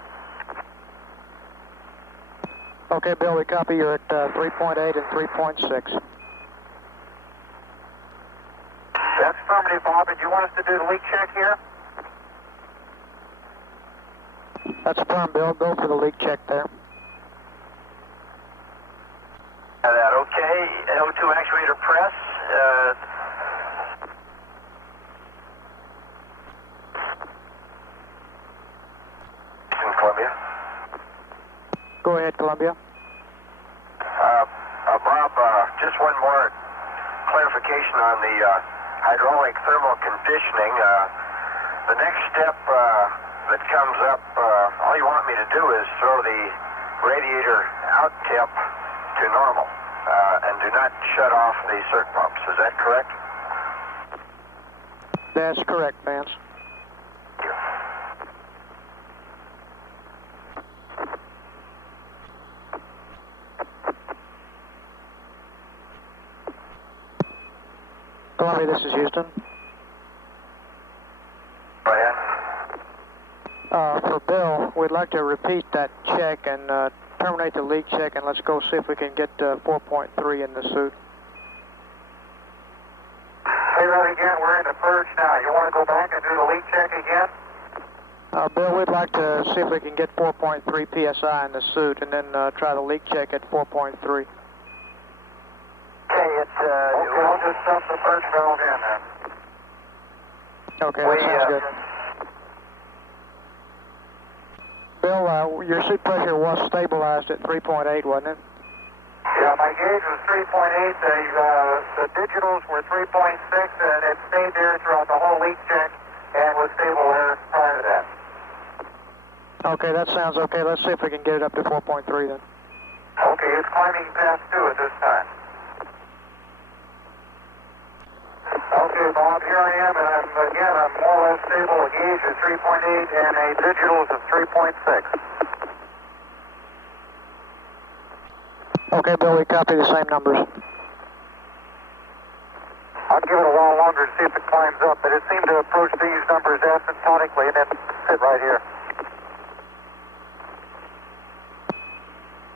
Okay, Bill, we copy. You're at 3.8 and 3.6. That's affirmative, Bob. And do you want us to do the leak check here? That's affirmed, Bill. Go for the leak check there. That okay. O2 actuator press. In Columbia. Go ahead, Columbia. Bob, just one more clarification on the hydraulic thermal conditioning. The next step that comes up, all you want me to do is throw the radiator out tip to normal and do not shut off the circ pumps. Is that correct? That's correct, Vance. Columbia, this is Houston. Go ahead. For Bill, we'd like to repeat that check and terminate the leak check, and let's go see if we can get 4.3 in the suit. Say that again. We're in the purge now. You want to go back and do the leak check again? Bill, we'd like to see if we can get 4.3 psi in the suit, and then try the leak check at 4.3. Okay, it's Okay, I'll just stuff the first valve in then. Okay, that sounds good. Bill, your suit pressure was stabilized at 3.8, wasn't it? Yeah, my gauge was 3.8. The digitals were 3.6, and it stayed there throughout the whole leak check and was stable there prior to that. Okay, that sounds okay. Let's see if we can get it up to 4.3 then. Okay, it's climbing past 2 at this time. Okay, Bob, here I am, and I'm more or less stable. A gauge is 3.8 and a digitals of 3.6. Okay, Bill, we copy the same numbers. I'll give it a while longer to see if it climbs up, but it seemed to approach these numbers asymptotically and then sit right here.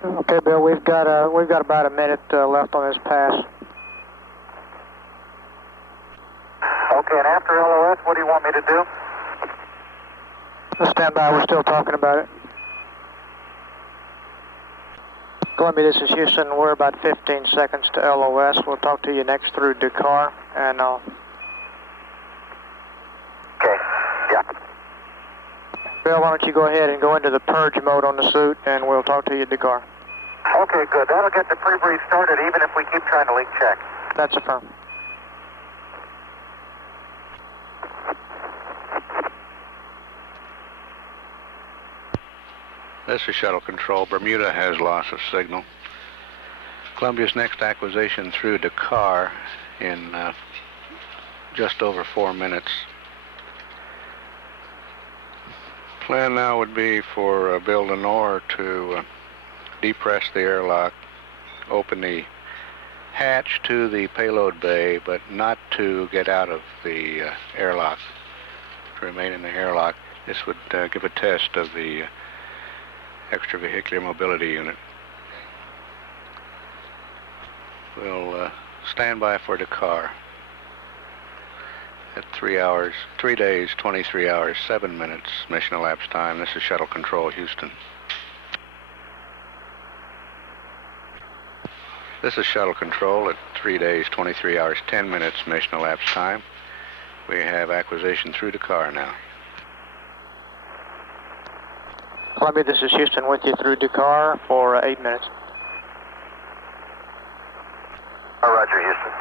Okay, Bill, we've got about a minute left on this pass. Okay, and after LOS, what do you want me to do? Stand by, we're still talking about it. Columbia, this is Houston. We're about 15 seconds to LOS. We'll talk to you next through Dakar, and okay, yeah. Bill, why don't you go ahead and go into the purge mode on the suit, and we'll talk to you at Dakar. Okay, good. That'll get the pre-brief started even if we keep trying to leak check. That's affirmed. This is Shuttle Control. Bermuda has loss of signal. Columbia's next acquisition through Dakar in just over 4 minutes. Plan now would be for Bill Lenore to depress the airlock, open the hatch to the payload bay, but not to get out of the airlock, to remain in the airlock. This would give a test of the extravehicular mobility unit. We'll stand by for Dakar at 3 days, 23 hours, 7 minutes mission elapsed time. This is Shuttle Control, Houston. This is Shuttle Control at 3 days, 23 hours, 10 minutes mission elapsed time. We have acquisition through Dakar now. Columbia, this is Houston with you through Dakar for 8 minutes. Roger, Houston.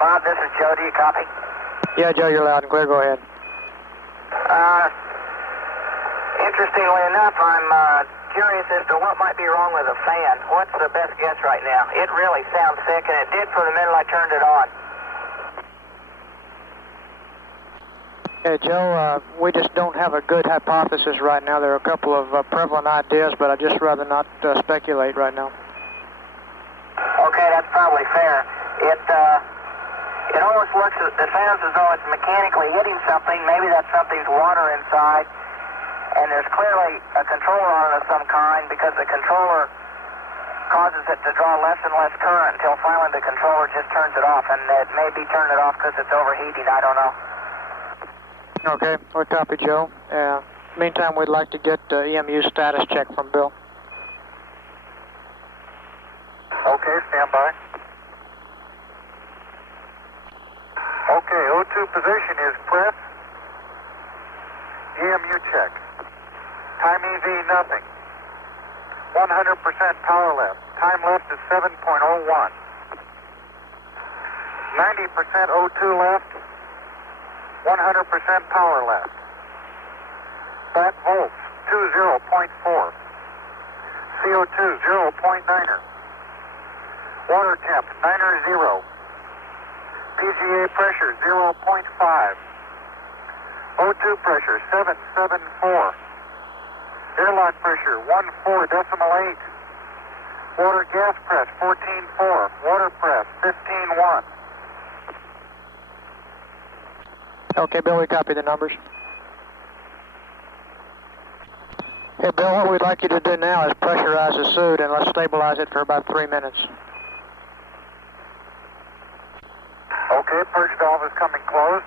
Bob, this is Joe. Do you copy? Yeah, Joe, you're loud and clear. Go ahead. Interestingly enough, I'm curious as to what might be wrong with the fan. What's the best guess right now? It really sounds thick, and it did for the minute I turned it on. Yeah, Joe, we just don't have a good hypothesis right now. There are a couple of prevalent ideas, but I'd just rather not speculate right now. Okay, that's probably fair. It almost looks, it sounds as though it's mechanically hitting something. Maybe that something's water inside, and there's clearly a controller on it of some kind, because the controller causes it to draw less and less current until finally the controller just turns it off, and it may be turning it off because it's overheating. I don't know. Okay, we copy, Joe. Meantime, we'd like to get EMU status check from Bill. Okay, stand by. Okay, O2 position is press. EMU check. Time EV nothing. 100% power left. Time left is 7.01. 90% O2 left. 100% power left. Flat volts, 20.4. CO2, 0.9er. Water temp, 9er0. PGA pressure, 0.5. O2 pressure, 774. Airlock pressure, 14.8. Water gas press, 14.4. Water press, 15.1. Okay, Bill, we copy the numbers. Hey, Bill, what we'd like you to do now is pressurize the suit and let's stabilize it for about 3 minutes. Okay, purge valve is coming closed.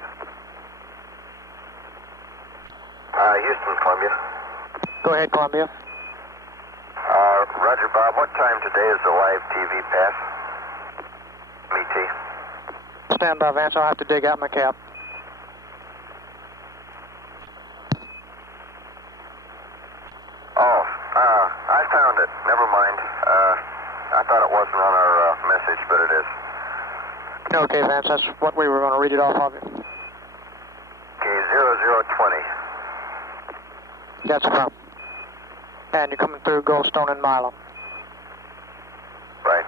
Houston, Columbia. Go ahead, Columbia. Roger, Bob. What time today is the live TV pass? MET. Stand by, Vance. I'll have to dig out my cap. I found it. Never mind. I thought it wasn't on our message, but it is. Okay, Vance, that's what we were going to read it off of you. Okay, 0020. That's fine. And you're coming through Goldstone and Milo. Right.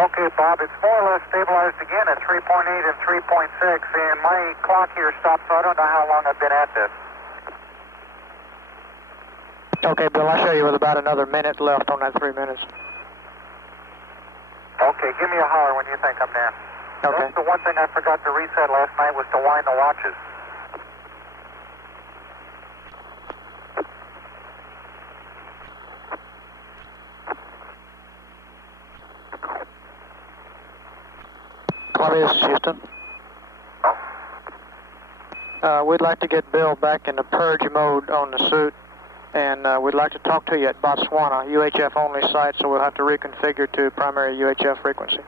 Okay, Bob, it's more or less stabilized again at 3.8 and 3.6, and my clock here stopped, so I don't know how long I've been at this. Okay, Bill, I'll show you with about another minute left on that 3 minutes. Okay, give me a holler when you think I'm there. Okay. That's the one thing I forgot to reset last night was to wind the watches. Columbia, this is Houston. We'd like to get Bill back into purge mode on the suit, and we'd like to talk to you at Botswana, UHF only site, so we'll have to reconfigure to primary UHF frequency. Okay,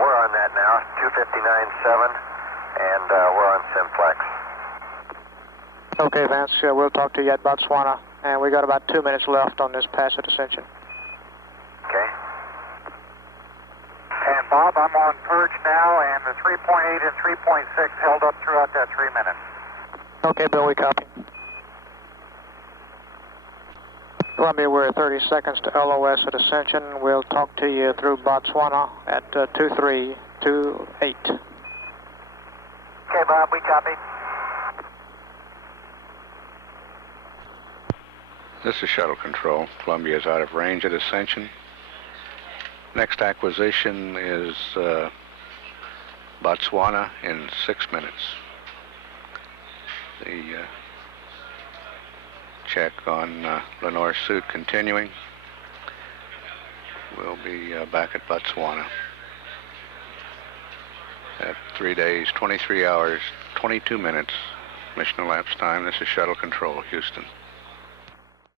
we're on that now, 259.7, and we're on Simplex. Okay, Vance, we'll talk to you at Botswana, and we got about 2 minutes left on this pass at Ascension. Okay. And Bob, I'm on purge now, and the 3.8 and 3.6 held up throughout that 3 minutes. Okay, Bill, we copy. Columbia, we're at 30 seconds to LOS at Ascension. We'll talk to you through Botswana at 2328. Okay, Bob, we copy. This is Shuttle Control. Columbia is out of range at Ascension. Next acquisition is Botswana in 6 minutes. The check on Lenore's suit continuing. We'll be back at Botswana. at 3 days, 23 hours, 22 minutes mission elapsed time. This is Shuttle Control, Houston.